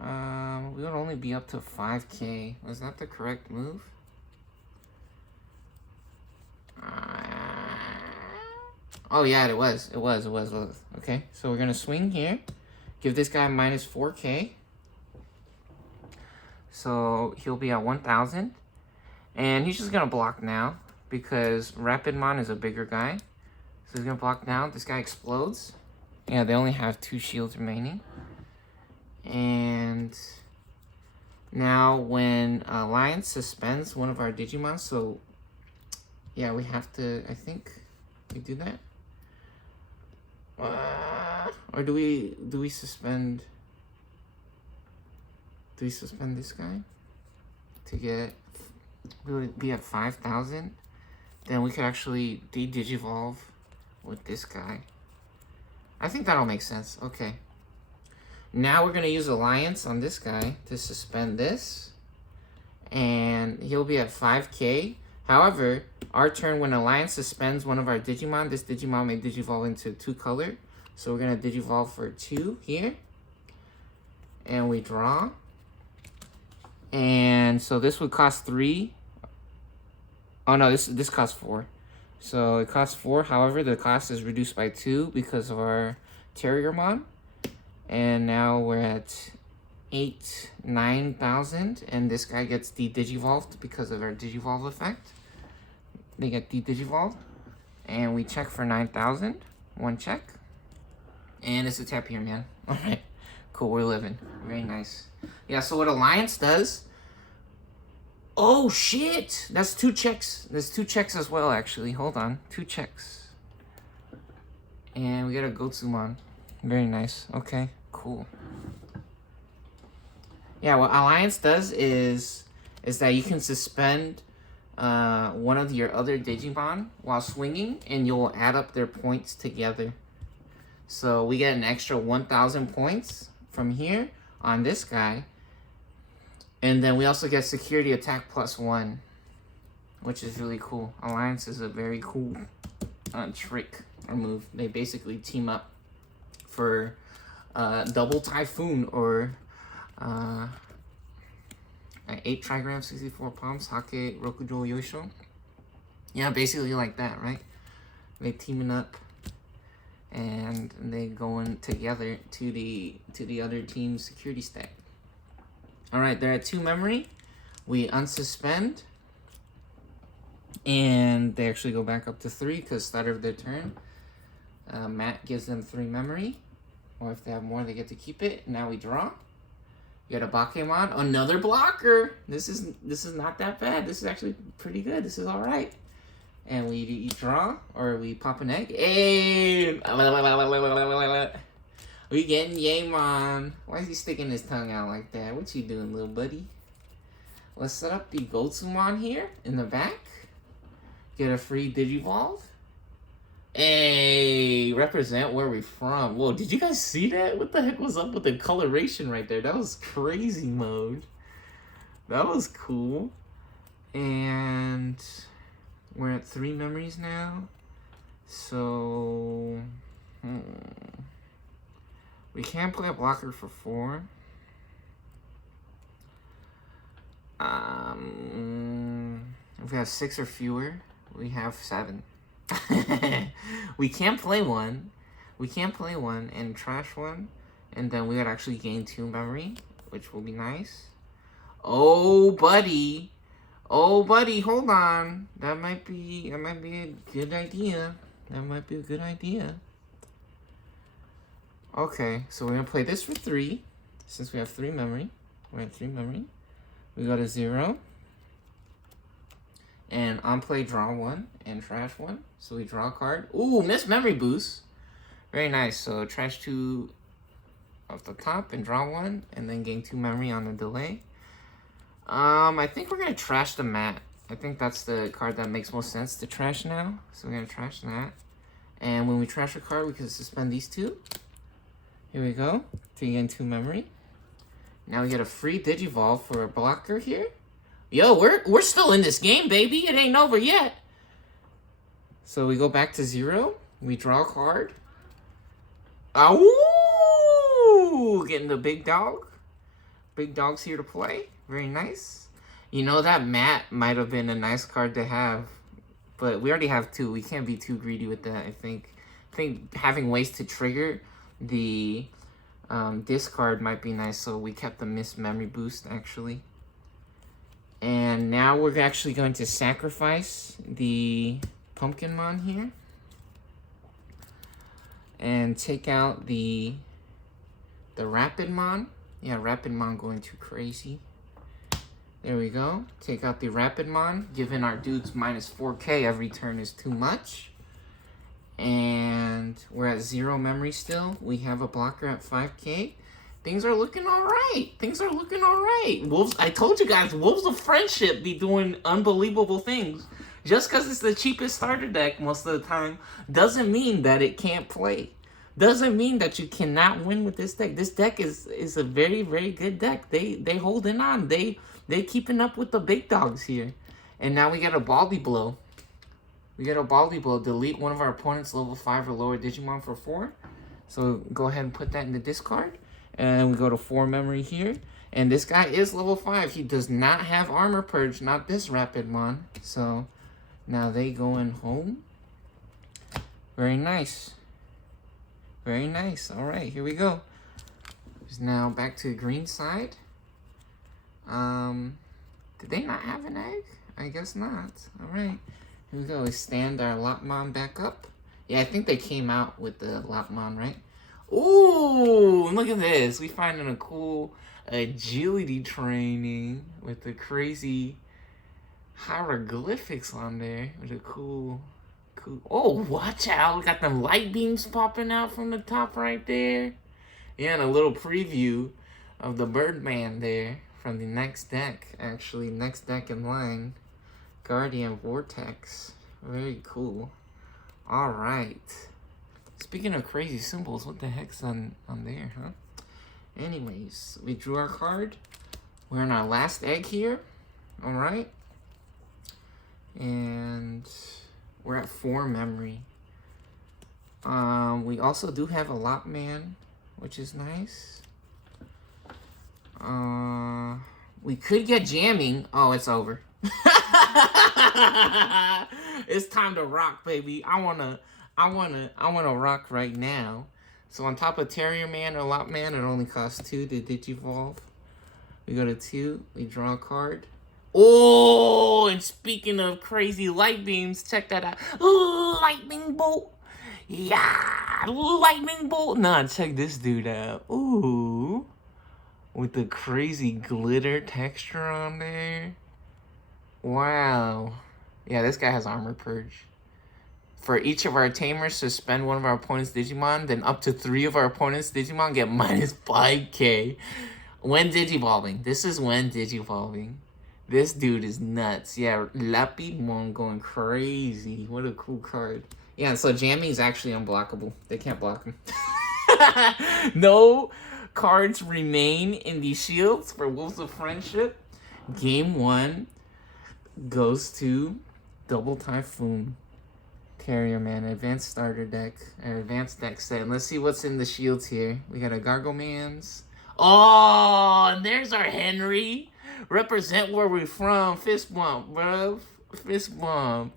We would only be up to 5K. Was that the correct move? Oh yeah, it was. Okay, so we're gonna swing here. Give this guy minus 4K. So he'll be at 1,000. And he's just gonna block now, because Rapidmon is a bigger guy. So he's gonna block now. This guy explodes. Yeah, they only have 2 shields remaining. And now when Alliance suspends one of our Digimon, so yeah, we have to, I think we do that. Or do we suspend this guy to get, we'll be at 5,000? Then we could actually de-digivolve with this guy. I think that'll make sense. Okay. Now we're going to use Alliance on this guy to suspend this. And he'll be at 5K. However, our turn, when Alliance suspends one of our Digimon, this Digimon may digivolve into 2-color. So we're going to digivolve for 2 here. And we draw. And so this would cost 3. Oh no, this costs 4. So it costs 4. However, the cost is reduced by 2 because of our Terriermon. And now we're at 9,000. And this guy gets de-digivolved because of our Digivolve effect. They get de-digivolved. And we check for 9,000. 1 check. And it's a tap here, man. Alright. Cool, we're living. Very nice. Yeah, so what Alliance does... Oh, shit! That's 2 checks. There's 2 checks as well, actually. Hold on. 2 checks. And we got a GoToMon. Very nice. Okay, cool. Yeah, what Alliance does is that you can suspend one of your other Digimon while swinging, and you'll add up their points together. So we get an extra 1,000 points from here on this guy. And then we also get security attack +1, which is really cool. Alliance is a very cool trick or move. They basically team up for double Typhoon or 8 trigrams, 64 palms, Hake, Rokujo, Yoisho. Yeah, basically like that, right? They teaming up and they going together to the other team's security stack. Alright, they're at 2 memory. We unsuspend. And they actually go back up to 3 because start of their turn. Matt gives them 3 memory. Or if they have more, they get to keep it. Now we draw. You got a Bakemon, another blocker. This is not that bad. This is actually pretty good. This is alright. And we draw, or we pop an egg. Hey! We getting Yaemon. Why is he sticking his tongue out like that? What you doing, little buddy? Let's set up the GoToMon here in the back. Get a free Digivolve. Hey, represent where we from. Whoa, did you guys see that? What the heck was up with the coloration right there? That was crazy mode. That was cool. And we're at 3 memories now. So... we can't play a blocker for 4. If we have 6 or fewer, we have 7. We can't play one. We can't play one and trash one. And then we would actually gain 2 memory, which will be nice. Oh, buddy. Oh, buddy, hold on. That might be a good idea. That might be a good idea. Okay, so we're gonna play this for 3. Since we have 3 memory. We're at 3 memory. We go to 0. And on play, draw 1 and trash 1. So we draw a card. Ooh, missed memory boost. Very nice. So trash 2 off the top and draw 1. And then gain 2 memory on the delay. I think we're gonna trash the mat. I think that's the card that makes most sense to trash now. So we're gonna trash that. And when we trash a card, we can suspend these 2. Here we go. To gain 2 memory. Now we get a free Digivolve for a blocker here. Yo, we're still in this game, baby. It ain't over yet. So we go back to 0. We draw a card. Oh, getting the big dog. Big dog's here to play. Very nice. You know, that mat might have been a nice card to have. But we already have 2. We can't be too greedy with that, I think. I think having ways to trigger the discard might be nice. So we kept the missed memory boost, actually. And now we're actually going to sacrifice the Pumpkinmon here. And take out the Rapidmon. Yeah, Rapidmon going too crazy. There we go. Take out the Rapidmon. Given our dudes minus 4K every turn is too much. And we're at 0 memory still. We have a blocker at 5K. Things are looking alright. Things are looking alright. Wolves, I told you guys, Wolves of Friendship be doing unbelievable things. Just because it's the cheapest starter deck most of the time doesn't mean that it can't play. Doesn't mean that you cannot win with this deck. This deck is a very, very good deck. They holding on. They keeping up with the big dogs here. And now we get a Baldy Blow. We get a Baldy Blow. Delete one of our opponent's level 5 or lower Digimon for 4. So go ahead and put that in the discard. And we go to 4 memory here. And this guy is level 5. He does not have Armor Purge. Not this Rapidmon. So now they going home. Very nice. Very nice. Alright, here we go. Now back to the green side. Did they not have an egg? I guess not. Alright. Here we go. We stand our Lopmon back up. Yeah, I think they came out with the Lopmon, right? Ooh, look at this. We finding a cool agility training with the crazy hieroglyphics on there. With a cool. Oh, watch out. We got them light beams popping out from the top right there. Yeah, and a little preview of the Birdman there from the next deck. Actually, next deck in line. Guardian Vortex. Very cool. Alright. Speaking of crazy symbols, what the heck's on there, huh? Anyways, we drew our card. We're in our last egg here. Alright. And we're at 4 memory. We also do have a SnAxmaN, which is nice. We could get jamming. Oh, it's over. It's time to rock, baby. I wanna rock right now. So on top of Terrier Man or SnAxmaN, it only costs 2 to Digivolve. We go to 2, we draw a card. Oh, and speaking of crazy light beams, check that out. Lightning bolt. Yeah, lightning bolt. Nah, check this dude out. Ooh, with the crazy glitter texture on there. Wow. Yeah, this guy has Armor Purge. For each of our tamers, suspend one of our opponent's Digimon, then up to 3 of our opponent's Digimon get minus 5k. When Digivolving. This is when Digivolving. This dude is nuts. Yeah, Lapidmon going crazy. What a cool card. Yeah, so jamming is actually unblockable. They can't block him. No cards remain in the shields for Wolves of Friendship. Game 1 goes to Double Typhoon. Terrier Man, advanced starter deck, or advanced deck set. Let's see what's in the shields here. We got a Gargomans. Oh, and there's our Henry. Represent where we're from. Fist bump, bro. Fist bump.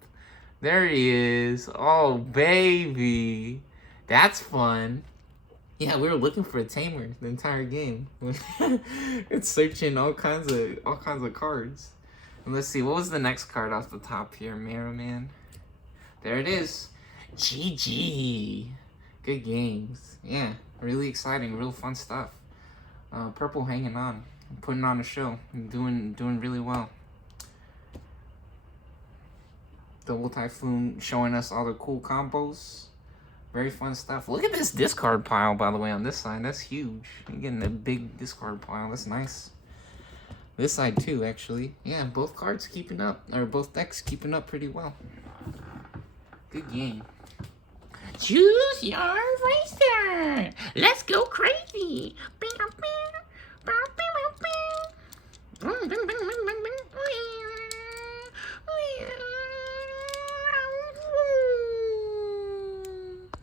There he is. Oh, baby. That's fun. Yeah, we were looking for a tamer the entire game. It's searching all kinds of cards. And let's see, what was the next card off the top here? Mirror Man. There it is. GG. Good games. Yeah, really exciting, real fun stuff. Purple hanging on, putting on a show, doing really well. Double Typhoon showing us all the cool combos. Very fun stuff. Look at this discard pile, by the way, on this side. That's huge. You're getting a big discard pile. That's nice. This side too, actually. Yeah, both cards keeping up, or both decks keeping up pretty well. Good game. Choose your racer. Let's go crazy. Bing, bing.